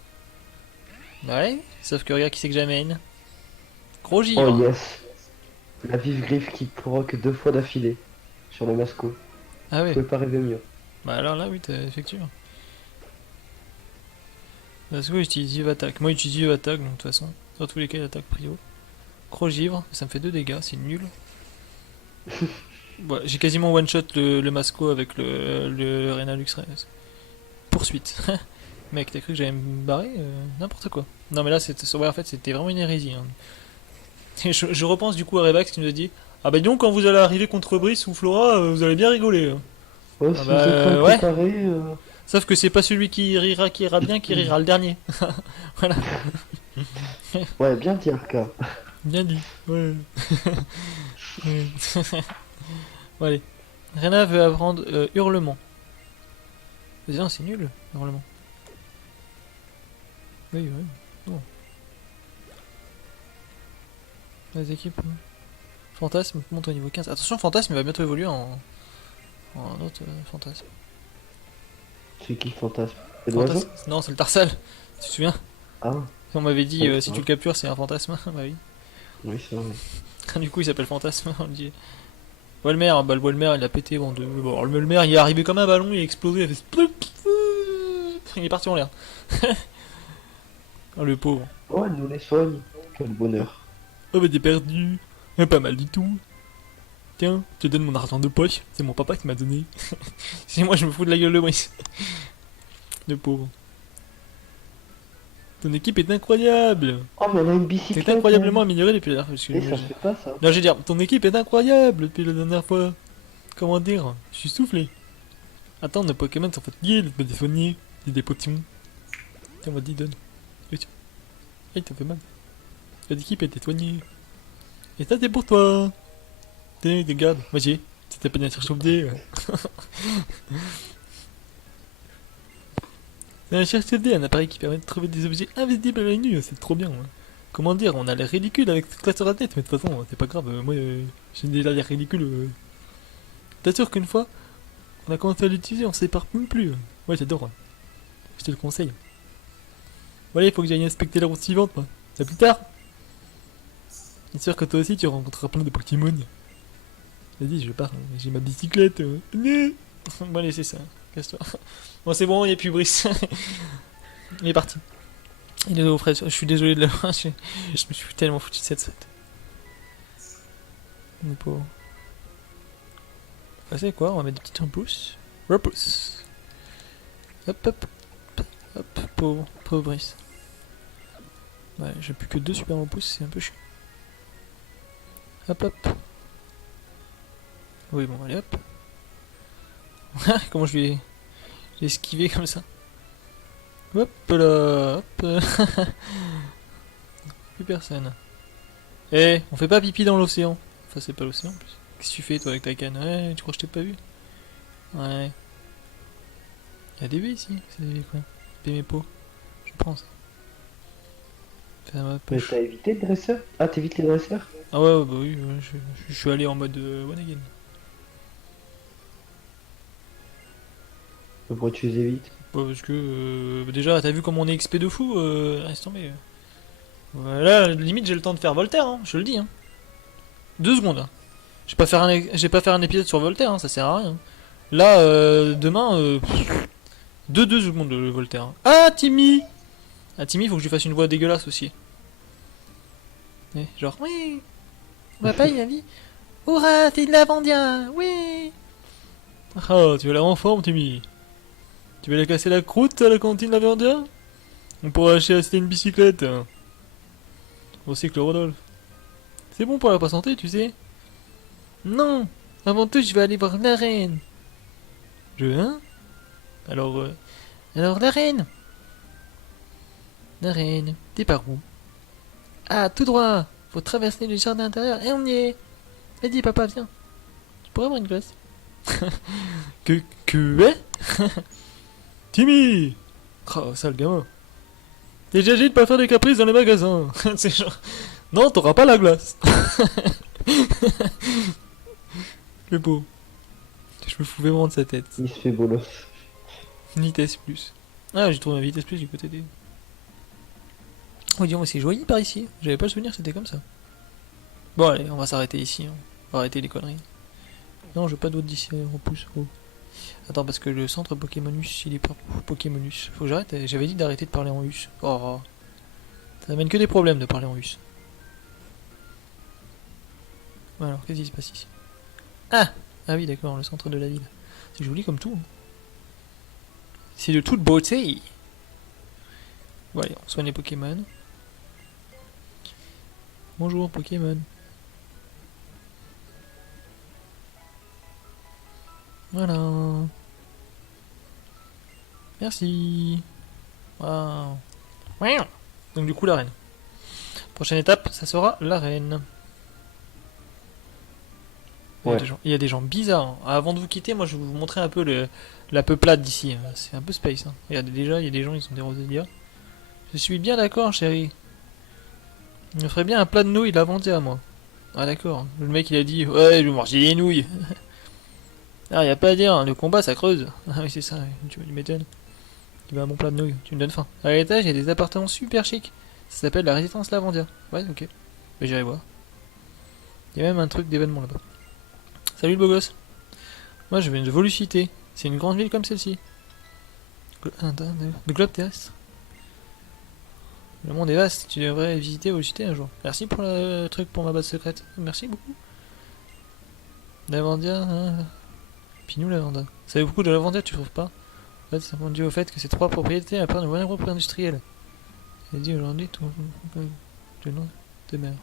Ouais, sauf que regarde qui c'est que j'amène. Gros givre. Oh yes. La vive griffe qui provoque 2 fois d'affilée sur le Masco. Ah Vous ouais. pouvez pas rêver mieux. Bah alors là, oui, effectivement. Masco utilise vive attaque. Moi, j'utilise vive attaque, donc de toute façon. Dans tous les cas, il attaque prio. Gros givre, ça me fait 2 dégâts, c'est nul. Ouais, j'ai quasiment one shot le Masco avec le Renalux Reyes. Poursuite. Mec, t'as cru que j'allais me barrer n'importe quoi. Non mais là, ouais, en fait, c'était vraiment une hérésie. Hein. Et je repense du coup à Revax qui nous a dit: ah bah donc quand vous allez arriver contre Brice ou Flora, vous allez bien rigoler. Hein. Ouais, Ah si bah, vous êtes pas ouais. préparé, Sauf que c'est pas celui qui ira bien, qui rira le dernier. Voilà, ouais, bien dit Arca. bien dit. Ouais. Ouais. Bon, allez. Rena veut apprendre hurlement. Vas-y, non, c'est nul, hurlement. Oui, oui. Bon. Les équipes. Hein. Fantasme monte au niveau 15. Attention, Fantasme il va bientôt évoluer en un autre Fantasme. C'est qui le fantasme? C'est l'oiseau? Fantasme. Non, c'est le Tarsal. Tu te souviens? Ah, On m'avait dit Ouais, si ouais. tu le captures, c'est un fantasme. Bah oui. oui, c'est vrai. Du coup, il s'appelle Fantasme. On le dit. Walmer, bah le Walmer il a pété. Bon, bon, le Walmer il est arrivé comme un ballon, il a explosé, il a fait sploup. Il est parti en l'air. Oh, le pauvre. Oh, elle nous les soigne. Quel bonheur. Oh, bah t'es perdu. Pas mal du tout. Tiens, je te donne mon argent de poche. C'est mon papa qui m'a donné. C'est moi, je me fous de la gueule de Brice. Le pauvre. Ton équipe est incroyable. Oh, mais elle a une bicyclette. C'est incroyablement amélioré depuis la dernière fois. Et ça se fait pas ça. Non, je veux dire, ton équipe est incroyable depuis la dernière fois. Comment dire? Je suis soufflé. Attends, nos Pokémon sont fatigués, ils doivent des soigner. J'ai des potions. Tiens, on va dire, donne. Et tu... Hey, t'as fait mal. L'équipe a été soignée. Et ça, c'est pour toi. Tenez, regarde, vas-y. C'était pas bien surchauffé. C'est un cherche-CD, un appareil qui permet de trouver des objets invisibles à l'œil nu, c'est trop bien. Ouais. Comment dire, on a l'air ridicule avec cette classe sur la tête, mais de toute façon, c'est pas grave, moi j'ai déjà l'air ridicule. T'assures qu'une fois, on a commencé à l'utiliser, on se sépare même plus. Ouais, j'adore. Ouais. Je te le conseille. Bon, allez, il faut que j'aille inspecter la route suivante, moi. À plus tard. C'est sûr que toi aussi, tu rencontreras plein de Pokémon. Vas-y, je pars, j'ai ma bicyclette. Bon, allez, c'est ça, casse-toi. Bon, c'est bon, il n'y a plus Brice. Il est parti. Il est au frais. Je suis désolé de le voir. Je me suis tellement foutu de cette set. On est pauvre. Bah, c'est quoi? On va mettre des petits repousse. Repousse. Hop, hop. Hop, pauvre Brice. Ouais, j'ai plus que 2 super repousses, c'est un peu chiant. Hop, hop. Oui, bon, allez, hop. Comment je vais esquiver comme ça? Hop là, hop. Plus personne. Eh, on fait pas pipi dans l'océan. Enfin, c'est pas l'océan en plus. Qu'est-ce que tu fais toi avec ta canne? Ouais, tu crois que je t'ai pas vu? Ouais. Y'a des baies ici? C'est des quoi? Des mes pots. Je pense. Faire ma Mais poche. t'as évité le dresseur? Ah, t'évites les dresseurs? Ah ouais, bah oui, ouais, je suis allé en mode one again. Pourquoi tu les évites? Ouais, parce que déjà, t'as vu comme on est XP de fou? Laisse tomber. Voilà, limite j'ai le temps de faire Voltaire, hein, je te le dis. Hein. 2 secondes. Hein. Je vais pas faire un épisode sur Voltaire, hein, ça sert à rien. Là, demain, 2 secondes le Voltaire. Hein. Ah, Timmy! Ah, Timmy, faut que je lui fasse une voix dégueulasse aussi. Genre, oui, papa il a dit, hurrah, t'es de l'Avandia, oui! Ah, tu vas l'air en forme, Timmy. Tu vas aller casser la croûte à la cantine Lavandia? On pourra acheter une bicyclette. Hein. Aussi que le Rodolphe. C'est bon pour la santé, tu sais. Non, avant tout, je vais aller voir la reine. Hein? Alors, la reine. La reine, t'es par où? Ah, tout droit. Faut traverser le jardin intérieur et on y est. Vas-y, papa, viens. Tu pourrais avoir une glace? Hein? Timmy! Oh, sale gamin. T'es âgé de pas faire des caprices dans les magasins. C'est genre... Non, t'auras pas la glace. Le beau. Je me fous vraiment de sa tête. Il se fait bolos. Vitesse plus. Ah, j'ai trouvé un vitesse plus du côté des... Oh, dis-moi, c'est joli par ici. J'avais pas le souvenir que c'était comme ça. Bon, allez, on va s'arrêter ici. Hein. On va arrêter les conneries. Non, je veux pas d'autres d'ici. Repousse. Oh. Attends, parce que le centre Pokémonus, il est pas Pokémonus. Faut que j'arrête. J'avais dit d'arrêter de parler en us. Oh. Ça amène que des problèmes de parler en us. Alors, qu'est-ce qui se passe ici? Ah! Ah oui, d'accord, le centre de la ville. C'est joli comme tout. Hein. C'est de toute beauté. Bon, allez, on soigne les Pokémon. Bonjour, Pokémon. Voilà. Merci. Wow. Donc du coup, la reine. Prochaine étape, ça sera la reine. Ouais. Il y a des gens bizarres. Hein. Avant de vous quitter, moi je vais vous montrer un peu la peuplade d'ici. C'est un peu space. Hein. Regardez déjà, il y a des gens, ils sont des Rosélia. Je suis bien d'accord, chérie. Il me ferait bien un plat de nouilles Lavandia, moi. Ah d'accord. Le mec il a dit, ouais, je vais manger des nouilles. Ah, y a pas à dire, hein, le combat ça creuse. Ah oui, c'est ça, tu m'étonnes. Tu veux un bon plat de nouilles, tu me donnes faim. À l'étage, il y a des appartements super chics. Ça s'appelle la résidence Lavandia. Ouais, ok. Mais j'irai voir. Il y a même un truc d'événement là-bas. Salut le beau gosse. Moi je viens de Volucité. C'est une grande ville comme celle-ci. Le globe terrestre. Le monde est vaste, tu devrais visiter Volucité un jour. Merci pour le truc pour ma base secrète. Merci beaucoup. Lavandia, hein. Pinou Lavanda. Ça veut beaucoup de Lavandia, tu trouves pas? En fait, ça dû au fait que ces 3 propriétés appartiennent au même groupe industriel. Il dit aujourd'hui tout le nom de mer.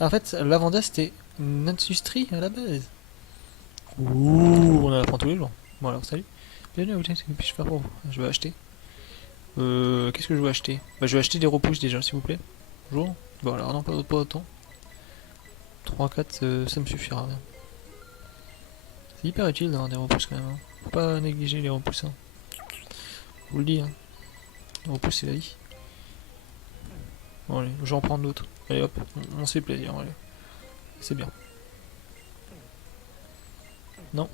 En fait, Lavandia c'était une industrie à la base. Ouh, on en apprend tous les jours. Bon alors salut. Bienvenue à vous, qu'est-ce que puis-je faire pour vous? Je vais acheter. Qu'est-ce que je vais acheter? Bah je vais acheter des repousses déjà s'il vous plaît. Bonjour. Bon alors non pas autant. 3, 4, ça me suffira. C'est hyper utile d'avoir des repousses quand même. Hein. Faut pas négliger les repousses. Hein. Je vous le dis. Hein. Les repousses c'est la vie. Bon allez, je vais en prendre d'autres. Allez hop, on se fait plaisir. Allez. C'est bien. Non.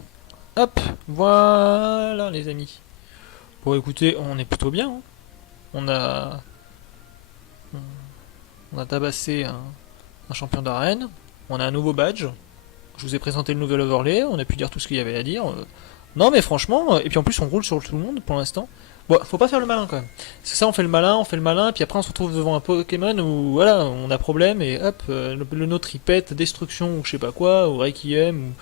Hop, voilà les amis. Bon écoutez, on est plutôt bien. Hein. On a tabassé un champion d'arène. On a un nouveau badge. Je vous ai présenté le nouvel overlay. On a pu dire tout ce qu'il y avait à dire. Non mais franchement, et puis en plus on roule sur tout le monde pour l'instant. Bon, faut pas faire le malin quand même. C'est ça, on fait le malin, puis après on se retrouve devant un Pokémon où voilà, on a problème et hop, le nôtre il pète, destruction ou je sais pas quoi, ou Requiem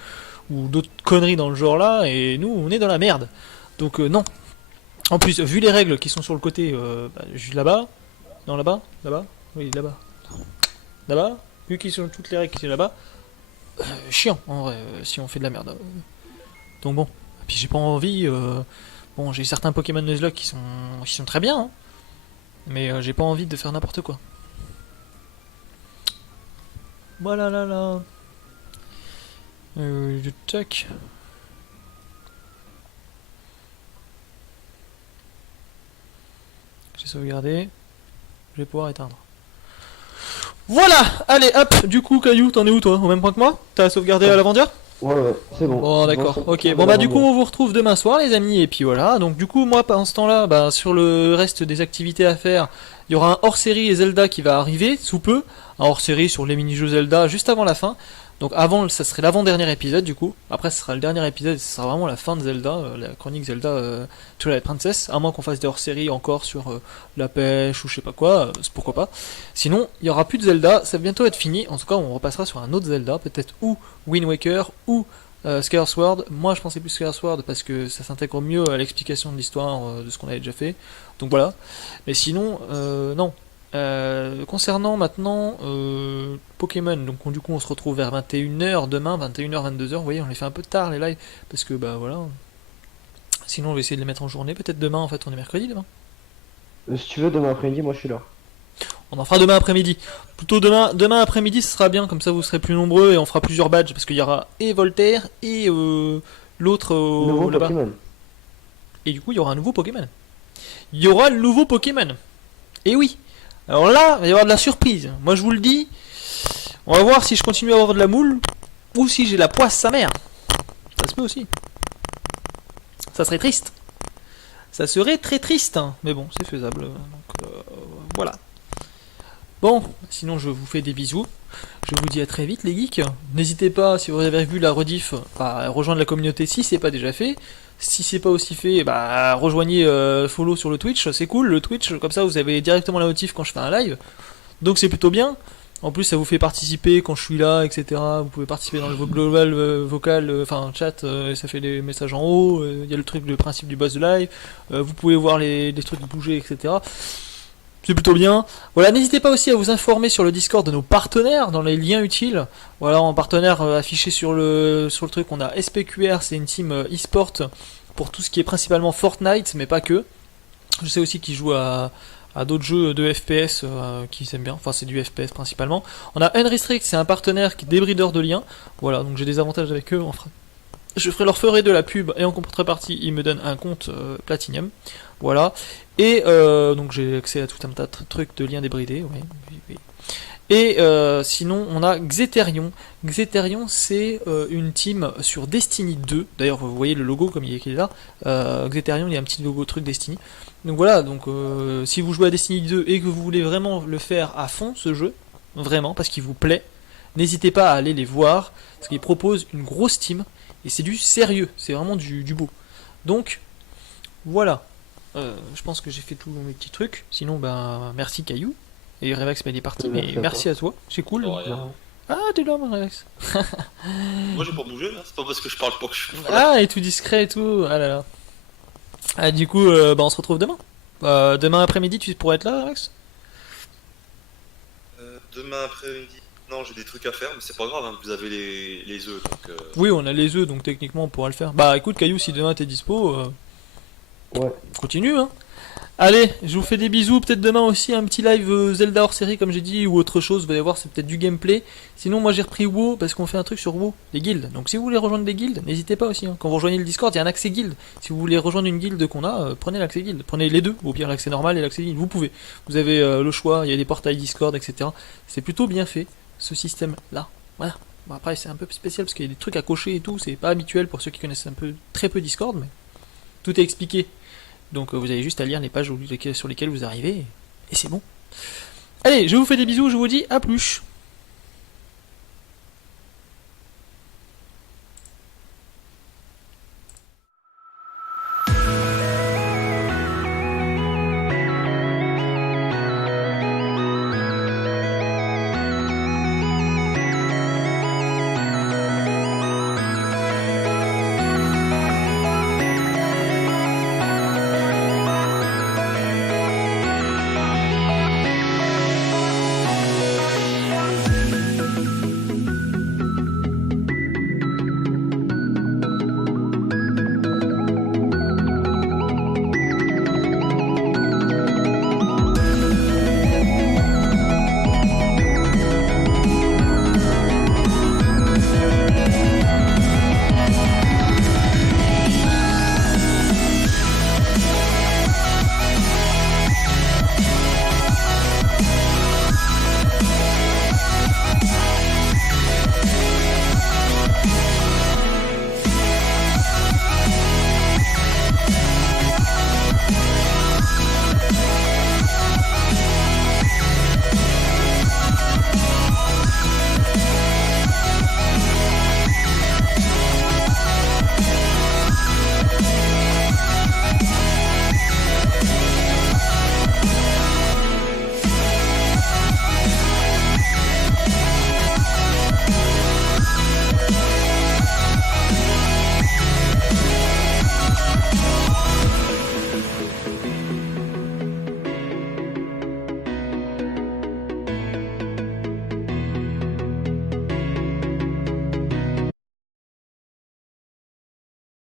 ou d'autres conneries dans le genre là, et nous on est dans la merde. Donc non. En plus, vu les règles qui sont sur le côté, juste là-bas, non là-bas, oui là-bas, vu qu'ils sont toutes les règles qui sont là-bas, chiant en vrai si on fait de la merde. Donc bon, puis j'ai pas envie. Bon, j'ai certains Pokémon Nuzlocke qui sont très bien, hein, mais j'ai pas envie de faire n'importe quoi. Voilà là là. Tac. J'ai sauvegardé. Je vais pouvoir éteindre. Voilà. Allez, hop. Du coup, Caillou, t'en es où toi? Au même point que moi? T'as sauvegardé à l'avant-dire? Ouais, c'est bon. Bon, d'accord. Ok. Bon, bah, du coup, on vous retrouve demain soir, les amis. Et puis voilà. Donc, du coup, moi, pendant ce temps-là, bah, sur le reste des activités à faire, il y aura un hors-série et Zelda qui va arriver sous peu. Un hors-série sur les mini-jeux Zelda juste avant la fin. Donc, avant, ça serait l'avant-dernier épisode, du coup. Après, ce sera le dernier épisode et ce sera vraiment la fin de Zelda, la chronique Zelda Twilight Princess. À moins qu'on fasse des hors-séries encore sur la pêche ou je sais pas quoi, pourquoi pas. Sinon, il y aura plus de Zelda. Ça va bientôt être fini. En tout cas, on repassera sur un autre Zelda. Peut-être ou Wind Waker ou Skyward Sword. Moi je pensais plus Skyward Sword parce que ça s'intègre mieux à l'explication de l'histoire de ce qu'on avait déjà fait. Donc voilà. Mais sinon, non. Concernant maintenant Pokémon, donc du coup on se retrouve vers 21h demain, 21h, 22h. Vous voyez, on les fait un peu tard les lives parce que bah voilà. Sinon on va essayer de les mettre en journée. Peut-être demain en fait, on est mercredi demain. Si tu veux, demain après-midi, moi je suis là. On en fera demain après-midi. Plutôt demain après-midi, ce sera bien, comme ça vous serez plus nombreux et on fera plusieurs badges parce qu'il y aura et Voltaire et l'autre Nouveau là-bas. Pokémon. Et du coup, il y aura un nouveau Pokémon. Il y aura le nouveau Pokémon. Et oui. Alors là, il va y avoir de la surprise. Moi, je vous le dis. On va voir si je continue à avoir de la moule ou si j'ai la poisse sa mère. Ça se peut aussi. Ça serait triste. Ça serait très triste. Hein. Mais bon, c'est faisable. Donc voilà. Bon, sinon je vous fais des bisous. Je vous dis à très vite les geeks. N'hésitez pas, si vous avez vu la rediff, à rejoindre la communauté si c'est pas déjà fait. Si c'est pas aussi fait, bah rejoignez follow sur le Twitch, c'est cool le Twitch, comme ça vous avez directement la notif quand je fais un live. Donc c'est plutôt bien. En plus ça vous fait participer quand je suis là, etc. Vous pouvez participer dans le global vocal, enfin chat, ça fait des messages en haut, il y a le principe du buzz de live, vous pouvez voir les trucs bouger, etc. C'est plutôt bien. Voilà, n'hésitez pas aussi à vous informer sur le Discord de nos partenaires dans les liens utiles. Voilà, en partenaire affiché sur le truc, on a SPQR, c'est une team e-sport pour tout ce qui est principalement Fortnite, mais pas que. Je sais aussi qu'ils jouent à d'autres jeux de FPS qui s'aiment bien, enfin c'est du FPS principalement. On a Unrestrict, c'est un partenaire qui est débrideur de liens. Voilà, donc j'ai des avantages avec eux. Je leur ferai de la pub et en contrepartie, ils me donnent un compte Platinum. Voilà. Et donc j'ai accès à tout un tas de trucs de liens débridés. Oui. Et sinon, on a Xeterion. Xeterion, c'est une team sur Destiny 2. D'ailleurs, vous voyez le logo comme il est là. Xeterion, il y a un petit logo truc Destiny. Donc voilà, donc si vous jouez à Destiny 2 et que vous voulez vraiment le faire à fond, ce jeu, vraiment, parce qu'il vous plaît, n'hésitez pas à aller les voir, parce qu'ils proposent une grosse team, et c'est du sérieux, c'est vraiment du beau. Donc, voilà. Je pense que j'ai fait tous mes petits trucs. Sinon, ben, merci Caillou. Et Revax, il est parti, mais merci à toi. C'est cool. Ah, t'es là, mon Revax. Moi j'ai pas bougé là, c'est pas parce que je parle pas que je suis pas là. Ah, et tout discret et tout. Ah là là. Ah, du coup, bah, on se retrouve demain. Demain après-midi, tu pourrais être là, Revax? Demain après-midi. Non, j'ai des trucs à faire, mais c'est pas grave, hein, vous avez les œufs donc. Oui, on a les œufs, donc techniquement on pourra le faire. Bah écoute, Caillou, si demain t'es dispo, Ouais. continue, hein. Allez, je vous fais des bisous. Peut-être demain aussi un petit live Zelda hors série, comme j'ai dit, ou autre chose. Vous allez voir, c'est peut-être du gameplay. Sinon, moi j'ai repris WoW parce qu'on fait un truc sur WoW, les guildes. Donc si vous voulez rejoindre des guildes, n'hésitez pas aussi. Hein. Quand vous rejoignez le Discord, il y a un accès guild. Si vous voulez rejoindre une guilde qu'on a, prenez l'accès guild. Prenez les deux, ou au pire l'accès normal et l'accès guild. Vous pouvez. Vous avez le choix, il y a des portails Discord, etc. C'est plutôt bien fait, ce système-là. Voilà. Bon, après, c'est un peu spécial parce qu'il y a des trucs à cocher et tout. C'est pas habituel pour ceux qui connaissent très peu Discord, mais tout est expliqué. Donc vous avez juste à lire les pages sur lesquelles vous arrivez, et c'est bon. Allez, je vous fais des bisous, je vous dis à plus.